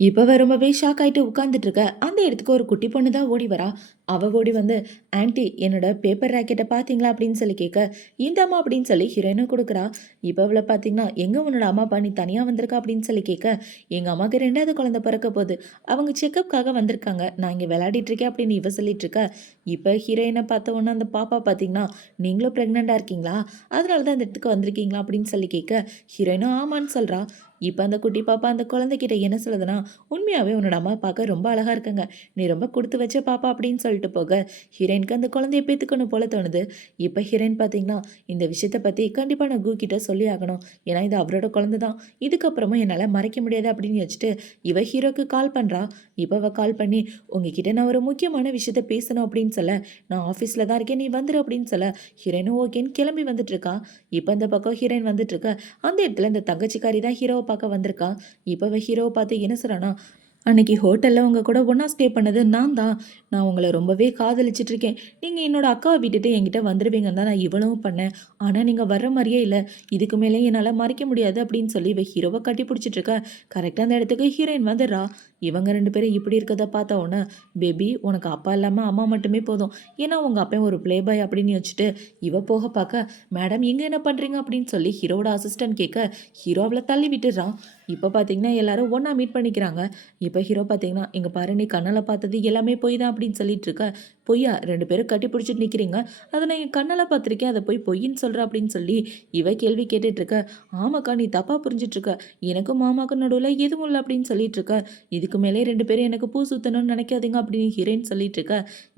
இப்போ ரொம்பவே ஷாக் ஆகிட்டு உட்காந்துட்டு இருக்க அந்த இடத்துக்கு ஒரு குட்டி பொண்ணு தான் ஓடி வரா. அவ ஓடி வந்து, ஆன்ட்டி என்னோட பேப்பர் ராக்கெட்டை பார்த்தீங்களா அப்படின்னு சொல்லி கேட்க, இந்த அம்மா அப்படின்னு சொல்லி ஹீரோயினும் கொடுக்குறா. இப்போ அவளை பார்த்தீங்கன்னா, எங்கே உன்னோட அம்மா அப்பா நீ தனியாக வந்திருக்கா அப்படின்னு சொல்லி கேட்க, எங்கள் அம்மாவுக்கு 2வது குழந்தை பிறக்க போகுது, அவங்க செக்கப்புக்காக வந்திருக்காங்க, நான் இங்கே விளையாடிட்டு இருக்கேன் அப்படின்னு இவ சொல்லிட்டு இருக்கா. இப்போ ஹீரோயினை பார்த்த உடனே அந்த பாப்பா பார்த்தீங்கன்னா, நீங்களும் ப்ரெக்னெண்ட்டாக இருக்கீங்களா, அதனால தான் இந்த இடத்துக்கு வந்திருக்கீங்களா அப்படின்னு சொல்லி கேட்க, ஹீரோயினும் ஆமான்னு சொல்கிறா. இப்போ அந்த குட்டி பாப்பா அந்த குழந்தைகிட்ட என்ன சொல்லுதுன்னா, உண்மையாவே உன்னோட அம்மா பார்க்க ரொம்ப அழகா இருக்காங்க. நீ ரொம்ப குடுத்து வச்ச பாப்பா அப்படின்னு சொல்லிட்டு போக, ஹீரோயினுக்கு அந்த குழந்தைய பெத்துக்கணும் போல தோணுது. இப்போ ஹீரோயின் பார்த்தீங்கன்னா, இந்த விஷயத்த பத்தி கண்டிப்பா நான் கு கிட்ட சொல்லி ஆகணும். ஏன்னா இது அவரோட குழந்தை தான். இதுக்கப்புறமும் என்னால மறைக்க முடியாது அப்படின்னு வச்சுட்டு, இவ ஹீரோக்கு கால் பண்றா. இப்ப அவ கால் பண்ணி, "உங்ககிட்ட நான் ஒரு முக்கியமான விஷயத்த பேசணும்" அப்படின்னு சொல்ல, "நான் ஆஃபீஸ்ல தான் இருக்கேன். நீ வந்துரு" அப்படின்னு சொல்ல, ஹீரோயினும் ஓகேன்னு கிளம்பி வந்துட்டுருக்கா. இப்ப இந்த பக்கம் ஹீரோயின் வந்துட்டுருக்க. அந்த இடத்துல இந்த தங்கச்சிக்காரி தான் ஹீரோவ பார்க்க வந்திருக்கா. இப்ப அவ ஹீரோவ பார்த்து என்ன சொல்றான்னா, "அன்னைக்கு ஹோட்டல்ல உங்க கூட ஒண்ணா ஸ்டே பண்ணது நான் தான். நான் உங்கள ரொம்பவே காதலிச்சுட்டுருக்கேன். நீங்க என்னோட அக்காவ விட்டுட்டு என்கிட்ட வந்துருவீங்கன்னு தான் நான் இவ்வளவும் பண்ணேன். ஆனா நீங்க வர்ற மாரியே இல்ல. இதுக்கு மேலே என்னால மறைக்க முடியாது" அப்படின்னு சொல்லி இவ ஹீரோவ கட்டி பிடிச்சிட்டு இருக்க. கரெக்ட்டா அந்த இடத்துக்கு ஹீரோயின் வந்துடுறா. இவங்க 2 பேரும் இப்படி இருக்கத பார்த்த உடனே, "பேபி உனக்கு அப்பா இல்லாம அம்மா மட்டுமே போதும். ஏன்னா உங்க அப்பன் ஒரு ப்ளே பாய்" அப்படின்னு வச்சுட்டு இவ போக பார்க்க, "மேடம் இங்க என்ன பண்றீங்க?" அப்படின்னு சொல்லி ஹீரோவோட அசிஸ்டன்ட் கேட்க, ஹீரோ அவள தள்ளி விட்டுடுறான். இப்ப பார்த்தீங்கன்னா எல்லாரும் ஒண்ணா மீட் பண்ணிக்கிறாங்க. இப்ப ஹீரோ பார்த்தீங்கன்னா, "இங்க பாரு நீ கண்ணால பார்த்தது எல்லாமே பொய் தான்" அப்படின்னு சொல்லிட்டு இருக்க. "பொய்யா? 2 பேரும் கட்டி பிடிச்சிட்டு நிக்கிறீங்க. அத நான் என் கண்ணால பார்த்துருக்கேன். அத போய் பொய்ன்னு சொல்ற" அப்படின்னு சொல்லி இவ கேள்வி கேட்டுட்டு இருக்க. "ஆமாக்கா நீ தப்பா புரிஞ்சுட்டு இருக்க. எனக்கும் மாமாவுக்கும் நடுவுல எதுவும் இல்ல" அப்படின்னு சொல்லிட்டு இருக்க. "இதுக்கு மேலே 2 பேரும் எனக்கு பூ சுத்தணும்னு நினைக்காதீங்க" அப்படின்னு ஹீரோயின் சொல்லிட்டு இருக்க.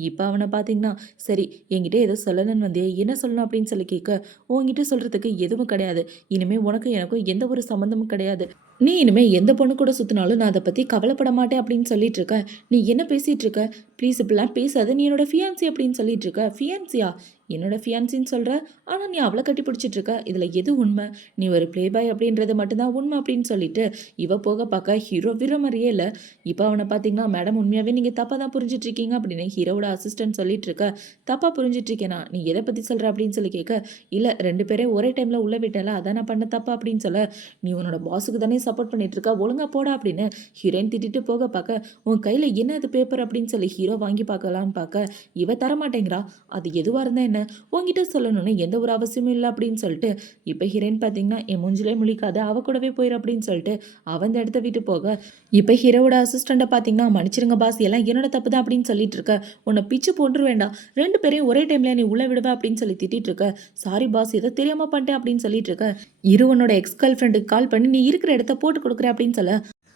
இப்ப அவன பார்த்தீங்கன்னா, "சரி என்கிட்ட ஏதோ சொல்லணும்னு வந்தியே, என்ன சொல்லணும்?" அப்படின்னு சொல்லி கேட்க, "உன்கிட்ட சொல்றதுக்கு எதுவும் கிடையாது. இனிமே உனக்கும் எனக்கும் எந்த ஒரு சம்மந்தமும் கிடையாது. நீ இனிமே எந்த பொண்ணு கூட சுத்தினாலும் நான் அத பத்தி கவலைப்பட மாட்டேன்" அப்படின்னு சொல்லிட்டு இருக்க. "நீ என்ன பேசிட்டு இருக்க? ப்ளீஸ் இப்படிலாம் பேசாத. நீ என்னோட ஃபியான்சி அப்படின்னு சொல்லிட்டு இருக்க." "ஃபியான்சியா? என்னோட ஃபியான்சின்னு சொல்ற? ஆனா நீ அவள கட்டி பிடிச்சிட்டு இருக்க. இதுல எது உண்மை? நீ ஒரு ப்ளே பாய் அப்படின்றது மட்டும் தான் உண்மை" அப்படின்னு சொல்லிட்டு இவ போக பார்க்க ஹீரோ விடுற மாரியே இல்ல. இப்ப அவன பார்த்தீங்கன்னா, "மேடம் உண்மையாவே நீங்க தப்பா தான் புரிஞ்சுட்டு இருக்கீங்க" அப்படின்னு ஹீரோவோட அசிஸ்டன்ட் சொல்லிட்டு இருக்க. "தப்பா புரிஞ்சுட்டு இருக்கேனா? நீ எத பத்தி சொல்ற?" அப்படின்னு சொல்லி கேட்க, "இல்ல 2 பேரையும் ஒரே டைம்ல உள்ள விட்டேன்ல, அதான் நான் பண்ண தப்பா" அப்படின்னு சொல்ல, "நீ உன்னோட பாஸுக்கு தானே சப்போர்ட் பண்ணிட்டு இருக்க. ஒழுங்கா போடா" அப்படின்னு ஹீரோயின் திட்டிட்டு போக பார்க்க, "உன் கையில என்ன அது பேப்பர்?" அப்படின்னு சொல்லி ஹீரோ வாங்கி பார்க்கலான்னு பார்க்க, இவ தரமாட்டேங்கிறா. "அது எதுவா இருந்தா என்ன? உன்கிட்ட சொல்லணும்னு எந்த ஒரு அவசியமும் இல்ல" அப்படின்னு சொல்லிட்டு, இப்ப ஹீரோயின் பார்த்தீங்கன்னா, "என் மூஞ்சிலே முழிக்காத, அவ கூடவே போயிரு" அப்படின்னு சொல்லிட்டு அவ அந்த இடத்த விட்டு போக, இப்ப ஹீரோவோட அசிஸ்டண்ட்ட பார்த்தீங்கன்னா, "மன்னிச்சிடுங்க பாஸ், எல்லாம் என்னோட தப்பு தான்" அப்படின்னு சொல்லிட்டு இருக்க. "உன்ன பிச்சு போட்டுருவேன்டா. 2 பேரையும் ஒரே டைம்ல நீ உள்ள விடுவ" அப்படின்னு சொல்லி திட்டிட்டு இருக்க. "சாரி பாஸ், ஏதோ தெரியாம பண்ணிட்டேன்" அப்படின்னு சொல்லிட்டு இருக்க. "இரு உன்னோட எக்ஸ் கேர்ள் ஃப்ரெண்டுக்கு கால் பண்ணி நீ இருக்கிற இடத்த போட்டு குடுக்குறேன்" அப்படின்னு சொல்ல,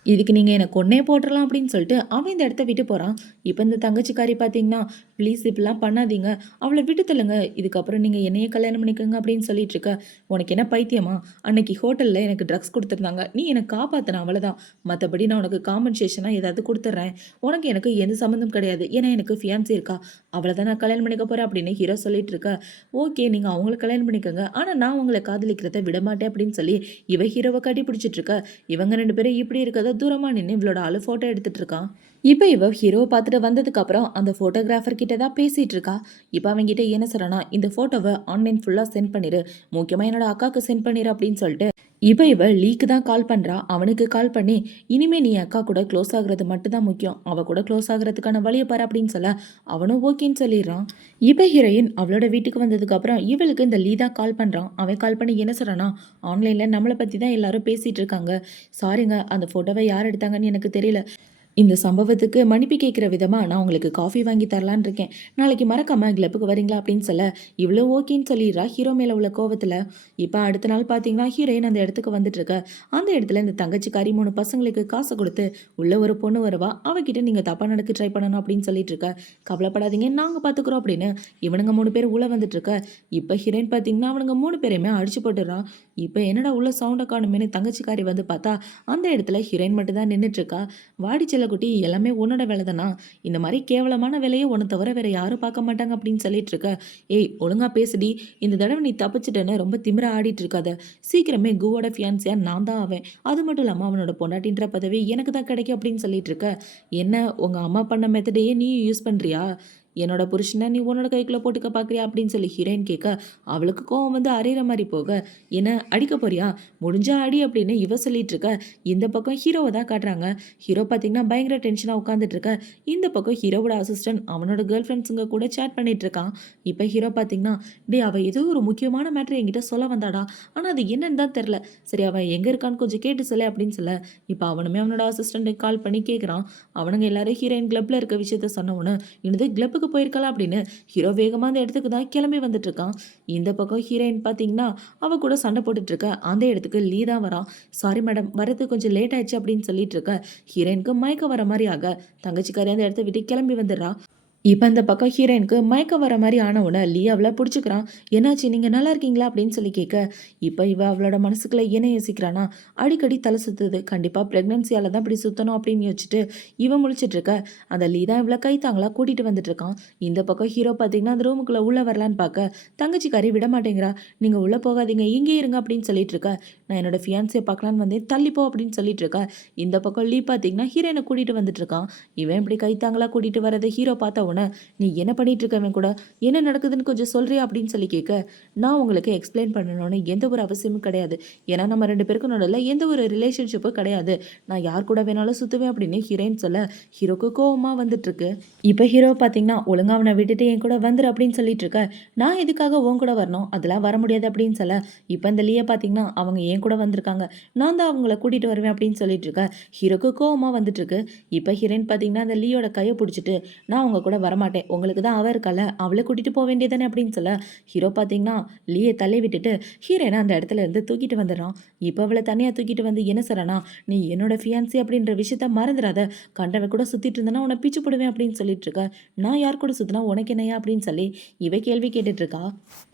"இதுக்கு நீங்க என்ன கொன்னே போட்டுறலாம்" அப்படின்னு சொல்லிட்டு அவன் இந்த இடத்த விட்டு போறான். இப்ப இந்த தங்கச்சிக்காரி பார்த்தீங்கன்னா, "ப்ளீஸ் இப்படிலாம் பண்ணாதீங்க. அவள விட்டு தள்ளுங்க. இதுக்கப்புறம் நீங்க என்னையே கல்யாணம் பண்ணிக்கோங்க" அப்படின்னு சொல்லிட்டு இருக்க. "உனக்கு என்ன பைத்தியமா? அன்னைக்கு ஹோட்டல்ல எனக்கு ட்ரக்ஸ் குடுத்துருந்தாங்க. நீ என்ன காப்பாத்துன அவ்வளவுதான். மத்தபடி நான் உனக்கு காம்பன்சேஷனா ஏதாவது குடுத்துர்றேன். உனக்கு எனக்கு எந்த சம்மந்தமும் கிடையாது. ஏன்னா எனக்கு ஃபியான்சி இருக்கா. அவள தான் நான் கல்யாணம் பண்ணிக்க போறேன்" அப்படின்னு ஹீரோ சொல்லிட்டு இருக்க. "ஓகே நீங்க அவங்கள கல்யாணம் பண்ணிக்கோங்க. ஆனா நான் உங்கள காதலிக்கிறத விடமாட்டேன்" அப்படின்னு சொல்லி இவ ஹீரோவ கட்டி பிடிச்சிட்டு இருக்க. இவங்க 2 பேரும் இப்படி இருக்கத தூரமா நின்னு இவளோட ஆளு ஃபோட்டோ எடுத்துட்டு இருக்கான். இப்ப இவ ஹீரோவ பார்த்துட்டு வந்ததுக்கு அப்புறம் அந்த ஃபோட்டோகிராஃபர் கிட்ட தான் பேசிட்டு இருக்கா. இப்ப அவன்கிட்ட என்ன சொல்றானா, "இந்த ஃபோட்டோவ ஆன்லைன் ஃபுல்லா சென்ட் பண்ணிரு. முக்கியமா என்னோட அக்காக்கு சென்ட் பண்ணிரு" அப்படின்னு சொல்லிட்டு இவ லீக்கு தான் கால் பண்றா. அவனுக்கு கால் பண்ணி, "இனிமே நீ அக்கா கூட க்ளோஸ் ஆகுறது மட்டும் தான் முக்கியம். அவ கூட க்ளோஸ் ஆகுறதுக்கான வழிய பாரு" அப்படின்னு சொல்ல, அவனும் ஓகேன்னு சொல்லிடுறான். இப்ப ஹீரோயின் அவளோட வீட்டுக்கு வந்ததுக்கு அப்புறம் இவளுக்கு இந்த லீ தான் கால் பண்றான். அவன் கால் பண்ணி என்ன சொல்றானா, "ஆன்லைன்ல நம்மள பத்தி தான் எல்லாரும் பேசிட்டு இருக்காங்க. சாரிங்க, அந்த ஃபோட்டோவ யார் எடுத்தாங்கன்னு எனக்கு தெரியல. இந்த சம்பவத்துக்கு மன்னிப்பு கேட்குற விதமா நான் உங்களுக்கு காஃபி வாங்கி தரலான்னு இருக்கேன். நாளைக்கு மறக்காம கிளப்புக்கு வரீங்களா?" அப்படின்னு சொல்ல, இவ்வளோ ஓகேன்னு சொல்லிடுறா ஹீரோ மேல உள்ள கோவத்துல. இப்ப அடுத்த நாள் பார்த்தீங்கன்னா, ஹீரோயின் அந்த இடத்துக்கு வந்துட்டு இருக்க. அந்த இடத்துல இந்த தங்கச்சிக்காரி 3 பசங்களுக்கு காசு கொடுத்து, உள்ள ஒரு பொண்ணு வருவா. அவகிட்ட நீங்க தப்பா நடக்க ட்ரை பண்ணணும் அப்படின்னு சொல்லிட்டு இருக்க. "கவலைப்படாதீங்க, நாங்க பார்த்துக்குறோம்" அப்படின்னு இவனுங்க 3 பேர் உள்ள வந்துட்டு இருக்க. இப்ப ஹீரோயின் பார்த்தீங்கன்னா, அவனுங்க 3 பேரையுமே அடிச்சு போட்டுடுறா. இப்ப என்னடா உள்ள சவுண்ட காணுமேன்னு தங்கச்சிக்காரி வந்து பார்த்தா, அந்த இடத்துல ஹீரோயின் மட்டும் தான் நின்னுட்டு இருக்கா. "வாடி செல்லக்குட்டி, எல்லாமே உன்னோட வேலை தானா? இந்த மாதிரி கேவலமான வேலையை உன்னை தவிர வேற யாரும் பார்க்க மாட்டாங்க" அப்படின்னு சொல்லிட்டு இருக்க. "ஏய் ஒழுங்கா பேசுடி. இந்த தடவை நீ தப்பிச்சிட்டேன்னு ரொம்ப திமிரா ஆடிட்டு இருக்காத. சீக்கிரமே குவோட ஃபியான்சியா நான் தான் ஆவேன். அது மட்டும் இல்லாம அவனோட பொண்டாட்டின்ற பதவி எனக்கு தான் கிடைக்கும்" அப்படின்னு சொல்லிட்டு இருக்க. "என்ன உங்க அம்மா பண்ண மெத்தடையே நீயும் யூஸ் பண்றியா? என்னோட புருஷனை நீ உன்னோட கைக்குள்ள போட்டுக்க பார்க்குறியா?" அப்படின்னு சொல்லி ஹீரோயின் கேட்க, அவளுக்கு கோவம் வந்து அரையிற மாதிரி போக, "என்ன அடிக்க போறியா? முடிஞ்சா அடி" அப்படின்னு இவ சொல்லிட்டு இருக்க. இந்த பக்கம் ஹீரோவை தான் காட்டுறாங்க. ஹீரோ பார்த்தீங்கன்னா பயங்கர டென்ஷனாக உட்காந்துட்டு இருக்க. இந்த பக்கம் ஹீரோவோட அசிஸ்டன்ட் அவனோட கேர்ள் ஃப்ரெண்ட்ஸுங்க கூட சேட் பண்ணிட்டு இருக்கான். இப்போ ஹீரோ பார்த்தீங்கன்னா, "டேய் அவ ஏதோ ஒரு முக்கியமான மேட்டர் என்கிட்ட சொல்ல வந்தாடா. ஆனால் அது என்னன்னு தான் தெரில. சரி அவன் எங்கே இருக்கான்னு கொஞ்சம் கேட்டு சொல்லு" அப்படின்னு சொல்ல, இப்போ அவனுமே அவனோட அசிஸ்டண்ட்டுக்கு கால் பண்ணி கேட்குறான். அவனுங்க எல்லாரும் ஹீரோயின் கிளப்ல இருக்க விஷயத்த சொன்ன உடனே, "என்னது கிளப்புக்கு ஸ்கூலுக்கு போயிருக்கலாம் அப்படின்னு ஹீரோ வேகமாக அந்த இடத்துக்கு தான் கிளம்பி வந்துட்டு இருக்கான். இந்த பக்கம் ஹீரோயின் பார்த்தீங்கன்னா அவ கூட சண்டை போட்டுட்டு இருக்க அந்த இடத்துக்கு லீ தான் வரான். சாரி மேடம், வரது கொஞ்சம் லேட் ஆயிடுச்சு அப்படின்னு சொல்லிட்டு இருக்க ஹீரோயினுக்கு மயக்கம் வர மாதிரி ஆக தங்கச்சிக்காரி அந்த இடத்த விட்டு கிளம்பி வந்துடுறா. இப்போ இந்த பக்கம் ஹீரோயினுக்கு மயக்கம் வர மாதிரி ஆன உடனே லீ அவளை பிடிச்சிக்கிறான். என்னாச்சு, நீங்கள் நல்லா இருக்கீங்களா அப்படின்னு சொல்லி கேட்க இப்போ இவ அவளோட மனசுக்குள்ள என்ன யோசிக்கிறானா, அடிக்கடி தலை சுற்றுது, கண்டிப்பாக ப்ரெக்னென்சியால் தான் இப்படி சுற்றணும் அப்படின்னு யோசிச்சுட்டு இவன் முழிச்சிட்டு இருக்க அந்த லீ தான் இவ்வளோ கைத்தாங்களா கூட்டிகிட்டு வந்துட்டு இருக்கான். இந்த பக்கம் ஹீரோ பார்த்தீங்கன்னா அந்த ரூமுக்குள்ளே உள்ளே வரலான்னு பார்க்க தங்கச்சிக்காரி விட மாட்டேங்கிறா. நீங்கள் உள்ளே போகாதீங்க, இங்கே இருங்க அப்படின்னு சொல்லிட்டு இருக்க. நான் என்னோட ஃபியான்சியை பார்க்கலான்னு வந்தேன், தள்ளிப்போ அப்படின்னு சொல்லிட்டு இருக்க. இந்த பக்கம் லீ பார்த்தீங்கன்னா ஹீரோயினை கூட்டிகிட்டு வந்துட்டு இருக்கான். இவன் இப்படி கைத்தாங்களா கூட்டிகிட்டு வரதை ஹீரோ பார்த்த உடனே நீ என்ன பண்ணிட்டு இருக்கவன் கூட என்ன நடக்குதுன்னு கொஞ்சம் சொல்றியா அப்படின்னு சொல்லி கேட்க நான் உங்களுக்கு எக்ஸ்பிளைன் பண்ணணும்னு எந்த ஒரு அவசியமும் கிடையாது. ஏன்னா நம்ம 2 பேருக்கும் நடுவில் எந்த ஒரு ரிலேஷன்ஷிப்பும் கிடையாது. நான் யார் கூட வேணாலும் சுற்றுவேன் அப்படின்னு ஹீரோயின் சொல்ல ஹீரோக்கு கோவமாக வந்துட்டு இருக்கு. இப்போ ஹீரோ பார்த்தீங்கன்னா ஒழுங்கா அவனை விட்டுட்டு என் கூட வந்துரு அப்படின்னு சொல்லிட்டு இருக்க. நான் எதுக்காக உன் கூட வரணும், அதெல்லாம் வர முடியாது அப்படின்னு சொல்ல இப்போ இந்த லீயை பார்த்தீங்கன்னா அவங்க என் கூட வந்திருக்காங்க, நான் தான் அவங்கள கூட்டிகிட்டு வருவேன் அப்படின்னு சொல்லிட்டு இருக்க. ஹீரோக்கு கோவமாக வந்துட்டு இருக்கு. இப்போ ஹீரோயின் பார்த்தீங்கன்னா அந்த லீயோட கையை பிடிச்சிட்டு நான் அவங்க கூட வரமாட்டேன், உங்களுக்கு தான் அவ இருக்கல, அவளை கூட்டிட்டு போக வேண்டியதானே அப்படின்னு சொல்ல ஹீரோ பார்த்தீங்கன்னா லீயை தள்ளி விட்டுட்டு ஹீரோயினை அந்த இடத்துல இருந்து தூக்கிட்டு வந்துடுறான். இப்போ அவளை தனியாக தூக்கிட்டு வந்து என்ன சொல்றானா, நீ என்னோட ஃபியான்சி அப்படின்ற விஷயத்த மறந்துடாத, கண்டவ கூட சுத்திட்டு இருந்தனா உன்னை பிச்சு போடுவேன் அப்படின்னு சொல்லிட்டு இருக்க. நான் யார் கூட சுத்தினா உனக்கு என்னையா அப்படின்னு சொல்லி இவ கேள்வி கேட்டுட்டு இருக்கா.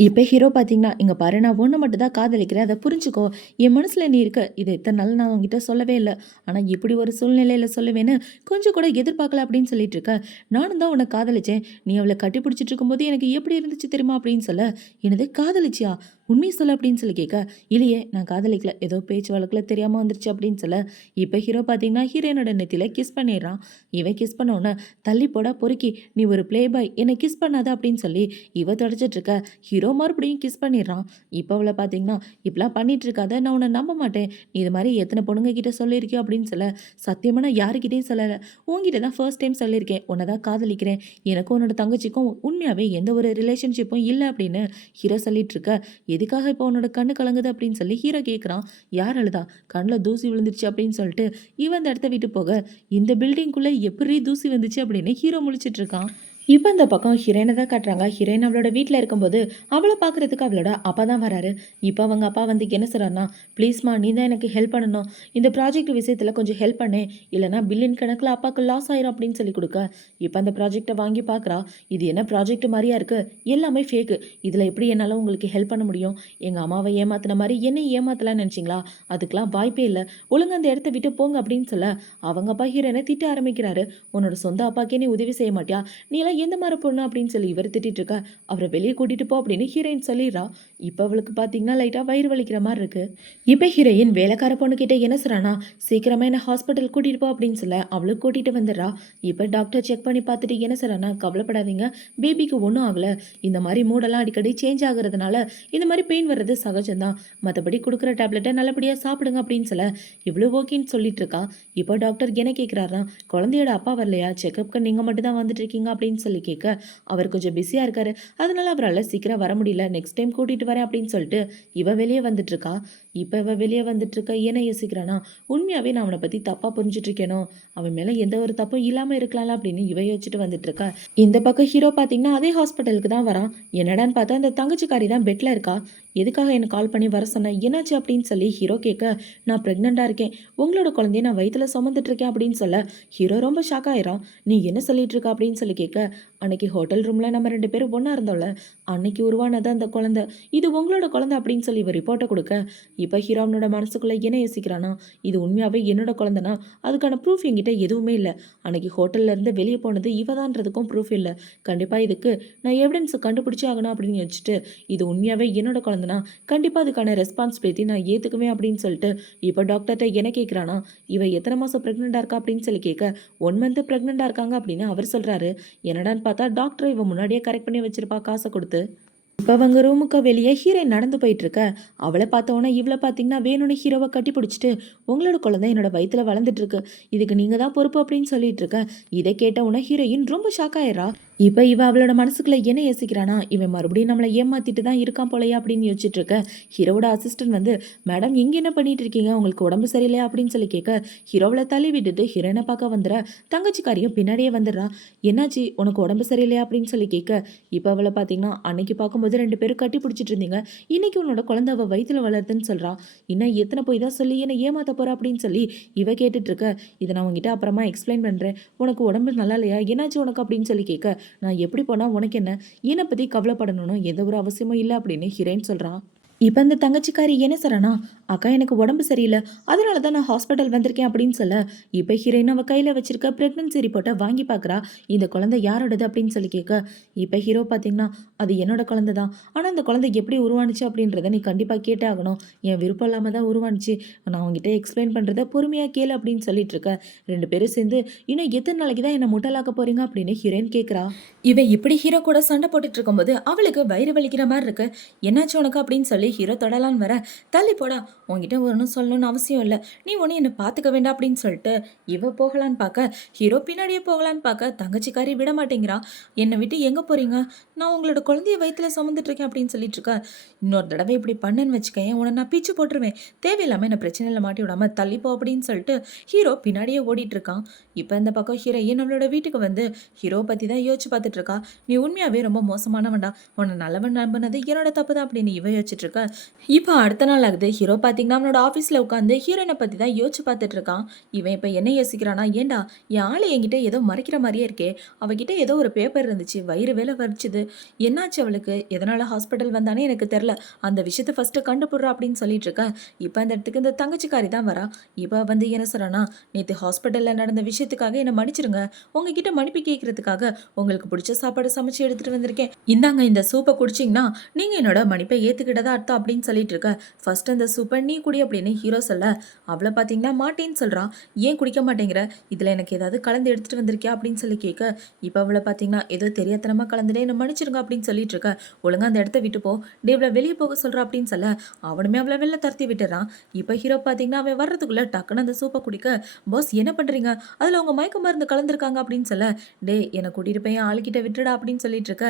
இப்போ ஹீரோ பார்த்தீங்கன்னா இங்க பாரு, நான் ஒன்று மட்டும் தான் காதலிக்கிறேன், அதை புரிஞ்சுக்கோ, என் மனசுல நீ இருக்க, இதை எத்தனை நாள் நான் உங்ககிட்ட சொல்லவே இல்லை, ஆனால் இப்படி ஒரு சூழ்நிலையில சொல்லுவேன்னு கொஞ்சம் கூட எதிர்பார்க்கல அப்படின்னு சொல்லிட்டு இருக்க. நானும் தான் உன்னை காதலிச்சேன், நீ அவளை கட்டி பிடிச்சிட்டு இருக்கும்போது எனக்கு எப்படி இருந்துச்சு தெரியுமா அப்படின்னு சொல்ல. எனது காதலிச்சியா, உண்மையை சொல்ல அப்படின்னு சொல்லி கேட்க. இல்லையே நான் காதலிக்கல, ஏதோ பேச்சு வழக்கில் தெரியாமல் வந்துருச்சு அப்படின்னு சொல்ல. இப்போ ஹீரோ பார்த்தீங்கன்னா ஹீரோயினோட நெத்தியில் கிஸ் பண்ணிடுறான். இவன் கிஸ் பண்ணோன்னே தள்ளி போடா பொறுக்கி, நீ ஒரு ப்ளே பாய், என்னை கிஸ் பண்ணாத அப்படின்னு சொல்லி இவ தொடச்சிட்டு இருக்க. ஹீரோ மறுபடியும் கிஸ் பண்ணிடுறான். இப்போ அவளை பார்த்தீங்கன்னா இப்படிலாம் பண்ணிட்டு இருக்காத, நான் உன்னை நம்ப மாட்டேன், நீ இது மாதிரி எத்தனை பொண்ணுங்க கிட்ட சொல்லியிருக்கியோ அப்படின்னு சொல்ல. சத்தியமாக நான் யாருக்கிட்டையும் சொல்லலை, உங்ககிட்ட தான் ஃபர்ஸ்ட் டைம் சொல்லியிருக்கேன், உன்னை தான் காதலிக்கிறேன், எனக்கும் உன்னோட தங்கச்சிக்கும் உண்மையாகவே எந்த ஒரு ரிலேஷன்ஷிப்பும் இல்லை அப்படின்னு ஹீரோ சொல்லிட்டு இருக்க. எதுக்காக இப்போ உன்னோட கண்ணு கலங்குது அப்படின்னு சொல்லி ஹீரோ கேட்குறான். யார் அழுதா, கண்ணில் தூசி விழுந்துருச்சு அப்படின்னு சொல்லிட்டு இவன் அந்த இடத்த விட்டு போக இந்த பில்டிங்குள்ளே எப்படி தூசி வந்துச்சு அப்படின்னு ஹீரோ முழிச்சிட்டு இருக்கான். இப்போ இந்த பக்கம் ஹீரோயினை தான் காட்டுறாங்க. ஹீரோயின் அவளோட வீட்டில் இருக்கும்போது அவளை பார்க்குறதுக்கு அவளோட அப்பா தான் வராரு. இப்போ அவங்க அப்பா வந்து என்ன சொல்கிறாருன்னா, ப்ளீஸ்மா நீ தான் எனக்கு ஹெல்ப் பண்ணணும், இந்த ப்ராஜெக்ட் விஷயத்தில் கொஞ்சம் ஹெல்ப் பண்ணு, இல்லைனா பில்லியன் கணக்கில் அப்பாவுக்கு லாஸ் ஆயிரும் அப்படின்னு சொல்லி கொடுக்க. இப்போ அந்த ப்ராஜெக்டை வாங்கி பார்க்குறா. இது என்ன ப்ராஜெக்ட் மாதிரியா இருக்குது, எல்லாமே ஃபேக்கு, இதில் எப்படி என்னால் உங்களுக்கு ஹெல்ப் பண்ண முடியும், எங்கள் அம்மாவை ஏமாத்தின மாதிரி என்னை ஏமாத்தலாம்னு நினச்சிங்களா, அதுக்கெலாம் வாய்ப்பே இல்லை, ஒழுங்கு அந்த இடத்த விட்டு போங்க அப்படின்னு சொல்ல அவங்க அப்பா ஹீரோயினை திட்ட ஆரம்பிக்கிறாரு. உன்னோட சொந்த அப்பாக்கே நீ உதவி செய்ய மாட்டியா, நீ எல்லாம் எந்த மாதிரி பொண்ணு அப்படின்னு சொல்லி இவர் திட்டிட்டு இருக்க. அவரை வெளியே கூட்டிட்டு போ அப்படின்னு ஹீரோயின் சொல்லிடுறா. இப்போ அவளுக்கு பார்த்தீங்கன்னா லைட்டாக வயிறு வலிக்கிற மாதிரி இருக்கு. இப்போ ஹீரோயின் வேலைக்கார பொண்ணு கிட்ட என்ன சொல்றானா, சீக்கிரமா என்ன ஹாஸ்பிட்டல் கூட்டிட்டு போ அப்படின்னு சொல்ல அவளுக்கு கூட்டிட்டு வந்துடுறா. இப்போ டாக்டர் செக் பண்ணி பார்த்துட்டு என்ன சொல்றானா, கவலைப்படாதீங்க, பேபிக்கு ஒன்றும் ஆகலை, இந்த மாதிரி மூடெல்லாம் அடிக்கடி சேஞ்ச் ஆகுறதுனால இந்த மாதிரி பெயின் வர்றது சகஜம்தான், மற்றபடி கொடுக்குற டேப்லெட்டை நல்லபடியாக சாப்பிடுங்க அப்படின்னு சொல்ல இவ்வளோ ஓகேன்னு சொல்லிட்டு இருக்கா. இப்போ டாக்டர் என்ன கேட்குறாருனா, குழந்தையோட அப்பா வரலையா, செக்அப்க்கு நீங்கள் மட்டும் தான் வந்துட்டு இருக்கீங்க அப்படின்னு சொல்லி கேட்க அவர் கொஞ்சம் பிஸியாக இருக்காரு, அதனால அவரால் சீக்கிரம் வர முடியல, நெக்ஸ்ட் டைம் கூட்டிகிட்டு வரேன் அப்படின்னு சொல்லிட்டு இவ வெளியே வந்துட்டு இருக்கா. இப்போ இவ வெளியே வந்துட்டு இருக்க என்ன யோசிக்கிறானா, உண்மையாகவே நான் அவனை பற்றி தப்பாக புரிஞ்சுட்டு இருக்கேனோ, அவன் மேலே எந்த ஒரு தப்பும் இல்லாமல் இருக்கலாம்ல அப்படின்னு இவ யோசிச்சுட்டு வந்துட்டு இருக்கா. இந்த பக்கம் ஹீரோ பார்த்தீங்கன்னா அதே ஹாஸ்பிட்டலுக்கு தான் வரான். என்னடான்னு பார்த்தா அந்த தங்கச்சிக்காரி தான் பெட்டில் இருக்கா. எதுக்காக எனக்கு கால் பண்ணி வர சொன்ன, என்னாச்சு அப்படின்னு சொல்லி ஹீரோ கேட்க, நான் ப்ரெக்னெண்ட்டாக இருக்கேன், உங்களோட குழந்தைய நான் வயிற்றில் சுமந்துட்டு இருக்கேன் அப்படின்னு சொல்ல ஹீரோ ரொம்ப ஷாக் ஆயிரான். நீ என்ன சொல்லிட்டு இருக்க அப்படின்னு சொல்லி கேட்க, அன்னைக்கு ஹோட்டல் ரூமில் நம்ம 2 பேரும் ஒன்றா இருந்தோம்ல, அன்னைக்கு உருவானது அந்த குழந்தை, இது உங்களோட குழந்தை அப்படின்னு சொல்லி இவர் ரிப்போர்ட்டை கொடுக்க. இப்போ ஹீரோனோட மனசுக்குள்ளே என்ன யோசிக்கிறானா, இது உண்மையாகவே என்னோட குழந்தைனா அதுக்கான ப்ரூஃப் என்கிட்ட எதுவுமே இல்லை, அன்னைக்கு ஹோட்டல்ல இருந்து வெளியே போனது இவதான்றதுக்கும் ப்ரூஃப் இல்லை, கண்டிப்பாக இதுக்கு நான் எவிடன்ஸை கண்டுபிடிச்சி ஆகணும் அப்படின்னு வச்சுட்டு இது உண்மையாகவே என்னோட குழந்தைனா கண்டிப்பாக அதுக்கான ரெஸ்பான்சிபிலிட்டி நான் ஏற்றுக்குவேன் அப்படின்னு சொல்லிட்டு இப்போ டாக்டர்கிட்ட என்ன கேட்குறானா, இவ எத்தனை மாதம் ப்ரெக்னெண்ட்டாக இருக்கா அப்படின்னு சொல்லி கேட்க 1 மந்த் ப்ரெக்னெண்ட்டாக இருக்காங்க அப்படின்னு அவர் சொல்கிறாரு. என்னடான்னு பார்த்தா டாக்டர் இவன் முன்னாடியே கரெக்ட் பண்ணி வச்சிருப்பா காசை கொடுத்து. இப்போ அவங்க ரூமுக்கு வெளியே ஹீரோயின் நடந்து போயிட்டு இருக்க. அவளை பார்த்தோன்னா இவளை பார்த்தீங்கன்னா வேணும்னு ஹீரோவை கட்டி பிடிச்சிட்டு, உங்களோட குழந்தை என்னோட வயிற்றுல வளர்ந்துட்டு இருக்கு, இதுக்கு நீங்கள் தான் பொறுப்பு அப்படின்னு சொல்லிட்டு இருக்க. இதை கேட்ட உடனே ஹீரோயின் ரொம்ப ஷாக் ஆயிடுறா. இப்ப இவ அவளோட மனசுக்குள்ள என்ன யோசிக்கிறானா, இவன் மறுபடியும் நம்மள ஏமாத்திட்டு தான் இருக்கான் போலயே அப்படின்னு யோசிச்சுட்டு இருக்க, ஹீரோவோட அசிஸ்டன்ட் வந்து, மேடம் இங்க என்ன பண்ணிட்டு இருக்கீங்க? உங்களுக்கு உடம்பு சரியில்லையா? அப்படின்னு சொல்லி கேட்க, ஹீரோவல தள்ளி விட்டுட்டு ஹீரோயின பார்க்க வந்துற, தங்கச்சிக்காரியும் பின்னாடியே வந்துடுறா. என்னாச்சு? உனக்கு உடம்பு சரியில்லையா? அப்படின்னு சொல்லி கேட்க, இப்ப அவள பார்த்தீங்கன்னா, அன்னைக்கு பார்க்கும்போது 2 பேரும் கட்டி பிடிச்சிட்டு இருந்தீங்க. இன்னைக்கு உன்னோட குழந்தை அவ வயித்துல வளருதுன்னு சொல்றா. இன்னும் எத்தனை போய் தான் சொல்லி என்ன ஏமாத்த போறா? அப்படின்னு சொல்லி இவ கேட்டுட்டு இருக்க, இத நான் உன்கிட்ட அப்புறமா எக்ஸ்பிளைன் பண்றேன். உனக்கு உடம்பு நல்லா இல்லையா? என்னாச்சு உனக்கு? அப்படின்னு சொல்லி கேட்க, நான் எப்படி போனா உனக்கு என்ன? என்னை பத்தி கவலைப்படணும்னு எந்த ஒரு அவசியமும் இல்ல அப்படின்னு ஹீரோயின் சொல்றா. இப்ப இந்த தங்கச்சிக்காரி என்ன சொல்றானா, அக்கா எனக்கு உடம்பு சரியில்ல. அதனால தான் நான் ஹாஸ்பிட்டல் வந்திருக்கேன் அப்படின்னு சொல்ல, இப்ப ஹீரோயின் அவ கையில வச்சிருக்க பிரெக்னன்சி ரிப்போர்ட்ட வாங்கி பார்க்கறா. இந்த குழந்தை யாரோடது அப்படின்னு சொல்லி கேட்க, இப்ப ஹீரோ பார்த்தீங்கன்னா, அது என்னோட குழந்தை தான். ஆனா அந்த குழந்தை எப்படி உருவானுச்சு அப்படின்றத நீ கண்டிப்பா கேட்டே ஆகணும். என் விருப்பம் இல்லாம தான் உருவானுச்சு. நான் உன்கிட்ட எக்ஸ்பிளைன் பண்றத பொறுமையா கேளு அப்படின்னு சொல்லிட்டு இருக்க. 2 பேரும் சேர்ந்து இன்னும் எத்தனை நாளைக்கு தான் என்ன முட்டலாக்க போறீங்க அப்படின்னு ஹீரோயின் கேட்கறா. இவ இப்படி ஹீரோ கூட சண்டை போட்டுட்டு இருக்கும்போது அவளுக்கு வயிறு வலிக்கிற மாதிரி இருக்கு. என்னாச்சு உனக்கு அப்படின்னு சொல்லி ஹீரோ தொடலான்னு வர, தள்ளி போடா, உன்கிட்ட ஒன்றும் சொல்லணும்னு அவசியம் இல்லை. நீ ஒன்றும் என்னை பார்த்துக்க வேண்டாம் அப்படின்னு சொல்லிட்டு இவ போகலான்னு பார்க்க, ஹீரோ பின்னாடியே போகலான்னு பார்க்க தங்கச்சிக்காரி விட மாட்டேங்கிறா. என்னை விட்டு எங்கே போறீங்க? நான் உங்களோட குழந்தைய வயிற்றுல சுமந்துட்டு இருக்கேன் அப்படின்னு சொல்லிட்டு இருக்க. இன்னொரு தடவை இப்படி பண்ணுன்னு வச்சுக்கேன், உன்னை நான் பிச்சு போட்டுருவேன். தேவையில்லாமல் என்ன பிரச்சனையில் மாட்டி விடாம தள்ளிப்போ அப்படின்னு சொல்லிட்டு ஹீரோ பின்னாடியே ஓடிட்டு இருக்கான். இப்போ இந்த பக்கம் ஹீரோயின் நம்மளோட வீட்டுக்கு வந்து ஹீரோ பற்றி தான் யோசிச்சு பார்த்துட்டு இருக்கா. நீ உண்மையாகவே ரொம்ப மோசமானவன்டா, உன்னை நல்லவன் நம்பினது என்னோட தப்பு தான் அப்படின்னு இவ யோசிச்சுட்டு இருக்கா. இப்போ அடுத்த நாள் ஆகுது. ஹீரோ பார்த்தீங்கன்னா அவனோட ஆஃபீஸில் உட்காந்து ஹீரோயினை பற்றி தான் யோசிச்சு பார்த்துட்டு இருக்கான். இவன் இப்போ என்ன யோசிக்கிறானா, ஏண்டா என் ஆள் என்கிட்ட ஏதோ மறைக்கிற மாதிரியே இருக்கே, அவகிட்ட ஏதோ ஒரு பேப்பர் இருந்துச்சு, வயிறு வேலை வரிச்சுது, என்னாச்சு அவளுக்கு, எதனால் ஹாஸ்பிட்டல் வந்தானே எனக்கு தெரில, அந்த விஷயத்தை ஃபஸ்ட்டு கண்டுபிடுறா அப்படின்னு சொல்லிட்டு இருக்கேன். இப்போ அந்த இடத்துக்கு இந்த தங்கச்சிக்காரி தான் வரா. இப்போ வந்து என்ன சொல்கிறானா, நேற்று ஹாஸ்பிட்டலில் நடந்த விஷயத்துக்காக என்னை மன்னிச்சிருங்க, உங்ககிட்ட மன்னிப்பு கேட்கறதுக்காக உங்களுக்கு பிடிச்ச சாப்பாடு சமைச்சு எடுத்துகிட்டு வந்திருக்கேன், இந்தாங்க இந்த சூப்பை குடிச்சிங்கன்னா நீங்கள் என்னோட மன்னிப்பை ஏற்றுக்கிட்டதா அர்த்தம் அப்படின்னு சொல்லிட்டு இருக்க. ஃபர்ஸ்ட் அந்த சூப்பை நீ குடி அப்படின்னு ஹீரோ சொல்ல, அவளை பார்த்தீங்கன்னா மாட்டேன்னு சொல்கிறான். ஏன் குடிக்க மாட்டேங்கிற, இதில் எனக்கு ஏதாவது கலந்து எடுத்துகிட்டு வந்திருக்கியா அப்படின்னு சொல்லி கேட்க, இப்போ அவளை பார்த்தீங்கன்னா ஏதோ தெரியாதனமாக கலந்துட்டே என்ன மன்னிச்சிருங்க அப்படின்னு சொல்லிட்டு இருக்க. ஒழுங்காக அந்த இடத்த விட்டு போ, டே இவளை வெளியே போக சொல்கிறா அப்படின்னு சொல்ல, அவனுமே அவளை வெளில துரத்தி விட்டுறான். இப்போ ஹீரோ பார்த்தீங்கன்னா அவன் வர்றதுக்குள்ளே டக்குன்னு அந்த சூப்பை குடிக்க, பாஸ் என்ன பண்ணுறீங்க, அதில் அவங்க மயக்க மருந்து கலந்துருக்காங்க அப்படின்னு சொல்ல, டே என்னை கூட்டிகிட்டு போய் ஆளுக்கிட்ட விட்டுடா அப்படின்னு சொல்லிட்டு இருக்க.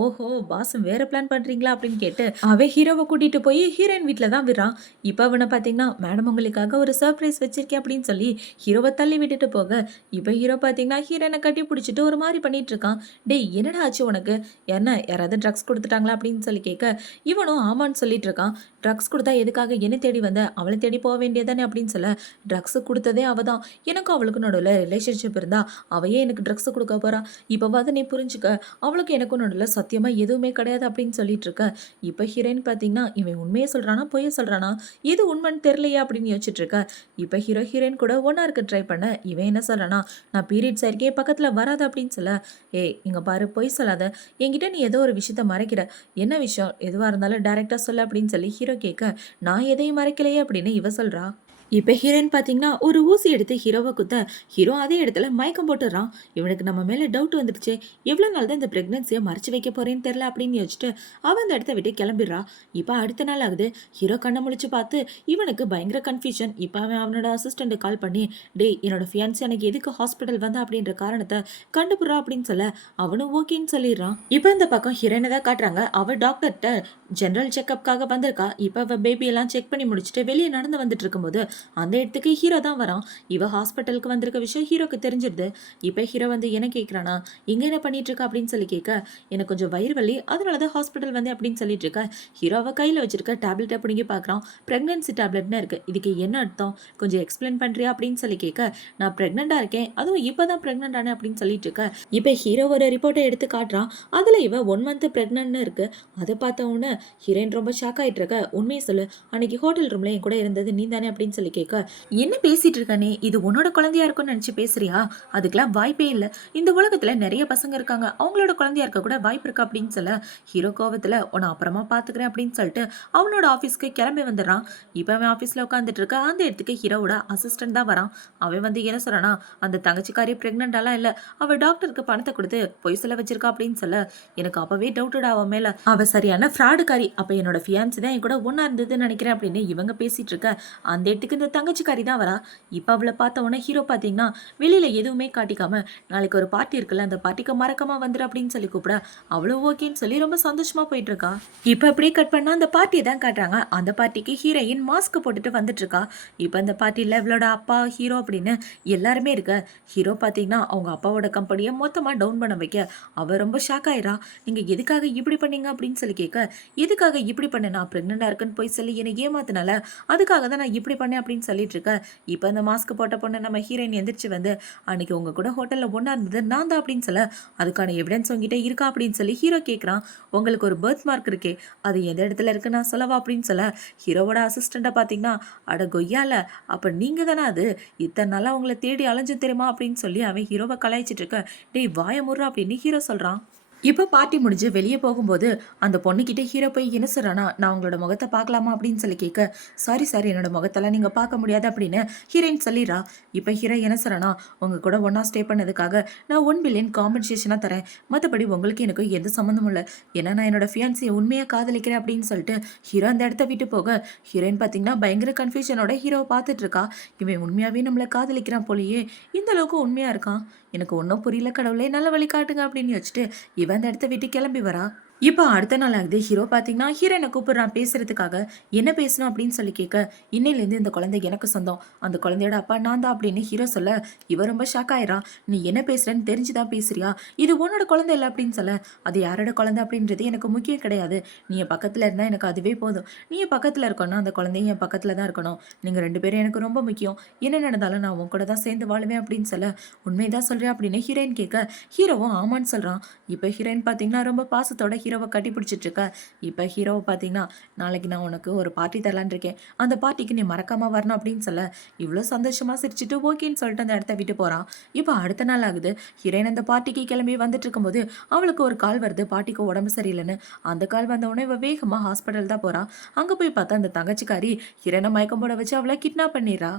ஓஹோ பாஸ் வேற பிளான் பண்ணுறீங்களா அப்படின்னு கேட்டு அவன் ஹீரோவை கூட்டிகிட்டு போய் ஹீரோயின் வீட்டில் தான் விடுறான். இப்போ அவனை பார்த்தீங்கன்னா மேடம் உங்களுக்காக ஒரு சர்ப்ரைஸ் வச்சிருக்கேன் அப்படின்னு சொல்லி ஹீரோவை தள்ளி விட்டுட்டு போக, இப்போ ஹீரோ பார்த்தீங்கன்னா ஹீரோயினை கட்டி பிடிச்சிட்டு ஒரு மாதிரி பண்ணிட்டு இருக்கான். டேய் என்னடா ஆச்சு உனக்கு, என்ன யாராவது ட்ரக்ஸ் கொடுத்துட்டாங்களா அப்படின்னு சொல்லி கேட்க, இவனும் ஆமான்னு சொல்லிட்டு இருக்கான். ட்ரக்ஸ் கொடுத்தா எதுக்காக என்ன தேடி வந்த, அவளை தேடி போக வேண்டியதானே அப்படின்னு சொல்ல, ட்ரக்ஸ் கொடுத்ததே அவள் தான், எனக்கும் அவளுக்கு நடுவில் ரிலேஷன்ஷிப் இருந்தா அவையே எனக்கு ட்ரக்ஸ் கொடுக்க போறா, இப்போவாது நீ புரிஞ்சுக்க, அவளுக்கு எனக்கும் நடுவில் சத்தியமாக எதுவுமே கிடையாது அப்படின்னு சொல்லிட்டு இருக்க. இப்போ ஹீரோயின் பார்த்தீங்கன்னா இவன் உண்மையை சொல்கிறானா பொய்ய சொல்கிறானா, எது உண்மைன்னு தெரியலையா அப்படின்னு யோசிச்சுட்டு இருக்க. இப்போ ஹீரோயின் கூட ஒன்றா இருக்க ட்ரை பண்ண, இவன் என்ன சொல்கிறானா, நான் பீரியட்ஸ் ஆயிருக்கே பக்கத்தில் வராது அப்படின்னு சொல்ல, ஏய் இங்கே பாரு பொய் சொல்லாத, என்கிட்ட நீ ஏதோ ஒரு விஷயத்த மறைக்கிற, என்ன விஷயம் எதுவாக இருந்தாலும் டைரெக்டாக சொல்ல அப்படின்னு சொல்லி ஹீரோ கேட்க, நான் எதையும் மறைக்கலையே அப்படின்னு இவ சொல்கிறா. இப்போ ஹீரோயின் பார்த்தீங்கன்னா ஒரு ஊசி எடுத்து ஹீரோவை குத்த, ஹீரோ அதே இடத்துல மயக்கம் போட்டுடுறான். இவனுக்கு நம்ம மேலே டவுட் வந்துடுச்சு, எவ்வளோ நாள் தான் இந்த ப்ரெக்னன்சியை மறைச்சு வைக்க போறேன்னு தெரில அப்படின்னு யோசிச்சுட்டு அவன் அந்த இடத்த விட்டு கிளம்பிடுறா. இப்போ அடுத்த நாள் ஆகுது. ஹீரோ கண்ணை முழிச்சு பார்த்து இவனுக்கு பயங்கர கன்ஃபியூஷன். இப்போ அவன் அவனோட அசிஸ்டண்ட்டு கால் பண்ணி, டேய் என்னோட ஃபியான்சி எனக்கு எதுக்கு ஹாஸ்பிட்டல் வந்தா அப்படின்ற காரணத்தை கண்டுபிடுறா அப்படின்னு சொல்ல, அவனும் ஓகேன்னு சொல்லிடுறான். இப்போ இந்த பக்கம் ஹீரோயினை தான் காட்டுறாங்க. அவள் டாக்டர்கிட்ட ஜென்ரல் செக்அப்காக வந்திருக்கா. இப்போ அவள் பேபியெல்லாம் செக் பண்ணி முடிச்சுட்டு வெளியே நடந்து வந்துட்டு இருக்கும்போது அந்த இடத்துக்கு ஹீரோ தான் வரான். இவ ஹாஸ்பிட்டலுக்கு வந்திருக்க விஷயம் ஹீரோக்கு தெரிஞ்சிருது. இப்போ ஹீரோ வந்து என்ன கேட்குறானா, இங்கே என்ன பண்ணிட்டு இருக்கா அப்படின்னு சொல்லி கேட்க, எனக்கு கொஞ்சம் வயிறு வலி அதனால தான் ஹாஸ்பிட்டல் வந்து அப்படின்னு சொல்லிட்டு இருக்க. ஹீரோவை கையில் வச்சிருக்க டேப்லெட்டை பிடிங்கி பார்க்குறான். ப்ரெக்னன்சி டேப்லெட்னு இருக்கு, இதுக்கு என்ன அர்த்தம் கொஞ்சம் எக்ஸ்பிளைன் பண்ணுறியா அப்படின்னு சொல்லி கேட்க, நான் ப்ரெக்னெண்ட்டாக இருக்கேன், அதுவும் இப்போ தான் ப்ரெக்னென்ட் ஆனேன் அப்படின்னு சொல்லிட்டு இருக்க. இப்போ ஹீரோ ஒரு ரிப்போர்ட்டை எடுத்து காட்டுறான். அதில் இவ 1 month ப்ரெக்னென்ட்னு இருக்கு. அதை பார்த்த உடனே ஹீரோயின் ரொம்ப ஷாக் ஆகிட்டு இருக்க. உண்மையை சொல்லு, அன்னைக்கு ஹோட்டல் ரூமில் என் கூட இருந்தது நீ தானே அப்படின்னு சொல்லி கேட்க, என்ன பேசிட்டு இருக்கானே, இது உன்னோட குழந்தையா இருக்கும்னு நினைச்சு பேசுறியா, அதுக்கெல்லாம் வாய்ப்பே இல்லை, இந்த உலகத்துல நிறைய பசங்க இருக்காங்க, அவங்களோட குழந்தையா இருக்க கூட வாய்ப்பு இருக்கு அப்படின்னு சொல்ல, ஹீரோ கோவத்துல உன்னை அப்புறமா பாத்துக்கிறேன் அப்படின்னு சொல்லிட்டு அவனோட ஆஃபீஸ்க்கு கிளம்பி வந்துடுறான். இப்போ அவன் ஆஃபீஸில் உட்காந்துட்டு இருக்க. அந்த இடத்துக்கு ஹீரோவோட அசிஸ்டன்ட் தான் வரான். அவன் வந்து என்ன சொல்றானா, அந்த தங்கச்சிக்காரி ப்ரெக்னென்டாலாம் இல்லை, அவள் டாக்டருக்கு பணத்தை கொடுத்து பொய் சொல்ல வச்சிருக்கா அப்படின்னு சொல்ல, எனக்கு அப்பவே டவுட்டடா அவன் மேல, அவ சரியான ஃப்ராடுக்காரி, அப்போ என்னோட ஃபியான்சி தான் என் கூட ஒன்றா இருந்ததுன்னு நினைக்கிறேன் அப்படின்னு இவங்க பேசிட்டு இருக்க. அந்த இடத்துக்கு இந்த அந்த தங்கச்சிக்காரி தான் வரா. இப்போ அவளை பார்த்த உடனே ஹீரோ பார்த்தீங்கன்னா வெளியில எதுவுமே காட்டிக்காம நாளைக்கு ஒரு பார்ட்டி இருக்குல்ல அந்த பார்ட்டிக்கு மறக்காம வந்துரு அப்படின்னு சொல்லி கூப்பிட அவளும் ஓகேன்னு சொல்லி ரொம்ப சந்தோஷமா போயிட்டு இருக்கா. இப்போ அப்படியே கட் பண்ணா அந்த பார்ட்டியை தான் காட்டுறாங்க. அந்த பார்ட்டிக்கு ஹீரோயின் மாஸ்க் போட்டுட்டு வந்துட்டு இருக்கா. இப்போ அந்த பார்ட்டியில் இவளோட அப்பா ஹீரோ அப்படின்னு எல்லாருமே இருக்க. ஹீரோ பார்த்தீங்கன்னா அவங்க அப்பாவோட கம்பெனியை மொத்தமாக டவுன் பண்ண வைக்க அவ ரொம்ப ஷாக் ஆயிரா. நீங்கள் எதுக்காக இப்படி பண்ணீங்க அப்படின்னு சொல்லி கேட்க, எதுக்காக இப்படி பண்ண, நான் ப்ரெக்னெண்டாக இருக்குன்னு போய் சொல்லி என்னை ஏமாத்தினால அதுக்காக தான் நான் இப்படி பண்ணேன் அப்படின்னு சொல்லிட்டு இருக்கேன். இப்போ அந்த மாஸ்க் போட்ட பொண்ணு நம்ம ஹீரோயின் எந்திரிச்சு வந்து, அன்னைக்கு உங்க கூட ஹோட்டலில் ஒன்றா இருந்தது நான் தான் அப்படின்னு சொல்ல, அதுக்கான எவிடன்ஸ் உங்ககிட்ட இருக்கா அப்படின்னு சொல்லி ஹீரோ கேட்குறான். உங்களுக்கு ஒரு பர்த் மார்க் இருக்கே, அது எந்த இடத்துல இருக்கு நான் சொல்லவா அப்படின்னு சொல்ல, ஹீரோவோட அசிஸ்டண்ட்டை பார்த்தீங்கன்னா, அட கொய்யால அப்போ நீங்கள் தானே அது, இத்தனை நாளாக உங்களை தேடி அலைஞ்சு தெரியுமா அப்படின்னு சொல்லி அவன் ஹீரோவை கலாய்ச்சிட்டு இருக்க. டேய் வாய முறா அப்படின்னு ஹீரோ சொல்கிறான். இப்போ பார்ட்டி முடிஞ்சு வெளியே போகும்போது அந்த பொண்ணுக்கிட்ட ஹீரோ போய் என்ன சொல்கிறானா, நான் உங்களோட முகத்தை பார்க்கலாமா அப்படின்னு சொல்லி கேட்க, சாரி சாரி என்னோட முகத்தெல்லாம் நீங்கள் பார்க்க முடியாது அப்படின்னு ஹீரோயின் சொல்லிடுறா. இப்போ ஹீரோ என்ன சொல்கிறானா, உங்கள் கூட ஒன்றா ஸ்டே பண்ணதுக்காக நான் 1 பில்லியன் காம்பன்சேஷனாக தரேன், மற்றபடி உங்களுக்கு எனக்கு எந்த சம்மந்தமும் இல்லை, ஏன்னா நான் என்னோட ஃபியான்சியை உண்மையாக காதலிக்கிறேன் அப்படின்னு சொல்லிட்டு ஹீரோ அந்த இடத்த விட்டு போக, ஹீரோயின் பார்த்தீங்கன்னா பயங்கர கன்ஃபியூஷனோட ஹீரோவை பார்த்துட்டு இருக்கா. இவன் உண்மையாகவே நம்மளை காதலிக்கிறான் போலியே, இந்த அளவுக்கு உண்மையாக இருக்கான், எனக்கு ஒன்றும் புரியல கடவுளே நல்ல வழி காட்டுங்க அப்படின்னு வச்சுட்டு இவன் அந்த இடத்த விட்டு கிளம்பி வரா. இப்போ அடுத்த நாள் ஆகுது. ஹீரோ பார்த்தீங்கன்னா ஹீரோனை கூப்பிடுறான் பேசுறதுக்காக. என்ன பேசணும் அப்படின்னு சொல்லி கேட்க, இன்னையிலேருந்து இந்த குழந்தை எனக்கு சொந்தம், அந்த குழந்தையோட அப்பா நான் தான் அப்படின்னு ஹீரோ சொல்ல, இவ ரொம்ப ஷாக் ஆயிரா. நீ என்ன பேசுறன்னு தெரிஞ்சுதான் பேசுறியா, இது உன்னோட குழந்தை இல்லை அப்படின்னு சொல்ல, அது யாரோட குழந்தை அப்படின்றது எனக்கு முக்கியம் கிடையாது, நீ என் பக்கத்தில் இருந்தால் எனக்கு அதுவே போதும், நீ என் பக்கத்தில் இருக்கணும், அந்த குழந்தையும் என் பக்கத்தில் தான் இருக்கணும், நீங்கள் 2 பேரும் எனக்கு ரொம்ப முக்கியம், என்ன நடந்தாலும் நான் உன் கூட தான் சேர்ந்து வாழுவேன் அப்படின்னு சொல்ல, உண்மைதான் சொல்கிறேன் அப்படின்னு ஹீரோயின் கேட்க, ஹீரோவும் ஆமான்னு சொல்கிறான். இப்போ ஹீரோயின் பார்த்தீங்கன்னா ரொம்ப பாசத்தோட ஹீரோவை கட்டி பிடிச்சிட்டு இருக்க. இப்போ ஹீரோவை பார்த்தீங்கன்னா, நாளைக்கு நான் உனக்கு ஒரு பார்ட்டி தரலான் இருக்கேன், அந்த பார்ட்டிக்கு நீ மறக்காம வரணும் அப்படின்னு சொல்ல, இவ்வளோ சந்தோஷமா சிரிச்சுட்டு ஓகேன்னு சொல்லிட்டு அந்த இடத்த விட்டு போகிறான். இப்போ அடுத்த நாள் ஆகுது. ஹீரோயின் அந்த பார்ட்டிக்கு கிளம்பி வந்துட்டு இருக்கும்போது அவளுக்கு ஒரு கால் வருது, பார்ட்டிக்கு உடம்பு சரியில்லைன்னு. அந்த கால் வந்த உடனே இவ வேகமாக ஹாஸ்பிட்டல் தான் போகிறான். அங்கே போய் பார்த்தா அந்த தங்கச்சிக்காரி ஹீரோனை மயக்கம் போட வச்சு அவளை கிட்னாப் பண்ணிடுறா.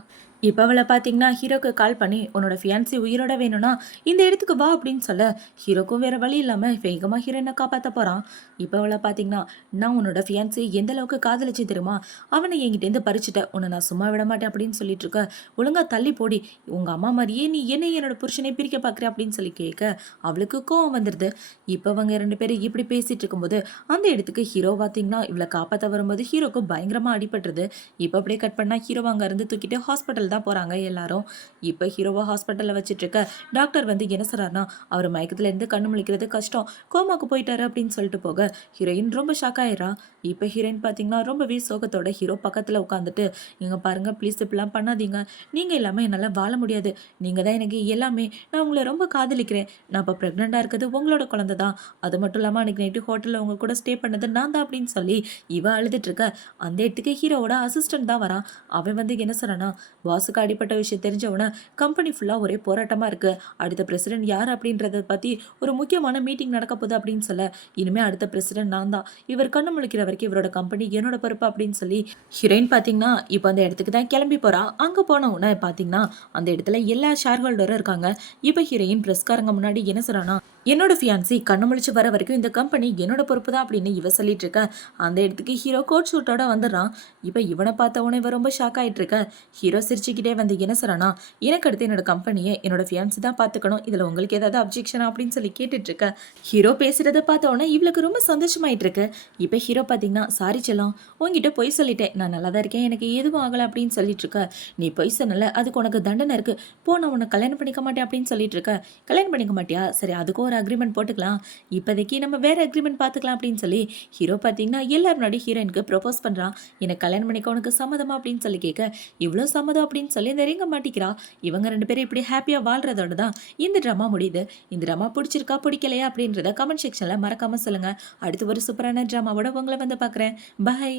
இப்போ அவளை பார்த்தீங்கன்னா ஹீரோக்கு கால் பண்ணி, உன்னோட ஃபியான்சி உயிரோட வேணும்னா இந்த இடத்துக்கு வா அப்படின்னு சொல்ல, ஹீரோக்கும் வேற வழி இல்லாமல் வேகமாக ஹீரோனை காப்பாற்ற போகிறான். இப்போ அவளை பார்த்தீங்கன்னா, நான் உன்னோட ஃபியான்சி எந்த அளவுக்கு காதலிச்சு தெரியுமா, அவனை என்கிட்டேருந்து பறிச்சுட்ட, உன்னை நான் சும்மா விட மாட்டேன் அப்படின்னு சொல்லிட்டு இருக்க, ஒழுங்கா தள்ளி போடி, உங்கள் அம்மா மாதிரியே நீ என்னை என்னோட புருஷனை பிரிக்க பார்க்குற அப்படின்னு சொல்லி கேட்க அவளுக்கு கோவம் வந்துடுது. இப்போ அவங்க 2 பேரும் இப்படி பேசிட்டு இருக்கும்போது அந்த இடத்துக்கு ஹீரோ பார்த்தீங்கன்னா இவளை காப்பாற்ற வரும்போது ஹீரோக்கு பயங்கரமாக அடிபட்டுருது. இப்போ அப்படியே கட் பண்ணால் ஹீரோ அங்கே இருந்து தூக்கிட்டு ஹாஸ்பிட்டல் தான் போகிறாங்க எல்லாரும். இப்போ ஹீரோவை ஹாஸ்பிட்டலில் வச்சுட்டு இருக்க டாக்டர் வந்து என்ன சொல்கிறாருன்னா, அவர் மயக்கத்துலேருந்து கண்ணு முழிக்கிறது கஷ்டம், கோமாக்கு போயிட்டாரு அப்படின்னு சொல்லிட்டு போக ஹீரோயின் ரொம்ப ஷாக் ஆயிடுறா. இப்போ ஹீரோயின் பார்த்தீங்கன்னா ரொம்பவே சோகத்தோட ஹீரோ பக்கத்தில் உட்காந்துட்டு, இங்கே பாருங்கள் ப்ளீஸ் இப்படிலாம் பண்ணாதீங்க, நீங்கள் இல்லாமல் என்னால் வாழ முடியாது, நீங்கள் தான் எனக்கு எல்லாமே, நான் உங்களை ரொம்ப காதலிக்கிறேன், நான் இப்போ ப்ரெக்னெண்ட்டாக இருக்கிறது உங்களோட குழந்தை தான், அது மட்டும் இல்லாமல் அன்றைக்கி நைட்டு ஹோட்டலில் உங்க கூட ஸ்டே பண்ணது நான் தான் அப்படின்னு சொல்லி இவ அழுதுட்டு இருக்க. அந்த இடத்துக்கு ஹீரோவோட அசிஸ்டன்ட் தான் வரான். அவன் வந்து என்ன சொல்கிறான்னா, பாஸுக்கு அடிப்பட்ட விஷயம் தெரிஞ்சவன கம்பெனி ஃபுல்லாக ஒரே போராட்டமாக இருக்குது, அடுத்த பிரசிடென்ட் யார் அப்படின்றத பற்றி ஒரு முக்கியமான மீட்டிங் நடக்க போகுது அப்படின்னு சொல்ல, இனிமேல் அடுத்த பிரசிடென்ட் நான் தான், இவர் கண்ணு முழிக்கிற வரைக்கும் இவரோட கம்பெனி என்னோட பொறுப்பு அப்படின்னு சொல்லி ஹீரோயின் பார்த்தீங்கன்னா இப்போ அந்த இடத்துக்கு தான் கிளம்பி போகிறா. அங்கே போன உடனே பார்த்தீங்கன்னா அந்த இடத்துல எல்லா ஷேர் ஹோல்டரும் இருக்காங்க. இப்போ ஹீரோயின் ப்ரெஸ்காரங்க முன்னாடி என்ன சொல்கிறான்னா, என்னோட ஃபியான்சி கண்ணு முழிச்சு வர வரைக்கும் இந்த கம்பெனி என்னோட பொறுப்பு தான் அப்படின்னு இவ சொல்லிட்டு இருக்க. அந்த இடத்துக்கு ஹீரோ கோட் ஷூட்டோட வந்துடுறான். இப்போ இவனை பார்த்த உடனே இவ ரொம்ப ஷாக் ஆகிட்டு இருக்க. ஹீரோ சிரிச்சுக்கிட்டே வந்து என்ன சொல்கிறான்னா, எனக்கு அடுத்து என்னோட கம்பெனியை என்னோட ஃபியான்சி தான் பார்த்துக்கணும், இதில் உங்களுக்கு ஏதாவது அப்ஜெக்ஷனா அப்படின்னு சொல்லி கேட்டுட்டு இருக்க. ஹீரோ பேசுகிறத பார்த்த உடனே இவளுக்கு ரொம்ப சந்தோஷமாயிட்டு இருக்கு. இப்போ ஹீரோ பார்த்தீங்கன்னா, சாரி செல்லம், உங்ககிட்ட பொய் சொல்லிட்டேன், நான் நல்லா தான் இருக்கேன், எனக்கு எதுவும் ஆகலை அப்படின்னு சொல்லிட்டு இருக்க. நீ பொய் சொன்னல, அதுக்கு உனக்கு தண்டனை இருக்குது, போ நான் உன்னை கல்யாணம் பண்ணிக்க மாட்டேன் அப்படின்னு சொல்லிட்டு இருக்க. கல்யாணம் பண்ணிக்க மாட்டியா, சரி அதுக்கும் ஒரு அக்ரிமெண்ட் போட்டுக்கலாம், இப்போதைக்கு நம்ம வேற அக்ரிமெண்ட் பார்த்துக்கலாம் அப்படின்னு சொல்லி ஹீரோ பார்த்தீங்கன்னா எல்லாரும் முன்னாடி ஹீரோயினுக்கு ப்ரொபோஸ் பண்ணுறான். எனக்கு கல்யாணம் பண்ணிக்க உனக்கு சம்மதமா அப்படின்னு சொல்லி கேட்க, இவ்வளோ சம்மதம் அப்படின்னு சொல்லி இந்த ரிங்க மாட்டிக்கிறா. இவங்க 2 பேரும் இப்படி ஹாப்பியாக வாழ்றதோட தான் இந்த ட்ராமா முடியுது. இந்த ட்ராமா பிடிச்சிருக்கா பிடிக்கலையா அப்படின்றத கமெண்ட் செக்ஷனில் மறக்காமல் சொல்லுங்கள். அடுத்து ஒரு சூப்பரான ட்ராமாவோட உங்களை வந்து பார்க்குறேன். பாய்.